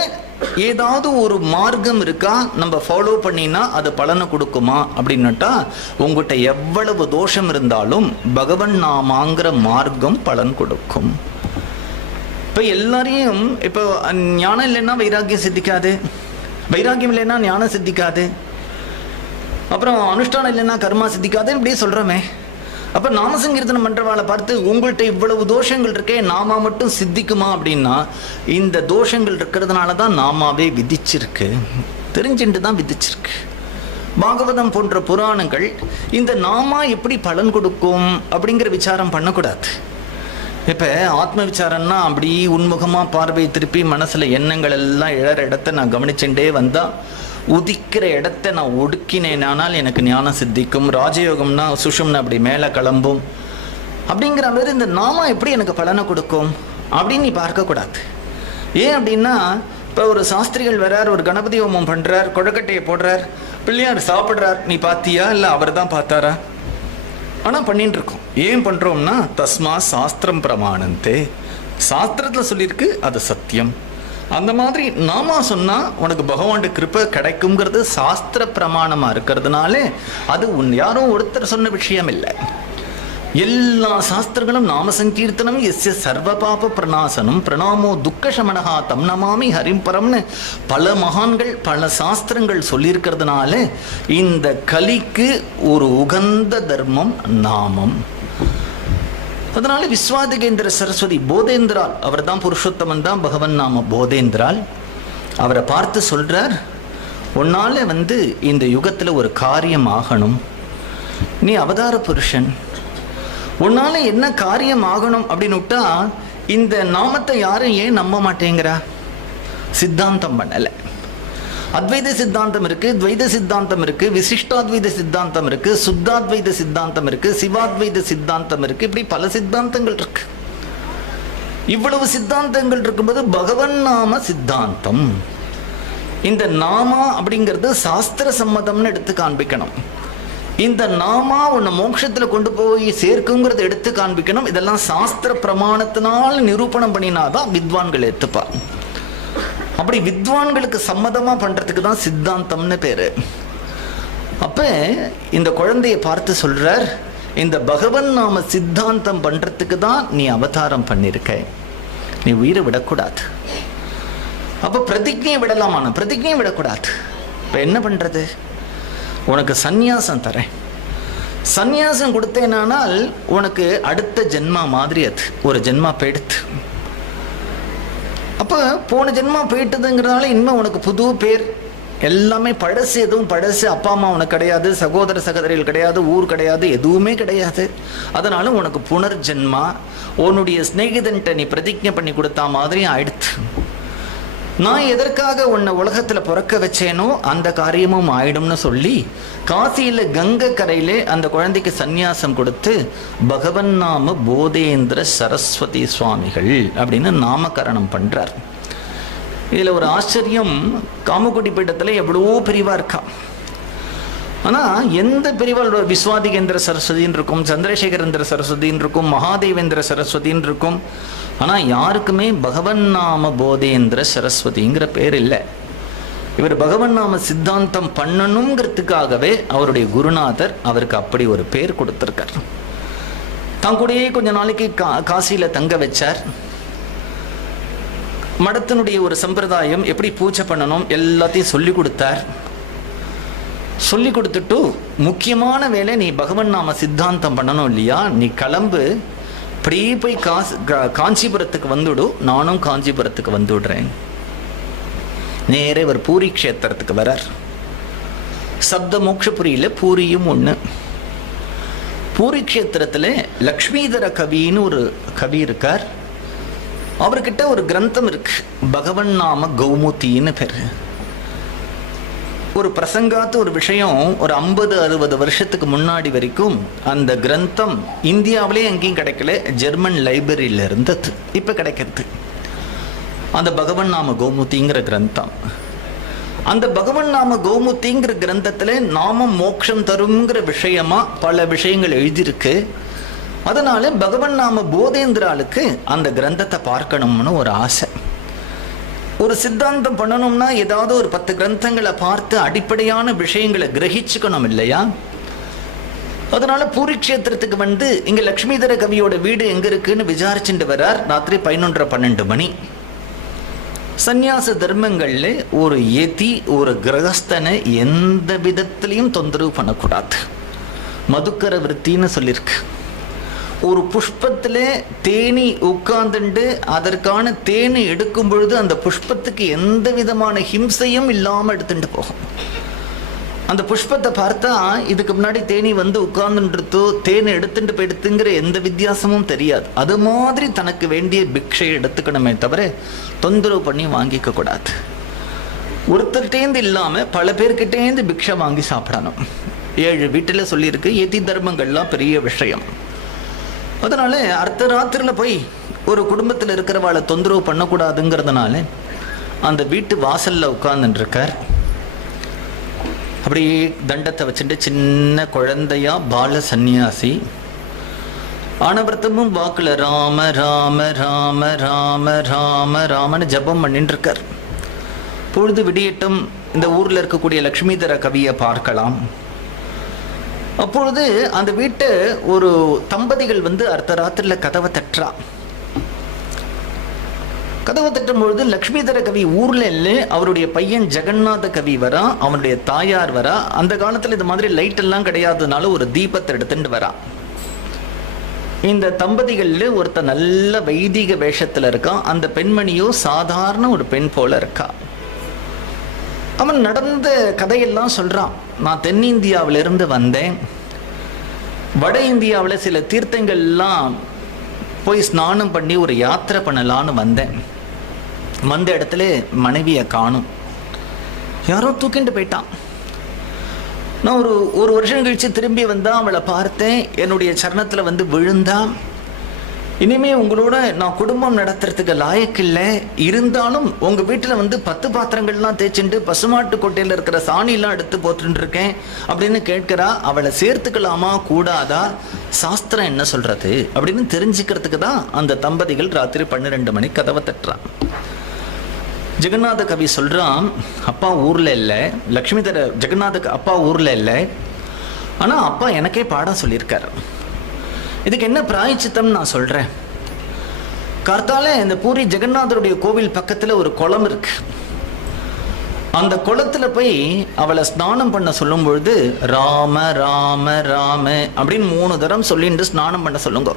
ஏதாவது ஒரு மார்க்கம் இருக்கா, நம்ம ஃபாலோ பண்ணினா அது பலனை கொடுக்குமா அப்படின்னுட்டா, உங்கள்கிட்ட எவ்வளவு தோஷம் இருந்தாலும் பகவன் நாமாங்கிற மார்க்கம் பலன் கொடுக்கும். இப்போ எல்லாரையும், இப்போ ஞானம் இல்லைன்னா வைராக்கியம் சித்திக்காது, வைராக்கியம் இல்லைன்னா ஞானம் சித்திக்காது, அப்புறம் அனுஷ்டானம் இல்லைன்னா கர்மா சித்திக்காதுன்னு இப்படியே சொல்கிறோமே. அப்போ நாமசங்கீர்த்தனம் பண்ணுறவாளை பார்த்து உங்கள்கிட்ட இவ்வளவு தோஷங்கள் இருக்கே, நாமா மட்டும் சித்திக்குமா அப்படின்னா, இந்த தோஷங்கள் இருக்கிறதுனால தான் நாமாவே விதிச்சிருக்கு, தெரிஞ்சுட்டு தான் விதிச்சிருக்கு. பாகவதம் போன்ற புராணங்கள் இந்த நாமா எப்படி பலன் கொடுக்கும் அப்படிங்கிற விசாரம் பண்ணக்கூடாது. இப்போ ஆத்ம விசாரம்னா அப்படி உன்முகமாக பார்வை திருப்பி மனசில் எண்ணங்கள் எல்லாம் இழற இடத்த நான் கவனிச்சுட்டே வந்தால், உதிக்கிற இடத்த நான் ஒடுக்கினேனானால் எனக்கு ஞானம் சித்திக்கும். ராஜயோகம்னா சுஷும்னு அப்படி மேலே கிளம்பும். அப்படிங்கிற மாதிரி இந்த நாமா எப்படி எனக்கு பலனை கொடுக்கும் அப்படின்னு நீ பார்க்கக்கூடாது. ஏன் அப்படின்னா, இப்போ ஒரு சாஸ்திரிகள் வர்றார், ஒரு கணபதி ஹோமம் பண்ணுறார், கொழக்கட்டையை போடுறார், பிள்ளையார் சாப்பிட்றார், நீ பார்த்தியா இல்லை அவர் தான் பார்த்தாரா? ஆனால் பண்ணிட்டு இருக்கோம். ஏன் பண்ணுறோம்னா, தஸ்மா சாஸ்திரம் பிரமாணந்தே, சாஸ்திரத்தில் சொல்லியிருக்கு அது சத்தியம். அந்த மாதிரி நாமா சொன்னால் உனக்கு பகவானுடைய கிருப்பை கிடைக்குங்கிறது சாஸ்திர பிரமாணமாக இருக்கிறதுனால அது யாரும் ஒருத்தர் சொன்ன விஷயம் இல்லை. எல்லா சாஸ்திரங்களும் நாம சங்கீர்த்தனம் எஸ்ய சர்வ பாப பிரணாசனம் பிரணாமோ துக்கசமனஹா தம் நமாமி ஹரிம்பரம்னு பல மகான்கள் பல சாஸ்திரங்கள் சொல்லியிருக்கிறதுனால இந்த கலிக்கு ஒரு உகந்த தர்மம் நாமம். அதனால விஸ்வாதிகேந்திர சரஸ்வதி போதேந்திரால், அவர் தான் புருஷோத்தமன் தான் பகவன் நாம போதேந்திரால், அவரை பார்த்து சொல்றார், உன்னால இந்த யுகத்தில் ஒரு காரியம் ஆகணும், நீ அவதார புருஷன், உன்னால என்ன காரியம் ஆகணும் அப்படின்னு விட்டா, இந்த நாமத்தை யாரும் ஏன் நம்ப மாட்டேங்கிறா? சித்தாந்தம் பண்ணல. அத்வைத சித்தாந்தம் இருக்கு, துவைத சித்தாந்தம் இருக்கு, விசிஷ்டாத்வைத சித்தாந்தம் இருக்கு, சுத்தாத்வைத சித்தாந்தம் இருக்கு, சிவாத்வைத சித்தாந்தம் இருக்கு, இப்படி பல சித்தாந்தங்கள் இருக்கு. இவ்வளவு சித்தாந்தங்கள் இருக்கும்போது பகவன் நாம சித்தாந்தம், இந்த நாமா அப்படிங்கிறது சாஸ்திர சம்மதம்னு எடுத்து காண்பிக்கணும். இந்த நாமா உன்னை மோட்சத்தில் கொண்டு போய் சேர்க்குங்கிறத எடுத்து காண்பிக்கணும். இதெல்லாம் சாஸ்திர பிரமாணத்தினால் நிரூபணம் பண்ணினாதான் வித்வான்கள் ஏற்றுப்பா. அப்படி வித்வான்களுக்கு சம்மதமாக பண்ணுறதுக்கு தான் சித்தாந்தம்னு பேர். அப்போ இந்த குழந்தைய பார்த்து சொல்கிறார், இந்த பகவன் நாம சித்தாந்தம் பண்ணுறதுக்கு தான் நீ அவதாரம் பண்ணியிருக்க, நீ உயிரை விடக்கூடாது. அப்போ பிரதிஜையை விடலாமான, பிரதிஜையை விடக்கூடாது. இப்போ என்ன பண்ணுறது? உனக்கு சந்நியாசம் தரேன். சந்நியாசம் கொடுத்தேனானால் உனக்கு அடுத்த ஜென்மா மாதிரி அது ஒரு ஜென்மா போயிடுத்து. அப்போ போன ஜென்மா போயிட்டதுங்கிறதுனால இனிமேல் உனக்கு புது பேர் எல்லாமே பழசு, எதுவும் பழசு, அப்பா அம்மா உனக்கு கிடையாது, சகோதர சகோதரிகள் கிடையாது, ஊர் கிடையாது, எதுவுமே கிடையாது. அதனால உனக்கு புனர்ஜென்மா, உன்னுடைய ஸ்நேகிதன்ட்ட நீ பிரதிஜை பண்ணி கொடுத்தா மாதிரி ஆயிடுத்து. நான் எதற்காக உன்னை உலகத்தில் பிறக்க வச்சேனோ அந்த காரியமும் ஆயிடும்னு சொல்லி காசியில் கங்கை கரையிலே அந்த குழந்தைக்கு சந்நியாசம் கொடுத்து பகவன் நாம போதேந்திர சரஸ்வதி சுவாமிகள் அப்படின்னு நாமகரணம் பண்ணுறார். இதில் ஒரு ஆச்சரியம், காமகுடி பீடத்தில் எவ்வளவோ பிரிவாக இருக்கா. ஆனால் எந்த பிரிவால் விஸ்வாதிகேந்திர சரஸ்வதின்னு இருக்கும், சந்திரசேகரேந்திர சரஸ்வதின்னு இருக்கும், மகாதேவேந்திர சரஸ்வதின்னு இருக்கும், ஆனால் யாருக்குமே பகவன் நாம போதேந்திர சரஸ்வதிங்கிற பேர் இல்லை. இவர் பகவன் நாம சித்தாந்தம் பண்ணணுங்கிறதுக்காகவே அவருடைய குருநாதர் அவருக்கு அப்படி ஒரு பேர் கொடுத்துருக்கார். தான் கூடயே கொஞ்ச நாளைக்கு காசியில் தங்க வச்சார். மடத்தினுடைய ஒரு சம்பிரதாயம், எப்படி பூஜை பண்ணணும் எல்லாத்தையும் சொல்லி கொடுத்தார். சொல்லி கொடுத்துட்டு, முக்கியமான வேலை, நீ பகவன் நாம சித்தாந்தம் பண்ணணும் இல்லையா, நீ கிளம்பு, அப்படியே போய் காஞ்சிபுரத்துக்கு வந்துடு, நானும் காஞ்சிபுரத்துக்கு வந்துடுறேன். நேரே இவர் பூரி க்ஷேத்திரத்துக்கு வரார். சப்த மோட்சபுரியில பூரியும் ஒன்று. பூரி க்ஷேத்திரத்தில் லக்ஷ்மிதர கவின்னு ஒரு கவி இருக்கார். அவர்கிட்ட ஒரு கிரந்தம் இருக்கு, பகவன் நாம கௌமுத்தின்னு பேரு. ஒரு பிரசங்காத்து ஒரு விஷயம் ஒரு 50-60 வருஷத்துக்கு முன்னாடி வரைக்கும் அந்த கிரந்தம் இந்தியாவிலே எங்கேயும் கிடைக்கல, ஜெர்மன் லைப்ரரியில இருந்தது, இப்ப கிடைக்கிறது. அந்த பகவன் நாம கௌமுத்திங்கிற கிரந்தம். அந்த பகவன் நாம கௌமுத்திங்கிற கிரந்தத்துல நாமம் மோட்சம் தருங்கிற விஷயமா பல விஷயங்கள் எழுதியிருக்கு. அதனால பகவன் நாம போதேந்திராளுக்கு அந்த கிரந்தத்தை பார்க்கணும்னு ஒரு ஆசை. ஒரு சித்தாந்தம் பண்ணணும்னா ஏதாவது ஒரு 10 கிரந்தங்களை பார்த்து அடிப்படையான விஷயங்களை கிரகிச்சுக்கணும் இல்லையா? அதனால பூரி க்ஷேத்திரத்துக்கு வந்து இங்க லக்ஷ்மிதர கவியோட வீடு எங்க இருக்குன்னு விசாரிச்சுட்டு வரார். ராத்திரி 11-12 மணி. சந்நியாச தர்மங்கள்ல ஒரு யதி ஒரு கிரகஸ்தனை எந்த விதத்திலையும் தொந்தரவு பண்ணக்கூடாது. மதுக்கர விருத்தின்னு சொல்லியிருக்கு. ஒரு புஷ்பத்துல தேனி உட்கார்ந்துண்டு அதற்கான தேனி எடுக்கும் பொழுது அந்த புஷ்பத்துக்கு எந்த விதமான ஹிம்சையும் இல்லாம எடுத்துட்டு போகும். அந்த புஷ்பத்தை பார்த்தா இதுக்கு முன்னாடி தேனி வந்து உட்கார்ந்துன்றதோ தேனை எடுத்துட்டு போயிடுத்துங்கிற எந்த வித்தியாசமும் தெரியாது. அது மாதிரி தனக்கு வேண்டிய பிக்ஷையை எடுத்துக்கணுமே தவிர தொந்தரவு பண்ணி வாங்கிக்க கூடாது. ஒருத்தர்கிட்டேந்து இல்லாம பல பேர்கிட்டேந்து பிக்ஷை வாங்கி சாப்பிடணும். 7 வீட்டில் சொல்லியிருக்கு. யதி தர்மங்கள்லாம் பெரிய விஷயம். அதனால அர்த்த ராத்திரில போய் ஒரு குடும்பத்தில் இருக்கிறவாளை தொந்தரவு பண்ணக்கூடாதுங்கிறதுனால அந்த வீட்டு வாசல்ல உட்கார்ந்துட்டு இருக்கார். அப்படியே தண்டத்தை வச்சுட்டு சின்ன குழந்தையா பால சந்நியாசி ஆனவர்த்தமும் வாக்குல ராம ராம ராம ராம ராம ராமன்னு ஜபம் பண்ணிட்டு இருக்கார். பொழுது விடியட்டும் இந்த ஊர்ல இருக்கக்கூடிய லக்ஷ்மிதர கவியை பார்க்கலாம். அப்பொழுது அந்த வீட்டு ஒரு தம்பதிகள் வந்து அர்த்த ராத்திரில கதவை தட்டுறா. கதவை தட்டும் பொழுது லக்ஷ்மிதர கவி ஊர்ல இல்லை, அவருடைய பையன் ஜெகநாத கவி வரா, அவனுடைய தாயார் வரா. அந்த காலத்துல இது மாதிரி லைட் எல்லாம் கிடையாததுனால ஒரு தீபத்தை எடுத்துட்டு வரா. இந்த தம்பதிகள்ல ஒருத்த நல்ல வைதிக வேஷத்துல இருக்கான். அந்த பெண்மணியோ சாதாரண ஒரு பெண் போல இருக்கா. அவன் நடந்த கதையெல்லாம் சொல்றான். நான் தென்னிந்தியாவிலிருந்து வந்தேன், வட இந்தியாவில் சில தீர்த்தங்கள்லாம் போய் ஸ்நானம் பண்ணி ஒரு யாத்திரை பண்ணலான்னு வந்தேன். வந்த இடத்துல மனைவியை காணும், யாரோ தூக்கிட்டு போயிட்டான். நான் ஒரு வருஷம் கழிச்சு திரும்பி வந்தா அவளை பார்த்தேன், என்னுடைய சரணத்தில் வந்து விழுந்தான். இனிமே உங்களோட நான் குடும்பம் நடத்துறதுக்கு லாயக்கில்லை, இருந்தாலும் உங்க வீட்டில் வந்து 10 பாத்திரங்கள்லாம் தேய்ச்சிட்டு பசுமாட்டு கொட்டையில் இருக்கிற சாணியெல்லாம் எடுத்து போட்டுட்டு இருக்கேன் அப்படின்னு கேட்கிறா. அவளை சேர்த்துக்கலாமா கூடாதா, சாஸ்திரம் என்ன சொல்றது அப்படின்னு தெரிஞ்சுக்கிறதுக்கு தான் அந்த தம்பதிகள் ராத்திரி 12 மணிக்கு கதவை தட்டுறான். ஜெகநாத கவி சொல்றான், அப்பா ஊர்ல இல்லை, லக்ஷ்மிதர ஜெகநாத அப்பா ஊர்ல இல்லை, ஆனா அப்பா எனக்கே பாடம் சொல்லியிருக்காரு. இதுக்கு என்ன பிராயச்சித்தம் நான் சொல்றேன். கார்த்தால இந்த பூரி ஜெகநாதருடைய கோவில் பக்கத்துல ஒரு குளம் இருக்கு. அந்த குளத்துல போய் அவளை ஸ்நானம் பண்ண சொல்லும் பொழுது ராம ராம ராம அப்படின்னு 3 தரம் சொல்லிட்டு ஸ்நானம் பண்ண சொல்லுங்க.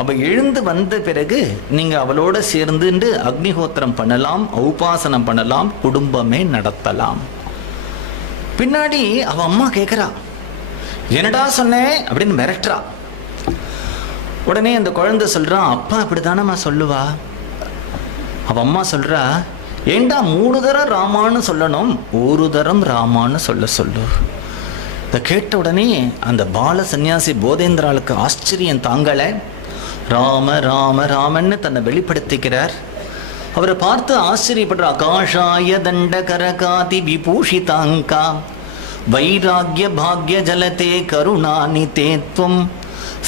அப்ப எழுந்து வந்த பிறகு நீங்க அவளோட சேர்ந்து அக்னிஹோத்திரம் பண்ணலாம், உபாசனம் பண்ணலாம், குடும்பமே நடத்தலாம். பின்னாடி அவ அம்மா கேட்கிறா, என்னடா சொன்னேன் அப்படின்னு மிரட்டுறா. உடனே அந்த குழந்தை சொல்றான், அப்பா அப்படித்தானம்மா சொல்லுவா. அவ அம்மா சொல்றா, ஏண்டா 3 தரம் ராமான்னு சொல்லணும், 1 தரம் ராமான்னு சொல்ல சொல்லு. இதை கேட்ட உடனே அந்த பால சன்னியாசி போதேந்திராளுக்கு ஆச்சரியம் தாங்கலை. ராம ராம ராமன்னு தன்னை வெளிப்படுத்திக்கிறார். அவரை பார்த்து ஆச்சரியப்படுற. ஆகாஷாய தண்ட கரகாதி விபூஷிதாங்கா வைராகிய பாக்ய ஜலதே கருணாநிதேத்வம்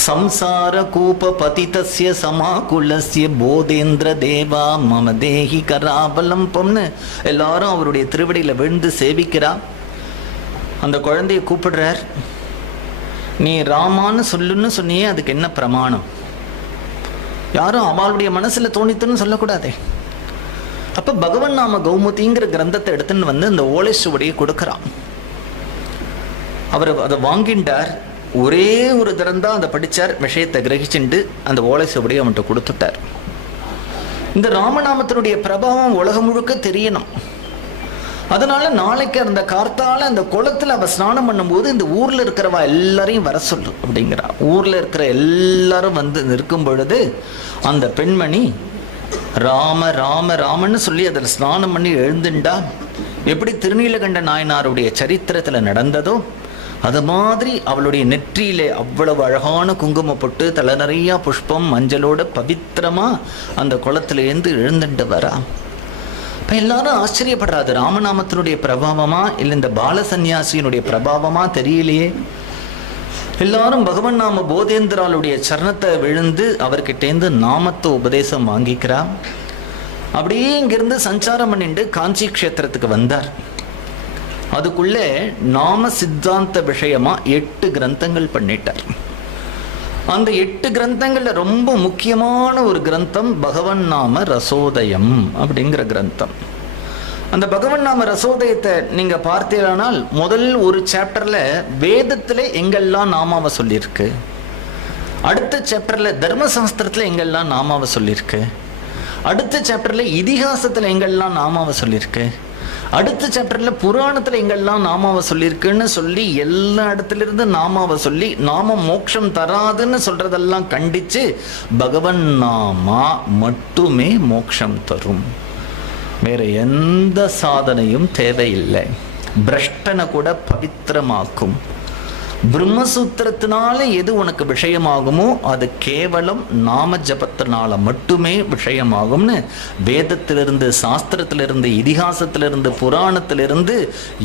சம்சார கூப பதிதஸ்ய சமாகுலஸ்ய போதேந்திர தேவா மம தேஹி கராவலம்பம்னு எல்லாரும் அவருடைய திருவடியில விழுந்து சேவிக்கிறா. அந்த குழந்தைய கூப்பிடுறார். நீ ராமான்னு சொல்லுன்னு சொன்னியே, அதுக்கு என்ன பிரமாணம்? யாரும் அவளுடைய மனசுல தோணித்துன்னு சொல்லக்கூடாதே. அப்ப பகவன் நாம கௌமுதிங்கிற கிரந்தத்தை எடுத்துன்னு வந்து அந்த ஓலைச்சுவடியை கொடுக்கிறான். அவர் அதை வாங்கிண்டார். ஒரே ஒரு தரம் தான் அதை படித்தார், விஷயத்தை கிரகிச்சுண்டு அந்த ஓலைச்சுவடியை அவன்கிட்ட கொடுத்துட்டார். இந்த ராமநாமத்தினுடைய பிரபாவம் உலகம் முழுக்க தெரியணும். அதனால நாளைக்கு அந்த கார்த்தால அந்த குளத்துல அவ ஸ்நானம் பண்ணும்போது இந்த ஊர்ல இருக்கிறவா எல்லாரையும் வர சொல்லு அப்படிங்கிறா. ஊர்ல இருக்கிற எல்லாரும் வந்து நிற்கும் பொழுது அந்த பெண்மணி ராம ராம ராமன்னு சொல்லி அதில் ஸ்நானம் பண்ணி எழுந்துண்டா. எப்படி திருநீலகண்ட நாயனாருடைய சரித்திரத்துல நடந்ததோ அது மாதிரி அவளுடைய நெற்றியிலே அவ்வளவு அழகான குங்குமம் போட்டு தலை நிறையா புஷ்பம் மஞ்சளோட பவித்திரமா அந்த குளத்திலேருந்து எழுந்துட்டு வரா. இப்போ எல்லாரும் ஆச்சரியப்படுறாது, ராமநாமத்தினுடைய பிரபாவமா இல்லை இந்த பால சந்நியாசியினுடைய பிரபாவமா தெரியலையே. எல்லாரும் பகவன் நாம போதேந்திராளுடைய சரணத்தை விழுந்து அவர்கிட்டேருந்து நாமத்தை உபதேசம் வாங்கிக்கிறா. அப்படியே இங்கிருந்து சஞ்சாரம் பண்ணிட்டு காஞ்சி க்ஷேத்திரத்துக்கு வந்தார். அதுக்குள்ளே நாம சித்தாந்த விஷயமா 8 கிரந்தங்கள் பண்ணிட்டார். அந்த 8 கிரந்தங்கள்ல ரொம்ப முக்கியமான ஒரு கிரந்தம் பகவன் நாம ரசோதயம் அப்படிங்கிற கிரந்தம். அந்த பகவன் நாம ரசோதயத்தை நீங்க பார்த்தீங்கன்னால் முதல் ஒரு சாப்டர்ல வேதத்துல எங்கெல்லாம் நாமாவை சொல்லியிருக்கு, அடுத்த சாப்டர்ல தர்மசாஸ்திரத்துல எங்கெல்லாம் நாமாவை சொல்லியிருக்கு, அடுத்த சாப்டர்ல இதிகாசத்துல எங்கெல்லாம் நாமாவை சொல்லியிருக்கு, அடுத்த சாப்டர்ல புராணத்துல எங்கெல்லாம் நாமாவை சொல்லியிருக்குன்னு சொல்லி எல்லா இடத்துல இருந்து நாமாவை சொல்லி நாம மோட்சம் தராதுன்னு சொல்றதெல்லாம் கண்டிச்சு பகவன் நாமா மட்டுமே மோட்சம் தரும், வேற எந்த சாதனையும் தேவையில்லை, பிரஷ்டனை கூட பவித்திரமாக்கும், பிரம்மசூத்திரத்தினால எது உனக்கு விஷயமாகுமோ அது கேவலம் நாம ஜபத்தினால மட்டுமே விஷயமாகும்னு வேதத்திலிருந்து சாஸ்திரத்திலிருந்து இதிகாசத்திலிருந்து புராணத்திலிருந்து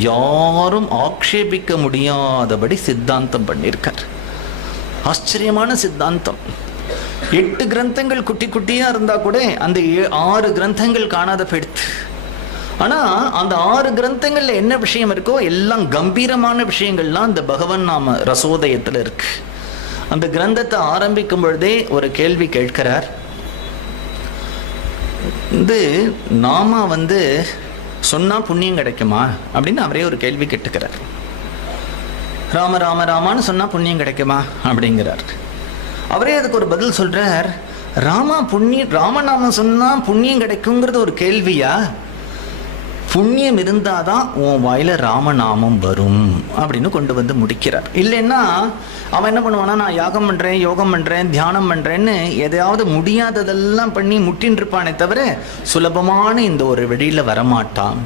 யாரும் ஆக்ஷேபிக்க முடியாதபடி சித்தாந்தம் பண்ணியிருக்கார். ஆச்சரியமான சித்தாந்தம். 8 கிரந்தங்கள் குட்டி குட்டியா இருந்தா கூட அந்த 6 கிரந்தங்கள் காணாத போயிடுத்து. ஆனா அந்த 6 கிரந்தங்கள்ல என்ன விஷயம் இருக்கோ எல்லாம் கம்பீரமான விஷயங்கள்லாம் அந்த பகவன் நாம ரசோதயத்துல இருக்கு. அந்த கிரந்தத்தை ஆரம்பிக்கும் பொழுதே ஒரு கேள்வி கேட்கிறார். நாம சொன்னா புண்ணியம் கிடைக்குமா அப்படின்னு அவரே ஒரு கேள்வி கேட்டுக்கிறார். ராம ராம ராமான்னு சொன்னா புண்ணியம் கிடைக்குமா அப்படிங்கிறார். அவரே அதுக்கு ஒரு பதில் சொல்றார். ராமநாமம் சொன்னா புண்ணியம் கிடைக்குங்கிறது ஒரு கேள்வியா? புண்ணியம் இருந்தாதான் உன் வாயில ராமநாமம் வரும் அப்படின்னு கொண்டு வந்து முடிக்கிறார். இல்லைன்னா அவன் என்ன பண்ணுவானா, நான் யாகம் பண்றேன், யோகம் பண்றேன், தியானம் பண்றேன்னு எதையாவது முடியாததெல்லாம் பண்ணி முட்டின்னு இருப்பானே தவிர சுலபமான இந்த ஒரு வெளியில வரமாட்டான்.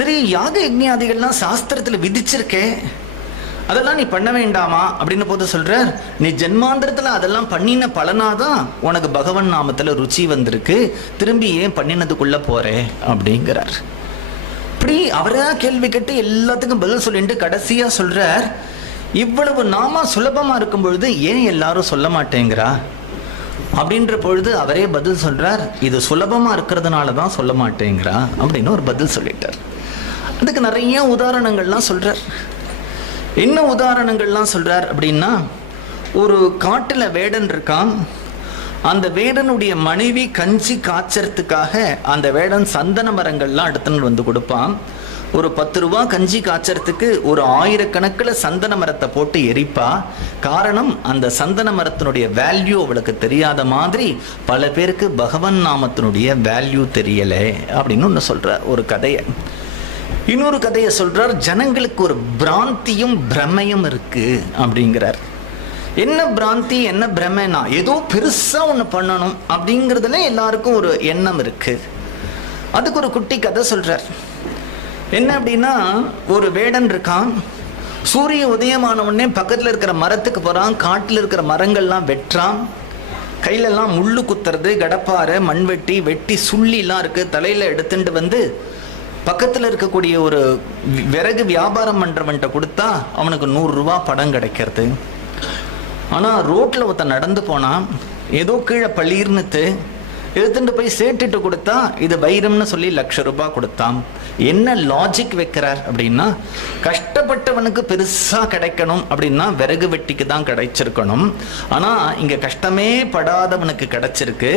சரி, யாக யஜ்ஞாதிகள்லாம் சாஸ்திரத்துல விதிச்சிருக்கே, அதெல்லாம் நீ பண்ண வேண்டாமா அப்படின்னு போது சொல்றார், நீ ஜென்மாந்திரத்துல அதெல்லாம் பண்ணின பலனாதான் உனக்கு பகவன் நாமத்துல ருச்சி வந்திருக்கு, திரும்பி ஏன் பண்ணினதுக்குள்ள போறே அப்படிங்கிறார். இப்படி அவரா கேள்வி கேட்டு எல்லாத்துக்கும் பதில் சொல்லிட்டு கடைசியா சொல்றார், இவ்வளவு நாம சுலபமா இருக்கும் பொழுது ஏன் எல்லாரும் சொல்ல மாட்டேங்கிறா அப்படின்ற பொழுது அவரே பதில் சொல்றார், இது சுலபமா இருக்கிறதுனாலதான் சொல்ல மாட்டேங்கிறா அப்படின்னு ஒரு பதில் சொல்லிட்டார். அதுக்கு நிறைய உதாரணங்கள்லாம் சொல்றார். என்ன உதாரணங்கள்லாம் சொல்றார் அப்படின்னா, ஒரு காட்டுல வேடன் இருக்கான். அந்த வேடனுடைய மனைவி கஞ்சி காய்ச்சறதுக்காக அந்த வேடன் சந்தன மரங்கள்லாம் எடுத்துன்னு வந்து கொடுப்பான். ஒரு 10 ரூபா கஞ்சி காய்ச்சறதுக்கு ஒரு 1000 கணக்கில் சந்தன மரத்தை போட்டு எரிப்பா. காரணம், அந்த சந்தன மரத்தினுடைய வேல்யூ அவளுக்கு தெரியாத மாதிரி பல பேருக்கு பகவன் நாமத்தினுடைய வேல்யூ தெரியலை அப்படின்னு ஒன்று சொல்றார் ஒரு கதையை. இன்னொரு கதையை சொல்றார், ஜனங்களுக்கு ஒரு பிராந்தியும் பிரமையும் இருக்கு அப்படிங்கிறார். என்ன பிராந்தி என்ன பிரமைனா, ஏதோ பெருசா ஒண்ணு பண்ணணும் அப்படிங்கிறதுல எல்லாருக்கும் ஒரு எண்ணம் இருக்கு. அதுக்கு ஒரு குட்டி கதை சொல்றார். என்ன அப்படின்னா, ஒரு வேடன் இருக்கான். சூரிய உதயமான உடனே பக்கத்துல இருக்கிற மரத்துக்கு போறான். காட்டுல இருக்கிற மரங்கள்லாம் வெட்டுறான். கையிலெல்லாம் முள்ளு குத்துறது, கடப்பாறை, மண்வெட்டி, வெட்டி சுள்ளிலாம் இருக்கு. தலையில எடுத்துட்டு வந்து பக்கத்தில் இருக்கக்கூடிய ஒரு விறகு வியாபாரம் பண்றவன்ட்ட கொடுத்தா அவனுக்கு 100 ரூபா படம் கிடைக்கிறது. ஆனால் ரோட்டில் ஒருத்தன் நடந்து போனால் ஏதோ கீழே பளீர்னுத்து எடுத்துட்டு போய் சேட்டுட்டு கொடுத்தா இது வைரம்னு சொல்லி ₹1,00,000 கொடுத்தான். என்ன லாஜிக் வைக்கிறார் அப்படின்னா, கஷ்டப்பட்டவனுக்கு பெருசா கிடைக்கணும் அப்படின்னா விறகு வெட்டிக்கு தான் கிடைச்சிருக்கணும். ஆனா இங்க கஷ்டமே படாதவனுக்கு கிடைச்சிருக்கு.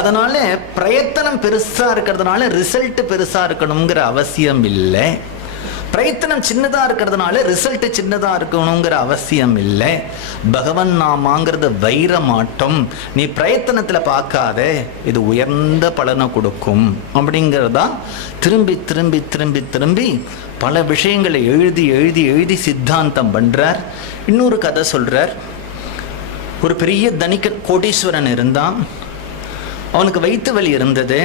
அதனால பிரயத்தனம் பெருசா இருக்கிறதுனால ரிசல்ட் பெருசா இருக்கணுங்கிற அவசியம் இல்லை. பிரயத்தனம் சின்னதா இருக்கிறதுனால ரிசல்ட் சின்னதா இருக்கணுங்கிற அவசியம் இல்லை. பகவன் நாமாங்கிறது வைரமாட்டம். நீ பிரயத்தனத்துல பார்க்காத, இது உயர்ந்த பலனை கொடுக்கும் அப்படிங்கிறதா திரும்பி திரும்பி திரும்பி திரும்பி பல விஷயங்களை எழுதி எழுதி எழுதி சித்தாந்தம் பண்றார். இன்னொரு கதை சொல்றார். ஒரு பெரிய தனிக்க கோடீஸ்வரன் இருந்தான். அவனுக்கு வயிற்று வலி இருந்தது.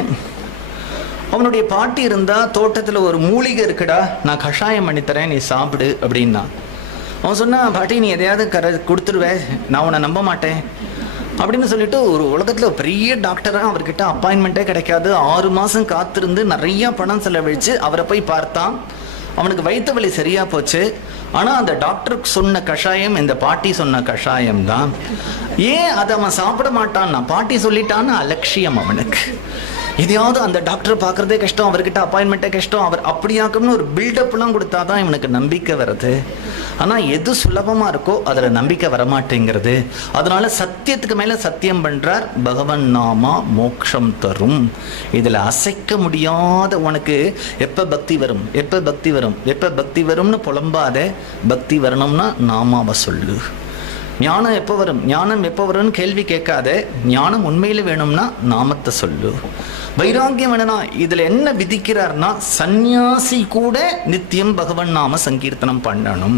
அவனுடைய பாட்டி இருந்தா, தோட்டத்தில் ஒரு மூலிகை இருக்குடா, நான் கஷாயம் பண்ணித்தரேன், நீ சாப்பிடு அப்படின்னா. அவன் சொன்னா, பாட்டி நீ எதையாவது கொடுத்துருவேன், நான் உன்னை நம்ப மாட்டேன் அப்படின்னு சொல்லிட்டு ஒரு உலகத்தில் பெரிய டாக்டராக அவர்கிட்ட அப்பாயின்மெண்ட்டே கிடைக்காது. 6 மாதம் காத்திருந்து நிறையா பணம் செலவழித்து அவரை போய் பார்த்தான். அவனுக்கு வயிற்று வலி சரியாக போச்சு. ஆனால் அந்த டாக்டருக்கு சொன்ன கஷாயம் இந்த பாட்டி சொன்ன கஷாயம் தான். ஏன் அதை அவன் சாப்பிட மாட்டான்? நான் பாட்டி சொல்லிட்டான்னு அலட்சியம் அவனுக்கு. எதையாவது அந்த டாக்டர் பார்க்குறதே கஷ்டம், அவர்கிட்ட அப்பாயின்மெண்ட்டே கஷ்டம், அவர் அப்படியாக்கணும்னு ஒரு பில்டப்லாம் கொடுத்தா தான் இவனுக்கு நம்பிக்கை வருது. ஆனால் எது சுலபமாக இருக்கோ அதில் நம்பிக்கை வரமாட்டேங்கிறது. அதனால சத்தியத்துக்கு மேலே சத்தியம் பண்ணுறார். பகவன் நாமா மோட்சம் தரும். இதில் அசைக்க முடியாத உனக்கு எப்போ பக்தி வரும், எப்போ பக்தி வரும், எப்போ பக்தி வரும்னு புலம்பாத. பக்தி வரணும்னா நாமாவை சொல்லு. ஞானம் எப்போ வரும், ஞானம் எப்போ வரும்னு கேள்வி கேட்காத. ஞானம் உண்மையில் வேணும்னா நாமத்தை சொல்லு. வைராக்கியம் வேணும்னா இதில் என்ன விதிக்கிறார்னா, சந்நியாசி கூட நித்தியம் பகவன் நாம சங்கீர்த்தனம் பண்ணணும்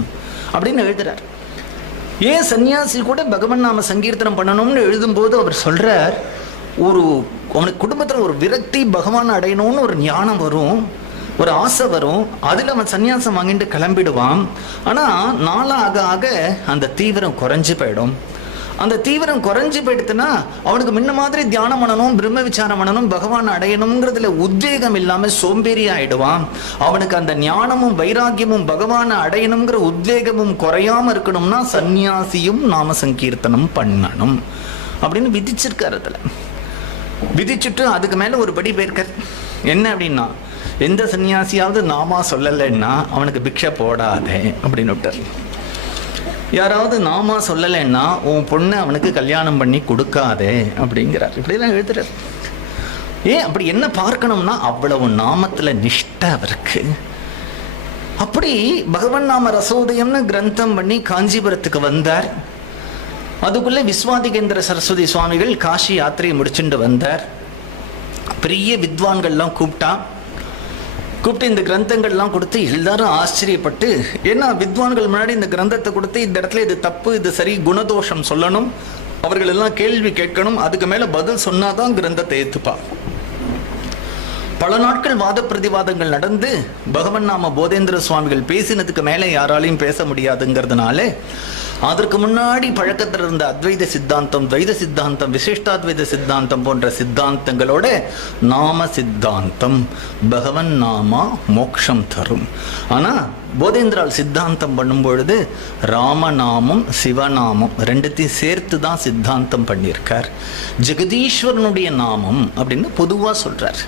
அப்படின்னு எழுதுறார். ஏன் சன்னியாசி கூட பகவன் நாம சங்கீர்த்தனம் பண்ணணும்னு எழுதும்போது அவர் சொல்றார், ஒரு அவனுக்கு குடும்பத்தில் ஒரு விரக்தி, பகவான் அடையணும்னு ஒரு ஞானம் வரும், ஒரு ஆசை வரும். அதில் அவன் சன்னியாசம் வாங்கிட்டு கிளம்பிடுவான். ஆனால் நாளாக ஆக அந்த தீவிரம் குறைஞ்சு போயிடும். அந்த தீவிரம் குறைஞ்சு போயிடுத்துன்னா அவனுக்கு முன்ன மாதிரி தியானம் பண்ணணும், பிரம்ம விசாரம் பண்ணணும், பகவான் அடையணுங்கிறதுல உத்வேகம் இல்லாமல் சோம்பேறி ஆயிடுவான். அவனுக்கு அந்த ஞானமும் வைராக்கியமும் பகவானை அடையணுங்கிற உத்வேகமும் குறையாம இருக்கணும்னா சன்னியாசியும் நாம சங்கீர்த்தனம் பண்ணணும் அப்படின்னு விதிச்சிருக்காரு. அதில் விதிச்சுட்டு அதுக்கு மேலே ஒரு படி போயிருக்கார். என்ன அப்படின்னா, எந்த சன்னியாசியாவது நாமா சொல்லலைன்னா அவனுக்கு பிக்ஷை போடாதே அப்படின்னு விட்டார். யாராவது நாமா சொல்லலைன்னா உன் பொண்ணை அவனுக்கு கல்யாணம் பண்ணி கொடுக்காதே அப்படிங்கிறார். இப்படிலாம் எழுதுறார். ஏன் அப்படி என்ன பார்க்கணும்னா, அவ்வளவு நாமத்துல நிஷ்டை அவருக்கு. அப்படி பகவன் நாம ரசோதயம்னு கிரந்தம் பண்ணி காஞ்சிபுரத்துக்கு வந்தார். அதுக்குள்ளே விஸ்வாதிகேந்திர சரஸ்வதி சுவாமிகள் காஷி யாத்திரையை முடிச்சுட்டு வந்தார். பெரிய வித்வான்கள்லாம் கூப்பிட்டு இந்த கிரந்தங்கள்லாம் கொடுத்து எல்லாரும் ஆச்சரியப்பட்டு, ஏன்னா வித்வான்கள் முன்னாடி இந்த கிரந்தத்தை கொடுத்து இந்த இடத்துல இது தப்பு, இது சரி, குணதோஷம் சொல்லணும், அவர்கள் எல்லாம் கேள்வி கேட்கணும், அதுக்கு மேலே பதில் சொன்னாதான் கிரந்தத்தை ஏற்றுப்பா. பல நாட்கள் வாத பிரதிவாதங்கள் நடந்து பகவன் நாம போதேந்திர சுவாமிகள் பேசினதுக்கு மேலே யாராலையும் பேச முடியாதுங்கிறதுனால அதற்கு முன்னாடி பழக்கத்தில் இருந்த அத்வைத சித்தாந்தம், துவைத சித்தாந்தம், விசிஷ்டாத்வைத சித்தாந்தம் போன்ற சித்தாந்தங்களோட நாம சித்தாந்தம், பகவன் நாமா மோட்சம் தரும். ஆனால் போதேந்திரால் சித்தாந்தம் பண்ணும் பொழுது ராமநாமம் சிவநாமம் ரெண்டுத்தையும் சேர்த்து தான் சித்தாந்தம் பண்ணியிருக்கார். ஜெகதீஸ்வரனுடைய நாமம் அப்படின்னு பொதுவாக சொல்றார்.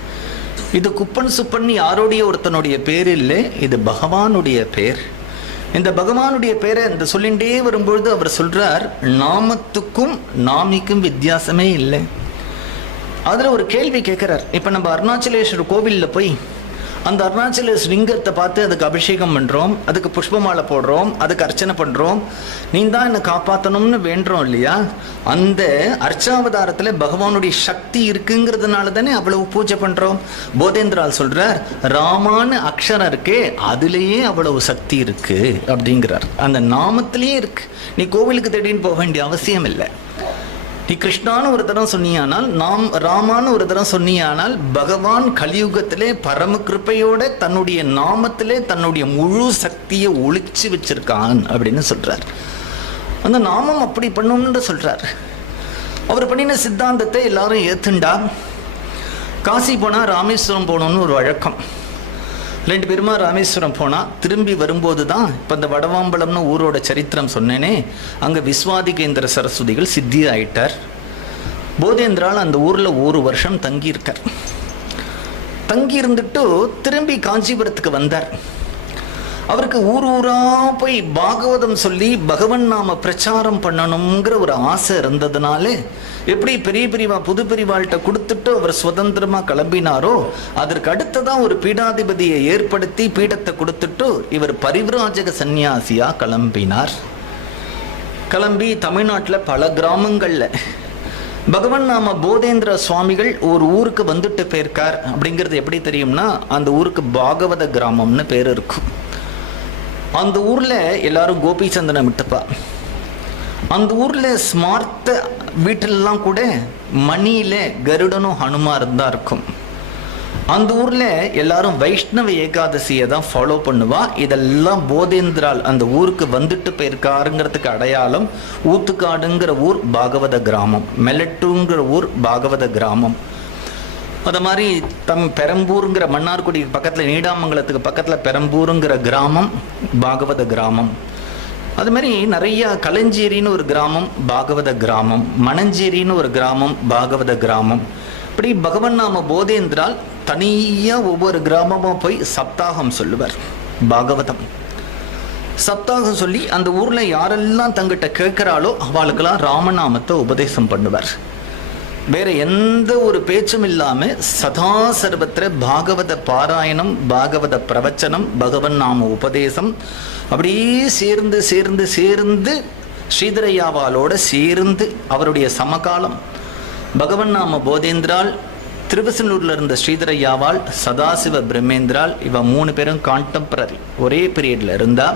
இது குப்பன் சுப்பன் யாரோடைய ஒருத்தனுடைய பேர் இல்லை, இது பகவானுடைய பேர். இந்த பகவானுடைய பேரை இந்த சொல்லிண்டே வரும்பொழுது அவர் சொல்றார், நாமத்துக்கும் நாமிக்கும் வித்தியாசமே இல்லை. அதில் ஒரு கேள்வி கேட்குறார். இப்போ நம்ம அருணாச்சலேஸ்வரர் கோவிலில் போய் அந்த அருணாச்சலேஸ்வரர் லிங்கத்தை பார்த்து அதுக்கு அபிஷேகம் பண்ணுறோம், அதுக்கு புஷ்பமாலை போடுறோம், அதுக்கு அர்ச்சனை பண்ணுறோம், நீ தான் என்னை காப்பாற்றணும்னு வேண்டுறோம் இல்லையா? அந்த அர்ச்சாவதாரத்தில் பகவானுடைய சக்தி இருக்குங்கிறதுனால தானே அவ்வளவு பூஜை பண்ணுறோம். போதேந்திரால் சொல்கிறார், ராமான்னு அக்ஷரம் இருக்கே அதுலேயே அவ்வளவு சக்தி இருக்கு அப்படிங்கிறார். அந்த நாமத்திலேயே இருக்கு. நீ கோவிலுக்கு தேடின்னு போக வேண்டிய அவசியம் இல்லை. நீ கிருஷ்ணான்னு ஒரு தரம் சொன்னியானால், ராமான்னு ஒரு தரம் சொன்னியானால், பகவான் கலியுகத்திலே பரம கிருப்பையோட தன்னுடைய நாமத்திலே தன்னுடைய முழு சக்தியை ஒளிச்சு வச்சிருக்கான் அப்படின்னு சொல்றார். அந்த நாமம் அப்படி பண்ணணும்னு சொல்றார். அவர் பண்ணின சித்தாந்தத்தை எல்லாரும் ஏத்துண்டா. காசி போனால் ராமேஸ்வரம் போகணும்னு ஒரு வழக்கம். 2 பேருமா ராமேஸ்வரம் போனா திரும்பி வரும்போது தான் இப்போ இந்த வடவாம்பலம்னு ஊரோட சரித்திரம் சொன்னேனே, அங்கே விஸ்வாதிகேந்திர சரஸ்வதிகள் சித்தி ஆயிட்டார். போதேந்திரால் அந்த ஊரில் 1 வருஷம் தங்கியிருக்கார். தங்கி இருந்துட்டு திரும்பி காஞ்சிபுரத்துக்கு வந்தார். அவருக்கு ஊரா போய் பாகவதம் சொல்லி பகவன் நாம பிரச்சாரம் பண்ணணுங்கிற ஒரு ஆசை இருந்ததுனால, எப்படி பெரிய பிரிவா புது பிரிவாள்கிட்ட கொடுத்துட்டு அவர் சுதந்திரமா கிளம்பினாரோ, அதற்கு அடுத்ததான் ஒரு பீடாதிபதியை ஏற்படுத்தி பீடத்தை கொடுத்துட்டு இவர் பரிவிராஜக சன்னியாசியா கிளம்பினார். கிளம்பி தமிழ்நாட்டில் பல கிராமங்கள்ல பகவன் நாம போதேந்திர சுவாமிகள் ஒரு ஊருக்கு வந்துட்டு போயிருக்கார். அப்படிங்கிறது எப்படி தெரியும்னா, அந்த ஊருக்கு பாகவத கிராமம்னு பேர் இருக்கும். அந்த ஊர்ல எல்லாரும் கோபிச்சந்தனம் விட்டுப்பா. அந்த ஊர்ல ஸ்மார்த்த வீட்டிலெல்லாம் கூட மணியில கருடனும் ஹனுமாரும் தான் இருக்கும். அந்த ஊர்ல எல்லாரும் வைஷ்ணவ ஏகாதசியை தான் ஃபாலோ பண்ணுவா. இதெல்லாம் போதேந்திரால் அந்த ஊருக்கு வந்துட்டு போயிருக்காருங்கிறதுக்கு அடையாளம். ஊத்துக்காடுங்கிற ஊர் பாகவத கிராமம், மெலட்டுங்கிற ஊர் பாகவத கிராமம். அது மாதிரி பெரம்பூருங்கிற மன்னார்குடி பக்கத்தில், நீடாமங்கலத்துக்கு பக்கத்தில் பெரம்பூருங்கிற கிராமம் பாகவத கிராமம். அது மாதிரி நிறைய களஞ்சேரின்னு ஒரு கிராமம் பாகவத கிராமம், மணஞ்சேரின்னு ஒரு கிராமம் பாகவத கிராமம். இப்படி பகவன் நாம போதேந்திரால் தனியாக ஒவ்வொரு கிராமமாக போய் சப்தாகம் சொல்லுவார். பாகவதம் சப்தாகம் சொல்லி அந்த ஊரில் யாரெல்லாம் தங்கிட்ட கேட்குறாளோ அவளுக்கெல்லாம் ராமநாமத்தை உபதேசம் பண்ணுவார். வேற எந்த ஒரு பேச்சும் இல்லாம சதா சர்வத்திர பாகவத பாராயணம், பாகவத பிரவச்சனம், பகவன் நாம உபதேசம் அப்படியே சேர்ந்து சேர்ந்து சேர்ந்து ஸ்ரீதரையாவாலோட சேர்ந்து அவருடைய சமகாலம் பகவன் நாம போதேந்திரால், திருவசனூர்ல இருந்த ஸ்ரீதரையாவால், சதாசிவ பிரம்மேந்திரால், இவ 3 பேரும் கான்டெம்பரரி ஒரே பீரியட்ல இருந்தா.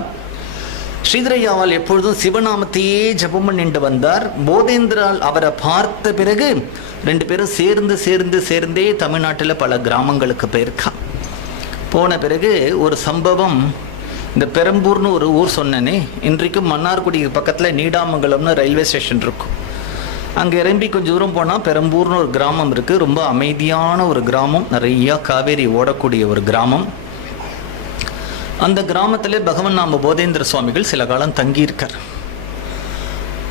ஸ்ரீதரையாவால் எப்பொழுதும் சிவநாமத்தையே ஜபம் பண்ணிட்டு வந்தார். போதேந்திரால் அவரை பார்த்த பிறகு 2 பேரும் சேர்ந்து சேர்ந்து சேர்ந்தே தமிழ்நாட்டில் பல கிராமங்களுக்கு போயிருக்கா. போன பிறகு ஒரு சம்பவம், இந்த பெரம்பூர்னு ஒரு ஊர் சொன்னேனே, இன்றைக்கும் மன்னார்குடி பக்கத்தில் நீடாமங்கலம்னு ரயில்வே ஸ்டேஷன் இருக்கும். அங்கே இறம்பி கொஞ்சம் தூரம் போனால் பெரம்பூர்னு ஒரு கிராமம் இருக்குது. ரொம்ப அமைதியான ஒரு கிராமம், நிறையா காவேரி ஓடக்கூடிய ஒரு கிராமம். அந்த கிராமத்தில் பகவன் நாம போதேந்திர சுவாமிகள் சில காலம் தங்கியிருக்கார்.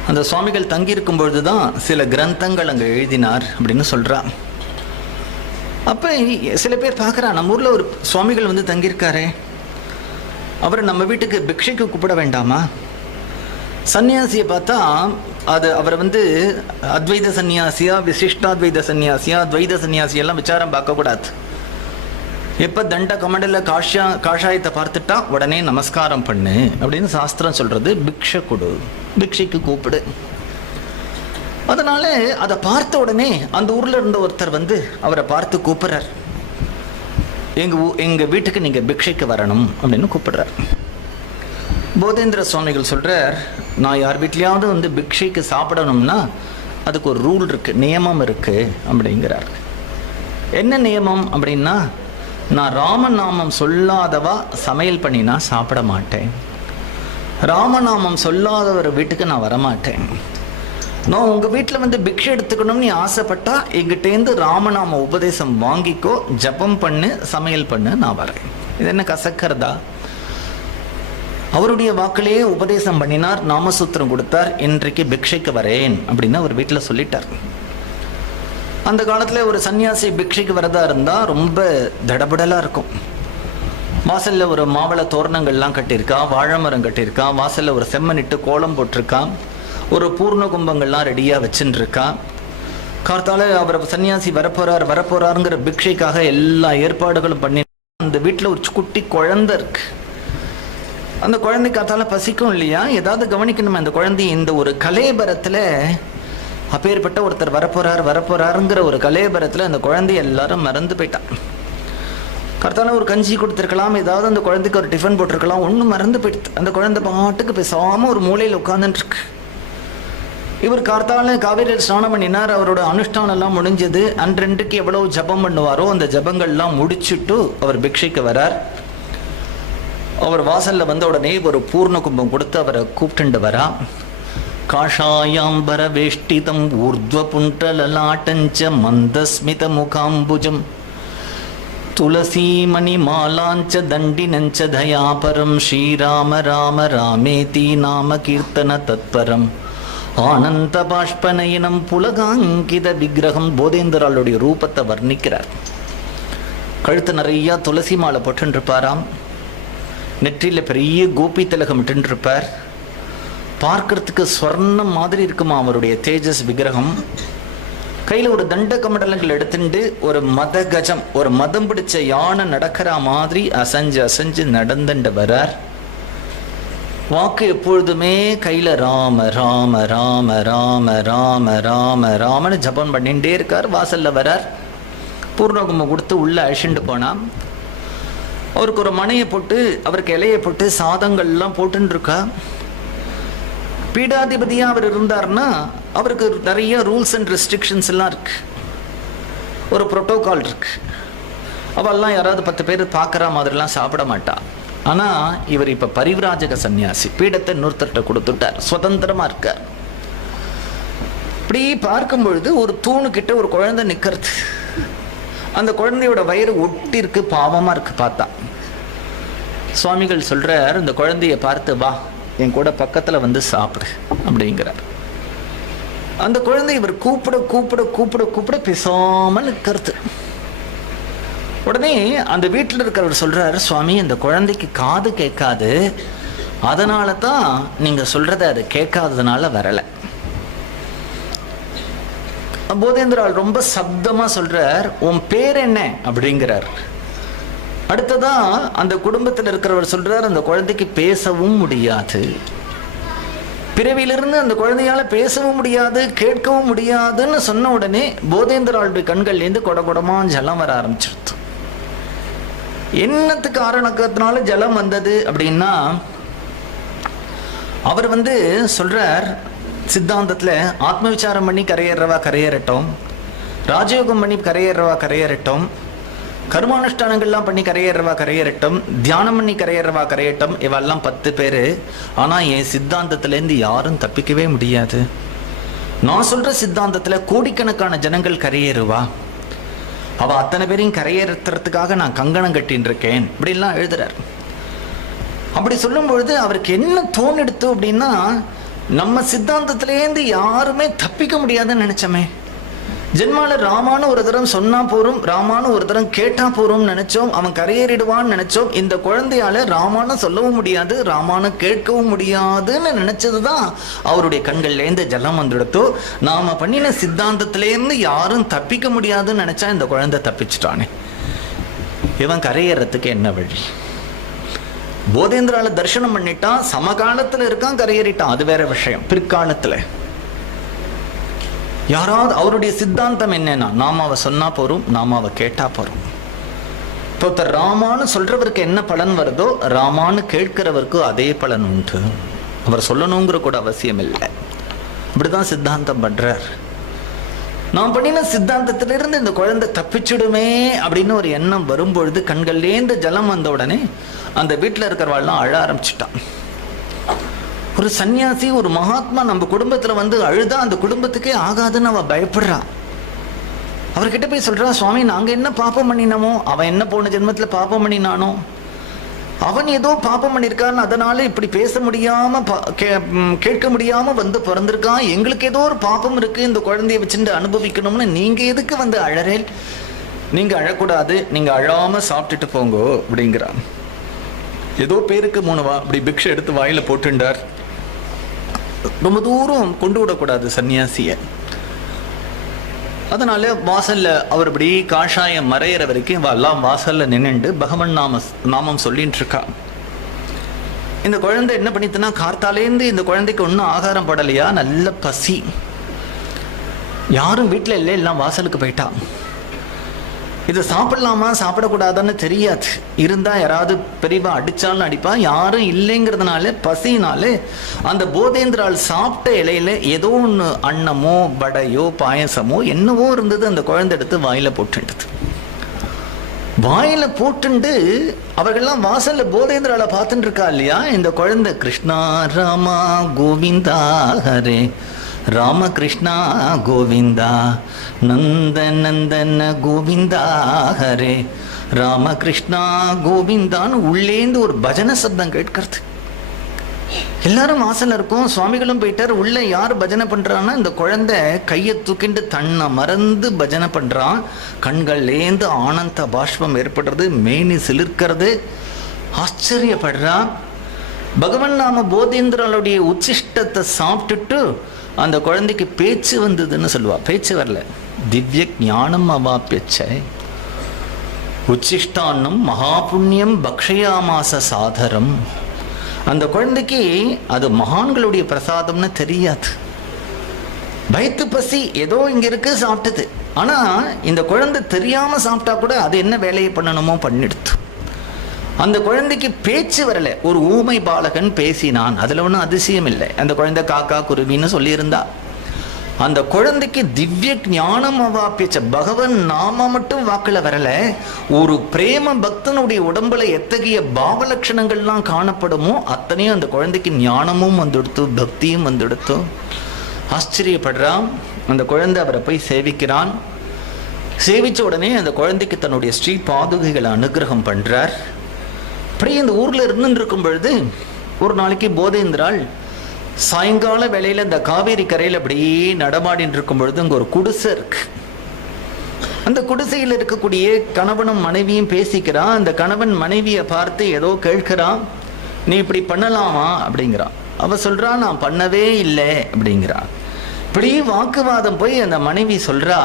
அந்த சுவாமிகள் தங்கியிருக்கும் பொழுது தான் சில கிரந்தங்கள் அங்கே எழுதினார் அப்படின்னு சொல்கிறா. அப்போ சில பேர் பார்க்குறா, நம்ம ஊரில் ஒரு சுவாமிகள் வந்து தங்கியிருக்காரே, அவரை நம்ம வீட்டுக்கு பிக்ஷைக்கு கூப்பிட வேண்டாமா? சன்னியாசியை பார்த்தா அது அவரை வந்து அத்வைத சன்னியாசியா, விசிஷ்டாத்வைத சன்னியாசியா, துவைத சன்னியாசியெல்லாம் விசாரம் பார்க்கக்கூடாது. எப்போ தண்ட கமண்டல காஷாயத்தை பார்த்துட்டா உடனே நமஸ்காரம் பண்ணு அப்படின்னு சாஸ்திரம் சொல்றது. பிக்ஷை கொடு, பிக்ஷைக்கு கூப்பிடு. அதனால அதை பார்த்த உடனே அந்த ஊர்ல இருந்த ஒருத்தர் வந்து அவரை பார்த்து கூப்பிடுறார். எங்க வீட்டுக்கு நீங்க பிக்ஷைக்கு வரணும் அப்படின்னு கூப்பிடுறார். போதேந்திர சுவாமிகள் சொல்றார், நான் யார் வீட்லயாவது வந்து பிக்ஷைக்கு சாப்பிடணும்னா அதுக்கு ஒரு ரூல் இருக்கு, நியமம் இருக்கு அப்படிங்கிறார். என்ன நியமம் அப்படின்னா, நான் ராமநாமம் சொல்லாதவா சமையல் பண்ணினா சாப்பிட மாட்டேன். ராமநாமம் சொல்லாதவர் வீட்டுக்கு நான் வரமாட்டேன். நான் உங்கள் வீட்டில் வந்து பிக்ஷை எடுத்துக்கணும்னு நீ ஆசைப்பட்டா எங்கிட்டேருந்து ராமநாம உபதேசம் வாங்கிக்கோ, ஜபம் பண்ணு, சமையல் பண்ணு, நான் வரேன். இது என்ன கசக்கிறதா? அவருடைய வாக்கிலேயே உபதேசம் பண்ணினார், நாமசூத்திரம் கொடுத்தார், இன்றைக்கு பிக்ஷைக்கு வரேன் அப்படின்னு அவர் வீட்டில் சொல்லிட்டார். அந்த காலத்தில் ஒரு சன்னியாசி பிக்ஷைக்கு வரதா இருந்தால் ரொம்ப தடபடலாக இருக்கும். வாசலில் ஒரு மாவள தோரணங்கள்லாம் கட்டியிருக்கா, வாழை மரம் கட்டியிருக்கா, வாசலில் ஒரு செம்மனிட்டு கோலம் போட்டிருக்கா, ஒரு பூர்ண கும்பங்கள்லாம் ரெடியாக வச்சுருக்கா. கார்த்தால அவர் சன்னியாசி வரப்போறாருங்கிற பிக்ஷைக்காக எல்லா ஏற்பாடுகளும் பண்ணி, அந்த வீட்டில் ஒரு குட்டி குழந்தை இருக்கு. அந்த குழந்தை காத்தால பசிக்கும் இல்லையா, ஏதாவது கவனிக்கணுமே அந்த குழந்தை. இந்த ஒரு கலேபரத்தில் அப்பேற்பட்ட ஒருத்தர் வரப்போறாருங்கிற ஒரு கலேபரத்தில் அந்த குழந்தைய எல்லாரும் மறந்து போயிட்டான். கர்த்தால ஒரு கஞ்சி கொடுத்துருக்கலாம், ஏதாவது அந்த குழந்தைக்கு ஒரு டிஃபன் போட்டிருக்கலாம், ஒன்றும் மறந்து போயிடுது. அந்த குழந்தை பாட்டுக்கு பேசாமல் ஒரு மூலையில் உட்காந்துட்டு இருக்கு. இவர் கார்த்தால காவேரியில் ஸ்நானம் பண்ணினார், அவரோட அனுஷ்டானம் எல்லாம் முடிஞ்சது. அன்றைக்கு எவ்வளவு ஜபம் பண்ணுவாரோ அந்த ஜபங்கள்லாம் முடிச்சுட்டு அவர் பிக்ஷைக்கு வரார். அவர் வாசல்ல வந்த உடனே ஒரு பூர்ண கும்பம் கொடுத்து அவரை கூப்பிட்டு வரா. காஷாயாம்பர வேஷ்டிதம் ஊர்த்வ புண்டலலாட்டஞ்ச மந்தஸ்மித முகாம்புஜம் तुलसीमणि मालांच दंडिनंच दयापरम श्रीराम राम रामेति नाम कीर्तन तत्परम ஆனந்த பாஷ்பநயனம் புலகாங்கித விக்கிரகம். போதேந்திராளுடைய ரூபத்தை வர்ணிக்கிறார். கழுத்து நிறைய துளசி மாலை போட்டுருப்பாராம், நெற்றியில் பெரிய கோபி திலகம் இட்டுருப்பார். பார்க்கறதுக்கு ஸ்வர்ணம் மாதிரி இருக்குமா அவருடைய தேஜஸ் விக்கிரகம். கையில் ஒரு தண்ட கமண்டலங்கள் எடுத்துட்டு ஒரு மத கஜம், ஒரு மதம் பிடிச்ச யானை நடக்கிற மாதிரி அசைஞ்சு அசைஞ்சு நடந்துட்டு வரார். வாக்கு எப்பொழுதுமே கையில் ராம ராம ராம ராம ராம ராம ராமன்னு ஜபம் பண்ணிகிட்டே இருக்கார். வாசலில் வரார். பூர்ணகுமம் கொடுத்து உள்ளே அழிச்சுட்டு போனால் அவருக்கு ஒரு மனையை போட்டு அவருக்கு இலையை போட்டு சாதங்கள்லாம் போட்டுன்னு இருக்கா. பீடாதிபதியாக அவர் இருந்தார்னா அவருக்கு நிறைய ரூல்ஸ் அண்ட் ரெஸ்ட்ரிக்ஷன்ஸ் எல்லாம் இருக்கு, ஒரு புரோட்டோகால் இருக்கு. அவெல்லாம் யாராவது 10 பேர் பார்க்குற மாதிரிலாம் சாப்பிட மாட்டா. ஆனால் இவர் இப்போ பரிவிராஜக சன்னியாசி, பீடத்தை இன்னொருத்தர்கிட்ட கொடுத்துட்டார், சுதந்திரமாக இருக்கார். இப்படி பார்க்கும் பொழுது ஒரு தூணுக்கிட்ட ஒரு குழந்தை நிற்கிறது. அந்த குழந்தையோட வயிறு ஒட்டி இருக்கு, பாவமாக இருக்கு பார்த்தா. சுவாமிகள் சொல்கிறார், இந்த குழந்தைய பார்த்து வா என் கூட பக்கத்தில் வந்து சாப்பிடு அப்படிங்கிறார். அந்த குழந்தை இவர் கூப்பிட கூப்பிட கூப்பிட கூப்பிட பேசாமல் நிற்கிறது. உடனே அந்த வீட்டில் இருக்கிறவர் சொல்றாரு, சுவாமி இந்த குழந்தைக்கு காது கேட்காது, அதனால தான் நீங்க சொல்றத அது கேட்காததுனால வரல. போதேந்திரால் ரொம்ப சப்தமா சொல்றார், உன் பேர் என்ன அப்படிங்கிறார். அடுத்ததான் அந்த குடும்பத்தில் இருக்கிறவர் சொல்றார், அந்த குழந்தைக்கு பேசவும் முடியாது, பிறவிலிருந்து அந்த குழந்தையால பேசவும் முடியாது கேட்கவும் முடியாதுன்னு சொன்ன உடனே போதேந்திராளுடைய கண்கள்லேருந்து கொட கொடமா ஜலம் வர ஆரம்பிச்சிருது. என்னத்துக்கு காரணத்தினால ஜலம் வந்தது அப்படின்னா, அவர் சொல்றார் சித்தாந்தத்தில், ஆத்ம விசாரம் பண்ணி கரையேறவா கரையேறட்டும், ராஜயோகம் பண்ணி கரையேறவா கரையேறட்டும், கர்மானுஷ்டானங்கள்லாம் பண்ணி கரையேறவா கரையேறட்டும், தியானம் பண்ணி கரையேறவா கரையட்டும், இவெல்லாம் 10 பேர். ஆனால் என் சித்தாந்தத்திலேருந்து யாரும் தப்பிக்கவே முடியாது. நான் சொல்ற சித்தாந்தத்தில் கோடிக்கணக்கான ஜனங்கள் கரையேறுவா, அவ அத்தனை பேரையும் கரையேற்றுறதுக்காக நான் கங்கணம் கட்டின்னு இருக்கேன் இப்படிலாம் எழுதுறார். அப்படி சொல்லும் பொழுது அவருக்கு என்ன தோணெடுத்து அப்படின்னா, நம்ம சித்தாந்தத்திலேருந்து யாருமே தப்பிக்க முடியாதுன்னு நினைச்சோமே. ஜென்மால ராமானு ஒரு தரம் சொன்னா போறோம், ராமானு ஒரு தரம் கேட்டா போறோம்னு நினைச்சோம், அவன் கரையேறிடுவான்னு நினைச்சோம். இந்த குழந்தையால ராமானு சொல்லவும் முடியாது, ராமானு கேட்கவும் முடியாதுன்னு நினைச்சதுதான் அவருடைய கண்கள்லேருந்து ஜலம் வந்துடுத்தோ. நாம பண்ணின சித்தாந்தத்திலேருந்து யாரும் தப்பிக்க முடியாதுன்னு நினைச்சா இந்த குழந்தை தப்பிச்சுட்டானே, இவன் கரையேறத்துக்கு என்ன வழி? போதேந்திரால தரிசனம் பண்ணிட்டான், சமகாலத்துல இருக்கான், கரையேறிட்டான், அது வேற விஷயம். பிற்காலத்துல யாராவது அவருடைய சித்தாந்தம் என்னன்னா, நாமாவை சொன்னா போறோம், நாமாவை கேட்டா போறோம். இப்போ ராமானு சொல்றவருக்கு என்ன பலன் வருதோ, ராமானு கேட்கிறவருக்கு அதே பலன் உண்டு. அவர் சொல்லணுங்கிற கூட அவசியம் இல்லை. இப்படிதான் சித்தாந்தம் பண்றார். நான் பண்ணின சித்தாந்தத்திலிருந்து இந்த குழந்தை தப்பிச்சுடுமே அப்படின்னு ஒரு எண்ணம் வரும்பொழுது கண்கள்லேருந்து ஜலம் வந்த உடனே அந்த வீட்டில் இருக்கிறவாள்லாம் அழ ஆரம்பிச்சுட்டான். ஒரு சன்னியாசி, ஒரு மகாத்மா நம்ம குடும்பத்தில் அழுதா அந்த குடும்பத்துக்கே ஆகாதுன்னு அவ பயப்படுறா. அவர்கிட்ட போய் சொல்றா, சுவாமி நாங்கள் என்ன பாப்பம் பண்ணினோமோ, அவன் என்ன போன ஜென்மத்தில் பாப்பம் பண்ணினானோ, அவன் ஏதோ பாப்பம் பண்ணியிருக்கான்னு அதனால இப்படி பேச முடியாம கேட்க முடியாம பிறந்திருக்கான், எங்களுக்கு ஏதோ ஒரு பாப்பம் இருக்கு, இந்த குழந்தைய வச்சுட்டு அனுபவிக்கணும்னு நீங்க எதுக்கு அழறேல்? நீங்க அழக்கூடாது, நீங்க அழாம சாப்பிட்டுட்டு போங்கோ அப்படிங்கிறான். ஏதோ பேருக்கு 3 அப்படி பிக்ஷை எடுத்து வாயில போட்டுண்டார். ரொம்ப தூரம் கொண்டு விடக்கூடாது சன்னியாசிய. அதனால வாசல்ல அவர் இப்படி காஷாயம் மறையிற வரைக்கும் எல்லாம் வாசல்ல நின்னுண்டு பகவன் நாமம் சொல்லிட்டு இருக்கா. இந்த குழந்தை என்ன பண்ணிட்டுனா, கார்த்தாலேருந்து இந்த குழந்தைக்கு ஒன்றும் ஆகாரம் படலையா, நல்ல பசி. யாரும் வீட்டில் இல்லை, எல்லாம் வாசலுக்கு போயிட்டா. இது சாப்பிடலாமா சாப்பிடக்கூடாதான்னு தெரியாது. இருந்தா யாராவது பெரியவா அடிச்சாலும் அடிப்பா, யாரும் இல்லைங்கிறதுனால பசினாலே அந்த போதேந்திரால் சாப்பிட்ட இலையில ஏதோ ஒன்று அன்னமோ வடையோ பாயசமோ என்னவோ இருந்தது. அந்த குழந்தை எடுத்து வாயில போட்டுட்டது. வாயில போட்டுண்டு அவர்கள்லாம் வாசல்ல போதேந்திரால பார்த்துட்டு இருக்கா இல்லையா. இந்த குழந்தை கிருஷ்ணா ராமா கோவிந்தா ஹரே ராமகிருஷ்ணா கோவிந்தா நந்த நந்தன கோவிந்தா ஹரே ராமகிருஷ்ணா கோவிந்தான்னு உள்ளேந்து ஒரு பஜனை சப்தம் கேட்கறது. எல்லாரும் வாசல்ல இருக்கும். சுவாமிகளும் போயிட்டார். உள்ள யார் பஜனை பண்றான்னா இந்த குழந்தை கையை தூக்கிண்டு தன்னை மறந்து பஜனை பண்றான். கண்கள்லேந்து ஆனந்த பாஷ்பம் ஏற்படுறது, மேனி சிலிர்க்கிறது. ஆச்சரியப்படுறான். பகவன் நாம போதேந்திராளுடைய உச்சிஷ்டத்தை சாப்பிட்டுட்டு அந்த குழந்தைக்கு பேச்சு வந்ததுன்னு சொல்லுவா. பேச்சு வரல, திவ்ய ஞானம் அவாப்பியச்ச உச்சிஷ்டான்னம் மகாபுண்ணியம் பக்ஷயாமாச சாதரம். அந்த குழந்தைக்கு அது மகான்களுடைய பிரசாதம்னு தெரியாது. வயிற்று பசி ஏதோ இங்க இருக்கு, சாப்பிட்டது. ஆனா இந்த குழந்தை தெரியாம சாப்பிட்டா கூட அது என்ன வேலையை பண்ணணுமோ பண்ணிடுத்து. அந்த குழந்தைக்கு பேச்சு வரல. ஒரு ஊமை பாலகன் பேசினான், அதுல ஒன்றும் அதிசயம் இல்லை. அந்த குழந்தை காக்கா குருவின்னு சொல்லியிருந்தா. அந்த குழந்தைக்கு திவ்ய ஞானம் அவாப்பியச்ச, பகவன் நாம மட்டும் வாக்குல வரல, ஒரு பிரேம பக்தனுடைய உடம்புல எத்தகைய பாவலட்சணங்கள்லாம் காணப்படுமோ அத்தனையும் அந்த குழந்தைக்கு ஞானமும் வந்துடுத்து, பக்தியும் வந்துடுத்து. ஆச்சரியப்படுறான். அந்த குழந்தை அவரை போய் சேவிக்கிறான். சேவிச்ச உடனே அந்த குழந்தைக்கு தன்னுடைய ஸ்ரீ பாதுகைகளை அனுகிரகம் பண்றார். அப்படியே இந்த ஊர்ல இருந்துட்டு இருக்கும் பொழுது ஒரு நாளைக்கு போதேந்திராள் சாயங்கால வேளையில இந்த காவேரி கரையில் அப்படியே நடமாடின்னு இருக்கும் பொழுது அங்க ஒரு குடிசை இருக்கு. அந்த குடிசையில் இருக்கக்கூடிய கணவனும் மனைவியும் பேசிக்கிறான். அந்த கணவன் மனைவியை பார்த்து ஏதோ கேட்கிறான். நீ இப்படி பண்ணலாமா அப்படிங்கிறான். அவ சொல்றா, நான் பண்ணவே இல்லை அப்படிங்கிறான். இப்படி வாக்குவாதம் போய் அந்த மனைவி சொல்றா,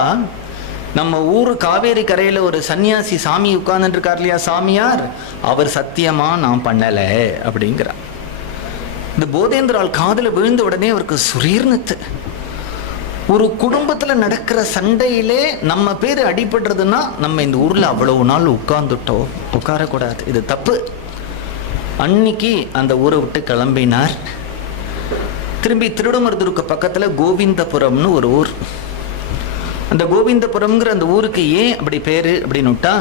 நம்ம ஊர் காவேரி கரையில ஒரு சன்னியாசி சாமி உட்கார்ந்துட்டு இருக்கார் இல்லையா, சாமியார், அவர் சத்தியமா நான் பண்ணல அப்படிங்கிறார். இந்த போதேந்திரால் காதுல விழுந்த உடனே அவருக்கு சுரீர்னத்து. ஒரு குடும்பத்துல நடக்கிற சண்டையிலே நம்ம பேர் அடிபடுறதுன்னா நம்ம இந்த ஊர்ல அவ்வளவு நாள் உட்கார்ந்துட்டோம், உட்காரக்கூடாது, இது தப்பு. அன்னைக்கு அந்த ஊரை விட்டு கிளம்பினார். திரும்பி திருடுமருதூருக்கு பக்கத்துல கோவிந்தபுரம்னு ஒரு ஊர். அந்த கோவிந்தபுரம்ங்கிற அந்த ஊருக்கு ஏன் அப்படி பேரு அப்படின்னு விட்டா,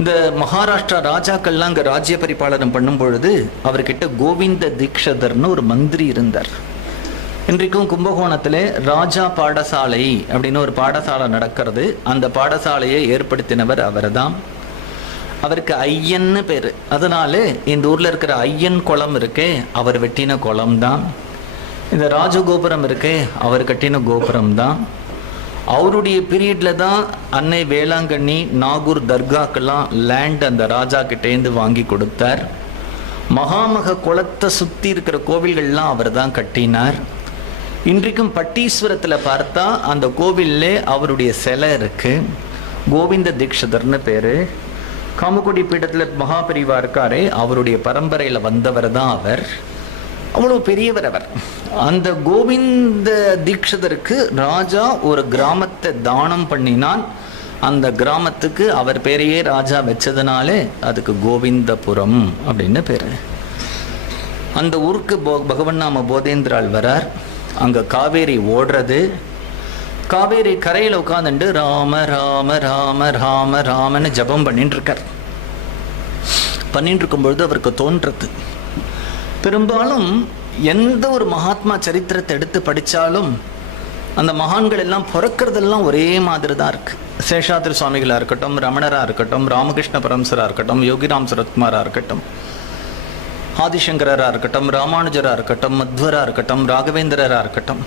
இந்த மகாராஷ்டிரா ராஜாக்கள்லாம் அங்கே ராஜ்ய பரிபாலனம் பண்ணும் பொழுது அவர்கிட்ட கோவிந்த தீக்ஷதர்னு ஒரு மந்திரி இருந்தார். இன்றைக்கும் கும்பகோணத்தில் ராஜா பாடசாலை அப்படின்னு ஒரு பாடசாலை நடக்கிறது. அந்த பாடசாலையை ஏற்படுத்தினவர் அவர் தான். அவருக்கு ஐயன்னு பேர். அதனால இந்த ஊரில் இருக்கிற ஐயன் குளம் இருக்கே, அவர் வெட்டின குளம் தான். இந்த ராஜகோபுரம் இருக்கே, அவர் கட்டின கோபுரம் தான். அவருடைய பீரியட்ல தான் அன்னை வேளாங்கண்ணி நாகூர் தர்காக்கெல்லாம் லேண்ட் அந்த ராஜா கிட்டேந்து வாங்கி கொடுத்தார். மகாமக குளத்தை சுற்றி இருக்கிற கோவில்கள்லாம் அவர் தான் கட்டினார். இன்றைக்கும் பட்டீஸ்வரத்தில் பார்த்தா அந்த கோவில்ல அவருடைய சிலை இருக்கு. கோவிந்த தீக்ஷதர்னு பேரு. காமக்குடி பீடத்தில் மகாபெரிவா இருக்காரே, அவருடைய பரம்பரையில் வந்தவர் தான் அவர். அவ்வளவு பெரியவர் அவர். அந்த கோவிந்த தீக்ஷதருக்கு ராஜா ஒரு கிராமத்தை தானம் பண்ணினான். அந்த கிராமத்துக்கு அவர் பேரையே ராஜா வச்சதுனாலே அதுக்கு கோவிந்தபுரம் அப்படின்னு பேரு. அந்த ஊருக்கு பகவன் நாம போதேந்திரால் வரார். அங்க காவேரி ஓடுறது. காவேரி கரையில் உட்காந்துட்டு ராம ராம ராம ராம ராமன்னு ஜபம் பண்ணிட்டு இருக்கார். பண்ணிட்டு இருக்கும் பொழுது அவருக்கு தோன்றது, பெரும்பாலும் எந்த ஒரு மகாத்மா சரித்திரத்தை எடுத்து படித்தாலும் அந்த மகான்கள் எல்லாம் பிறக்கிறதெல்லாம் ஒரே மாதிரி தான் இருக்கு. சேஷாத்ரி சுவாமிகளாக இருக்கட்டும், ரமணராக இருக்கட்டும், ராமகிருஷ்ண பரமசராக இருக்கட்டும், யோகிராம் சரத்குமாராக இருக்கட்டும், ஆதிசங்கராக இருக்கட்டும், ராமானுஜராக இருக்கட்டும், மத்வராக இருக்கட்டும், ராகவேந்திரராக இருக்கட்டும்.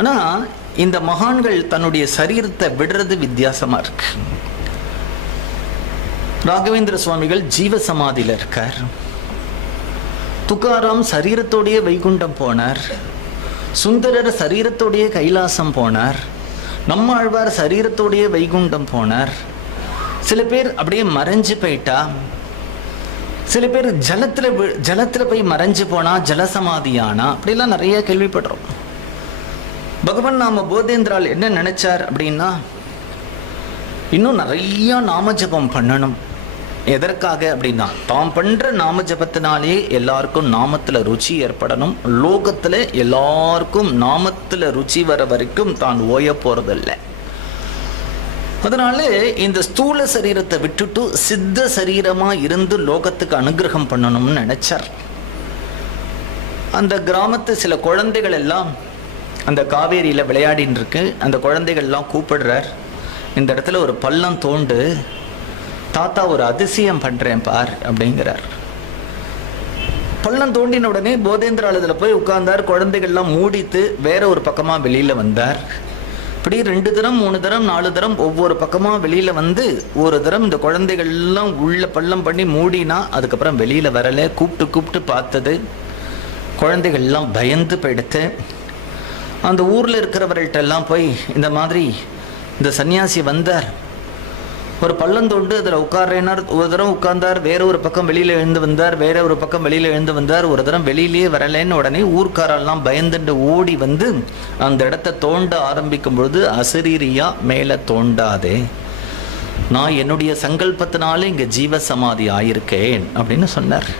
ஆனால் இந்த மகான்கள் தன்னுடைய சரீரத்தை விடுறது வித்தியாசமாக இருக்கு. ராகவேந்திர சுவாமிகள் ஜீவ சமாதியில் இருக்கார். துக்காராம் சரீரத்தோடைய வைகுண்டம் போனார். சுந்தரர் சரீரத்தோடைய கைலாசம் போனார். நம்மாழ்வார் சரீரத்தோடைய வைகுண்டம் போனார். சில பேர் அப்படியே மறைஞ்சு போயிட்டா. சில பேர் ஜலத்துல போய் மறைஞ்சு போனா ஜலசமாதியானா, அப்படிலாம் நிறைய கேள்விப்படுறோம். பகவன் நாம போதேந்திரால் என்ன நினைச்சார் அப்படின்னா, இன்னும் நிறைய நாமஜபம் பண்ணணும். எதற்காக அப்படின்னா, தாம் பண்ற நாம ஜபத்தினாலே எல்லாருக்கும் நாமத்துல ருச்சி ஏற்படணும். லோகத்துல எல்லாருக்கும் நாமத்துல ருச்சி வர வரைக்கும் தான் ஓய போறதில்லை. அதனால இந்த ஸ்தூல சரீரத்தை விட்டுட்டு சித்த சரீரமா இருந்து லோகத்துக்கு அனுகிரகம் பண்ணணும்னு நினைச்சார். அந்த கிராமத்து சில குழந்தைகள் எல்லாம் அந்த காவேரியில விளையாடின்னு இருக்கு. அந்த குழந்தைகள் எல்லாம் கூப்பிடுறார், இந்த இடத்துல ஒரு பள்ளம் தோண்டு, தாத்தா ஒரு அதிசயம் பண்றேன் பார் அப்படிங்கிறார். பள்ளம் தோண்டின உடனே போதேந்திரால் அதில் போய் உட்கார்ந்தார். குழந்தைகள்லாம் மூடித்து வேற ஒரு பக்கமா வெளியில வந்தார். இப்படி 2 தரம் 3 தரம் 4 தரம் ஒவ்வொரு பக்கமா வெளியில வந்து ஒரு தரம் இந்த குழந்தைகள் எல்லாம் உள்ள பள்ளம் பண்ணி மூடினா அதுக்கப்புறம் வெளியில வரல. கூப்பிட்டு பார்த்தது. குழந்தைகள் எல்லாம் பயந்து போயிடுத்து. அந்த ஊர்ல இருக்கிறவர்கள்ட்ட எல்லாம் போய் இந்த மாதிரி இந்த சன்னியாசி வந்தார், ஒரு பள்ளம் தோண்டு அதில் உட்கார்றேனார். ஒரு தரம் உட்கார்ந்தார், வேற ஒரு பக்கம் வெளியில எழுந்து வந்தார், வேற ஒரு பக்கம் வெளியில எழுந்து வந்தார். ஒரு தரம் வெளியிலேயே வரலன்னு உடனே ஊர்க்காரெல்லாம் பயந்துட்டு ஓடி வந்து அந்த இடத்த தோண்ட ஆரம்பிக்கும் பொழுது, அசரீரியா மேல தோண்டாதே, நான் என்னுடைய சங்கல்பத்தினால இங்க ஜீவ சமாதி ஆயிருக்கேன் அப்படின்னு சொன்னார்.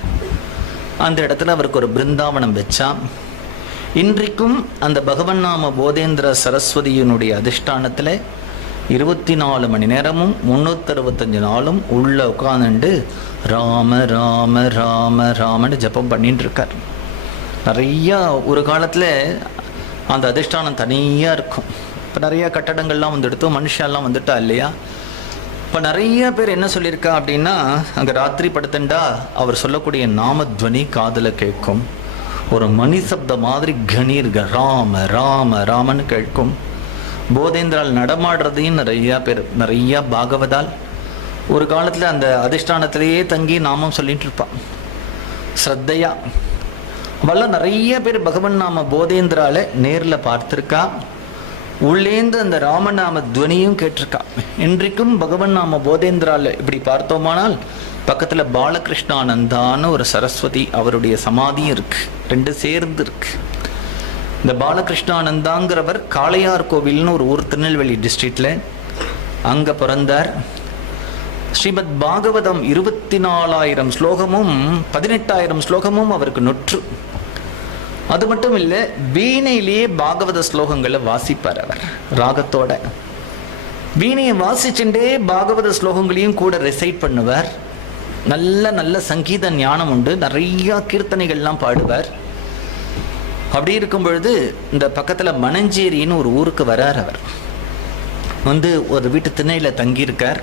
அந்த இடத்துல அவருக்கு ஒரு பிருந்தாவனம் வச்சா. இன்றைக்கும் அந்த பகவன் நாம போதேந்திர சரஸ்வதியினுடைய அதிஷ்டானத்துல 24 மணி நேரமும் 365 நாளும் உள்ள உட்கார்ந்துட்டு ராம ராம ராம ராமன்னு ஜபம் பண்ணிட்டு இருக்கார். நிறையா ஒரு காலத்துல அந்த அதிஷ்டானம் தனியா இருக்கும். இப்போ நிறைய கட்டடங்கள்லாம் வந்துடுத்து, மனுஷெல்லாம் வந்துட்டா இல்லையா. இப்போ நிறைய பேர் என்ன சொல்லியிருக்கா அப்படின்னா, அங்கே ராத்திரி படுத்துண்டா அவர் சொல்லக்கூடிய நாமத்வனி காதுல கேட்கும். ஒரு மணி சப்த மாதிரி கணீர்க ராம ராம ராமன்னு கேட்கும். போதேந்திரால் நடமாடுறதையும் நிறைய பாகவதால் ஒரு காலத்தில் அந்த அதிஷ்டானத்திலேயே தங்கி நாமம் சொல்லிட்டு இருப்பான் ஸ்ரத்தையா. அவெல்லாம் நிறைய பேர் பகவன் நாம போதேந்திரால நேரில் பார்த்துருக்கா. உள்ளேந்து அந்த ராமநாம துவனியும் கேட்டிருக்கா. இன்றைக்கும் பகவன் நாம போதேந்திரால இப்படி பார்த்தோமானால் பக்கத்துல பாலகிருஷ்ணானந்தான்னு ஒரு சரஸ்வதி அவருடைய சமாதியும் இருக்கு. 2 சேர்ந்து இருக்கு. இந்த பாலகிருஷ்ணானந்தாங்கிறவர் காளையார் கோவில்னு ஒரு ஊர் திருநெல்வேலி டிஸ்ட்ரிக்ட்ல அங்க பிறந்தார். ஸ்ரீமத் பாகவதம் 24,000 ஸ்லோகமும் 18,000 ஸ்லோகமும் அவருக்கு நொற்று. அது மட்டும் இல்லை, வீணையிலேயே பாகவத ஸ்லோகங்களை வாசிப்பார். அவர் ராகத்தோட வீணையை வாசிச்சுட்டே பாகவத ஸ்லோகங்களையும் கூட ரெசைட் பண்ணுவார். நல்ல சங்கீத ஞானம் உண்டு. நிறைய கீர்த்தனைகள்லாம் பாடுவார். அப்படி இருக்கும் பொழுது இந்த பக்கத்துல மணஞ்சேரின்னு ஒரு ஊருக்கு வரார். அவர் வந்து ஒரு வீட்டு திண்ணையில தங்கியிருக்கார்.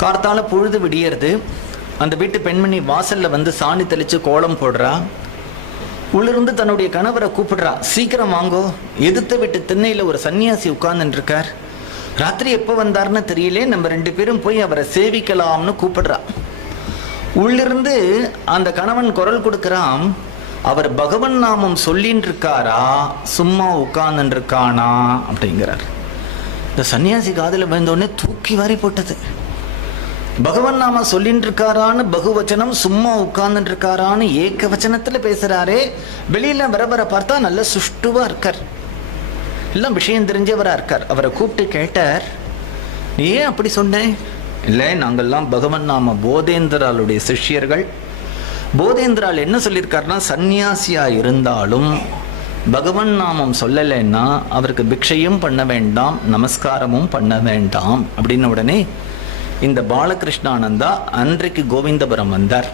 கார்த்தால பொழுது விடியறது. அந்த வீட்டு பெண்மணி வாசல்ல வந்து சாணி தெளிச்சு கோலம் போடுறா. உள்ளிருந்து தன்னுடைய கணவரை கூப்பிடுறா, சீக்கிரம் வாங்கோ, எதிர்த்த வீட்டு திண்ணையில ஒரு சன்னியாசி உட்கார்ந்துட்டு இருக்கார், ராத்திரி எப்போ வந்தார்னு தெரியலே, நம்ம 2 பேரும் போய் அவரை சேவிக்கலாம்னு கூப்பிடுறா. உள்ளிருந்து அந்த கணவன் குரல் கொடுக்கிறான், அவர் பகவன் நாமம் சொல்லின்னு இருக்காரா சும்மா உட்கார்ந்துட்டு இருக்கானா அப்படிங்கிறார். இந்த சன்னியாசி காதுல விழுந்தோடனே தூக்கி வாரி போட்டது. பகவன் நாம சொல்லிட்டு இருக்காரான்னு பகுவச்சனம், சும்மா உட்கார்ந்துட்டு இருக்காரான்னு ஏக வச்சனத்துல பேசுறாரே. வெளியில வர பார்த்தா நல்ல சுஷ்டுவா இருக்கார், எல்லாம் விஷயம் தெரிஞ்சவரா இருக்கார். அவரை கூப்பிட்டு கேட்டார், ஏன் அப்படி சொன்னேன்? இல்லை, நாங்கள்லாம் பகவன் நாம போதேந்திராளுடைய சிஷ்யர்கள். போதேந்திரால் என்ன சொல்லியிருக்காருன்னா, சந்நியாசியா இருந்தாலும் பகவன் நாமம் சொல்லலைன்னா அவருக்கு பிக்ஷையும் பண்ண வேண்டாம், நமஸ்காரமும் பண்ண வேண்டாம் அப்படின்னு. உடனே இந்த பாலகிருஷ்ணானந்தா அன்றைக்கு கோவிந்தபுரம் வந்தார்.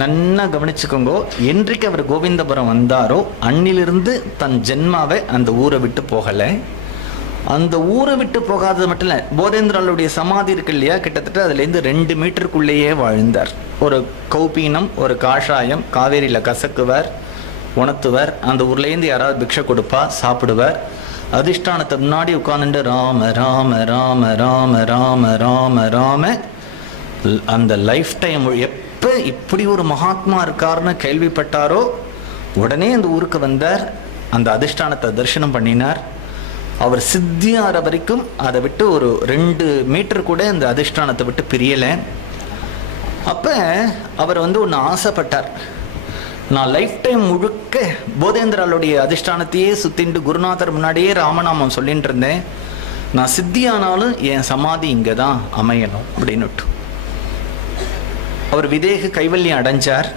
நன்னா கவனிச்சுக்கோங்க, என்றைக்கு அவர் கோவிந்தபுரம் வந்தாரோ அன்னிலிருந்து தன் ஜென்மாவை அந்த ஊரை விட்டு போகலை. அந்த ஊரை விட்டு போகாதது மட்டும் இல்லை, போதேந்திராளுடைய சமாதி இருக்கு இல்லையா, கிட்டத்தட்ட அதுலேருந்து 2 மீட்டருக்குள்ளேயே வாழ்ந்தார். ஒரு கௌபீனம், ஒரு காஷாயம் காவேரியில் கசக்குவார், உணர்த்துவார். அந்த ஊர்லேருந்து யாராவது பிக்ஷை கொடுப்பா, சாப்பிடுவார். அதிஷ்டானத்தை முன்னாடி உட்கார்ந்துட்டு ராம ராம ராம ராம ராம ராம ராம. அந்த லைஃப் டைம் எப்போ இப்படி ஒரு மகாத்மா இருக்காருன்னு கேள்விப்பட்டாரோ உடனே அந்த ஊருக்கு வந்தார். அந்த அதிஷ்டானத்தை தரிசனம் பண்ணினார். அவர் சித்தியார வரைக்கும் அதை விட்டு ஒரு 2 மீட்டர் கூட அந்த அதிஷ்டானத்தை விட்டு பிரியலை. அப்ப அவர் வந்து ஒன்று ஆசைப்பட்டார், நான் லைஃப் டைம் முழுக்க போதேந்திராளுடைய அதிஷ்டானத்தையே சுத்திண்டு குருநாதர் முன்னாடியே ராமநாமம் சொல்லிட்டு இருந்தேன், நான் சித்தியானாலும் என் சமாதி இங்கே தான் அமையணும் அப்படின்னுட்டு அவர் விதேக கைவல்யம் அடைஞ்சார்.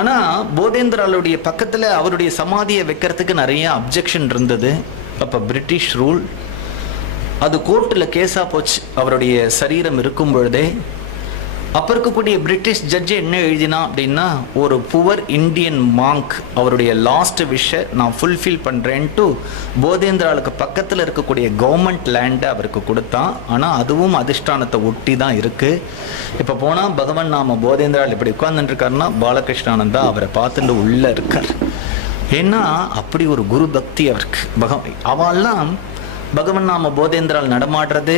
ஆனால் போதேந்திராளுடைய பக்கத்தில் அவருடைய சமாதியை வைக்கிறதுக்கு நிறைய அப்ஜெக்ஷன் இருந்தது. அப்போ பிரிட்டிஷ் ரூல், அது கோர்ட்டில் கேஸாக போச்சு. அவருடைய சரீரம் இருக்கும் பொழுதே அப்போ இருக்கக்கூடிய பிரிட்டிஷ் ஜட்ஜு என்ன எழுதினா அப்படின்னா, ஒரு புவர் இந்தியன் மாங்க் அவருடைய லாஸ்ட் விஷை நான் ஃபுல்ஃபில் பண்ணுறேன்ட்டு போதேந்திராளுக்கு பக்கத்தில் இருக்கக்கூடிய கவர்மெண்ட் லேண்டை அவருக்கு கொடுத்தான். ஆனால் அதுவும் அதிஷ்டானத்தை ஒட்டி தான் இருக்குது. இப்போ போனால் பகவன் நாம போதேந்திரால் இப்படி உட்கார்ந்துருக்காருன்னா பாலகிருஷ்ணானந்தா அவரை பார்த்துட்டு உள்ளே இருக்கார். ஏன்னா அப்படி ஒரு குரு பக்தி அவருக்கு. அவெல்லாம் பகவன் நாம போதேந்திரால் நடமாடுறது,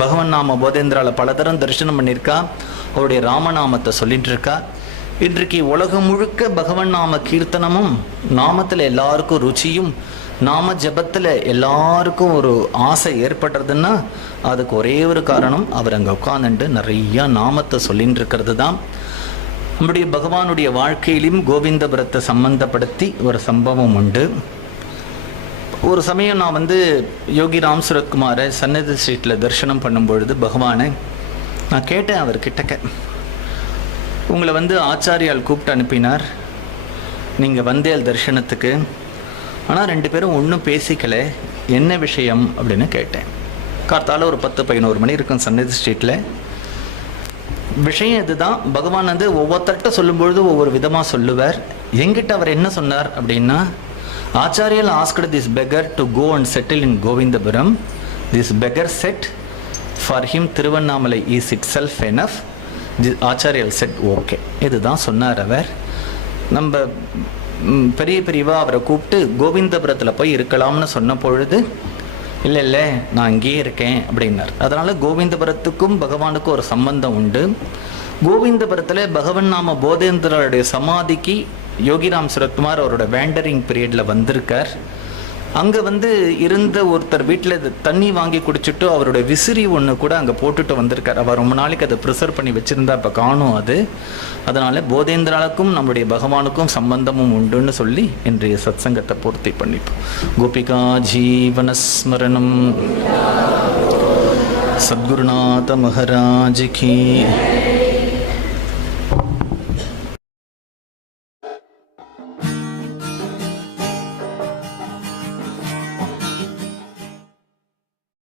பகவன் நாம போதேந்திரால பலதரம் தரிசனம் பண்ணியிருக்கா, அவருடைய ராமநாமத்தை சொல்லிட்டு இருக்கா. இன்றைக்கு உலகம் முழுக்க பகவன் நாம கீர்த்தனமும், நாமத்தில் எல்லாருக்கும் ருச்சியும், நாம ஜபத்தில் எல்லாருக்கும் ஒரு ஆசை ஏற்படுறதுன்னா அதுக்கு ஒரே ஒரு காரணம், அவர் அங்கே உட்காந்துட்டு நிறையா நாமத்தை சொல்லிட்டு இருக்கிறது தான். நம்முடைய பகவானுடைய வாழ்க்கையிலும் கோவிந்தபுரத்தை சம்பந்தப்படுத்தி ஒரு சம்பவம் உண்டு. ஒரு சமயம் நான் யோகி ராம் சுரத்குமாரை சன்னதி ஸ்ட்ரீட்டில் தரிசனம் பண்ணும்பொழுது பகவானை நான் கேட்டேன் அவர்கிட்ட, உங்களை ஆச்சாரியால் கூப்பிட்டு அனுப்பினார், நீங்கள் வந்தேல் தரிசனத்துக்கு, ஆனால் 2 பேரும் ஒன்றும் பேசிக்கல, என்ன விஷயம் அப்படின்னு கேட்டேன். கார்த்தால ஒரு 10-11 மணி இருக்கும் சன்னதி ஸ்ட்ரீட்டில். விஷயம் இதுதான், பகவான் ஒவ்வொருத்தர்கிட்ட சொல்லும்பொழுது ஒவ்வொரு விதமாக சொல்லுவார். எங்கிட்ட அவர் என்ன சொன்னார் அப்படின்னா, Acharya asked this beggar to go and settle in Govindapuram. This beggar said, for him Thiruvannamalai is itself enough. Acharya said, okay. இதுதான் சொன்னார் அவர். நம்ம பெரியவா அவரை கூப்பிட்டு கோவிந்தபுரத்தில் போய் இருக்கலாம்னு சொன்ன பொழுது, இல்லை நான் இங்கேயே இருக்கேன் அப்படின்னார். அதனால் கோவிந்தபுரத்துக்கும் பகவானுக்கும் ஒரு சம்பந்தம் உண்டு. கோவிந்தபுரத்தில் பகவன் நாம போதேந்திரருடைய சமாதிக்கு யோகிராம் சுரத்குமார் அவரோட வேண்டரிங் பீரியடில் வந்திருக்கார். அங்கே இருந்த ஒருத்தர் வீட்டில் தண்ணி வாங்கி குடிச்சிட்டு அவருடைய விசிறி ஒன்று கூட அங்கே போட்டுட்டு வந்திருக்கார். அவர் ரொம்ப நாளைக்கு அதை ப்ரிசர்வ் பண்ணி வச்சுருந்தா இப்போ காணும் அது. அதனால் போதேந்திராளுக்கும் நம்முடைய பகவானுக்கும் சம்பந்தமும் உண்டுன்னு சொல்லி இன்றைய சத்சங்கத்தை பூர்த்தி பண்ணிப்போம். கோபிகா ஜீவனஸ்மரணம். சத்குருநாத மகாராஜ் கி.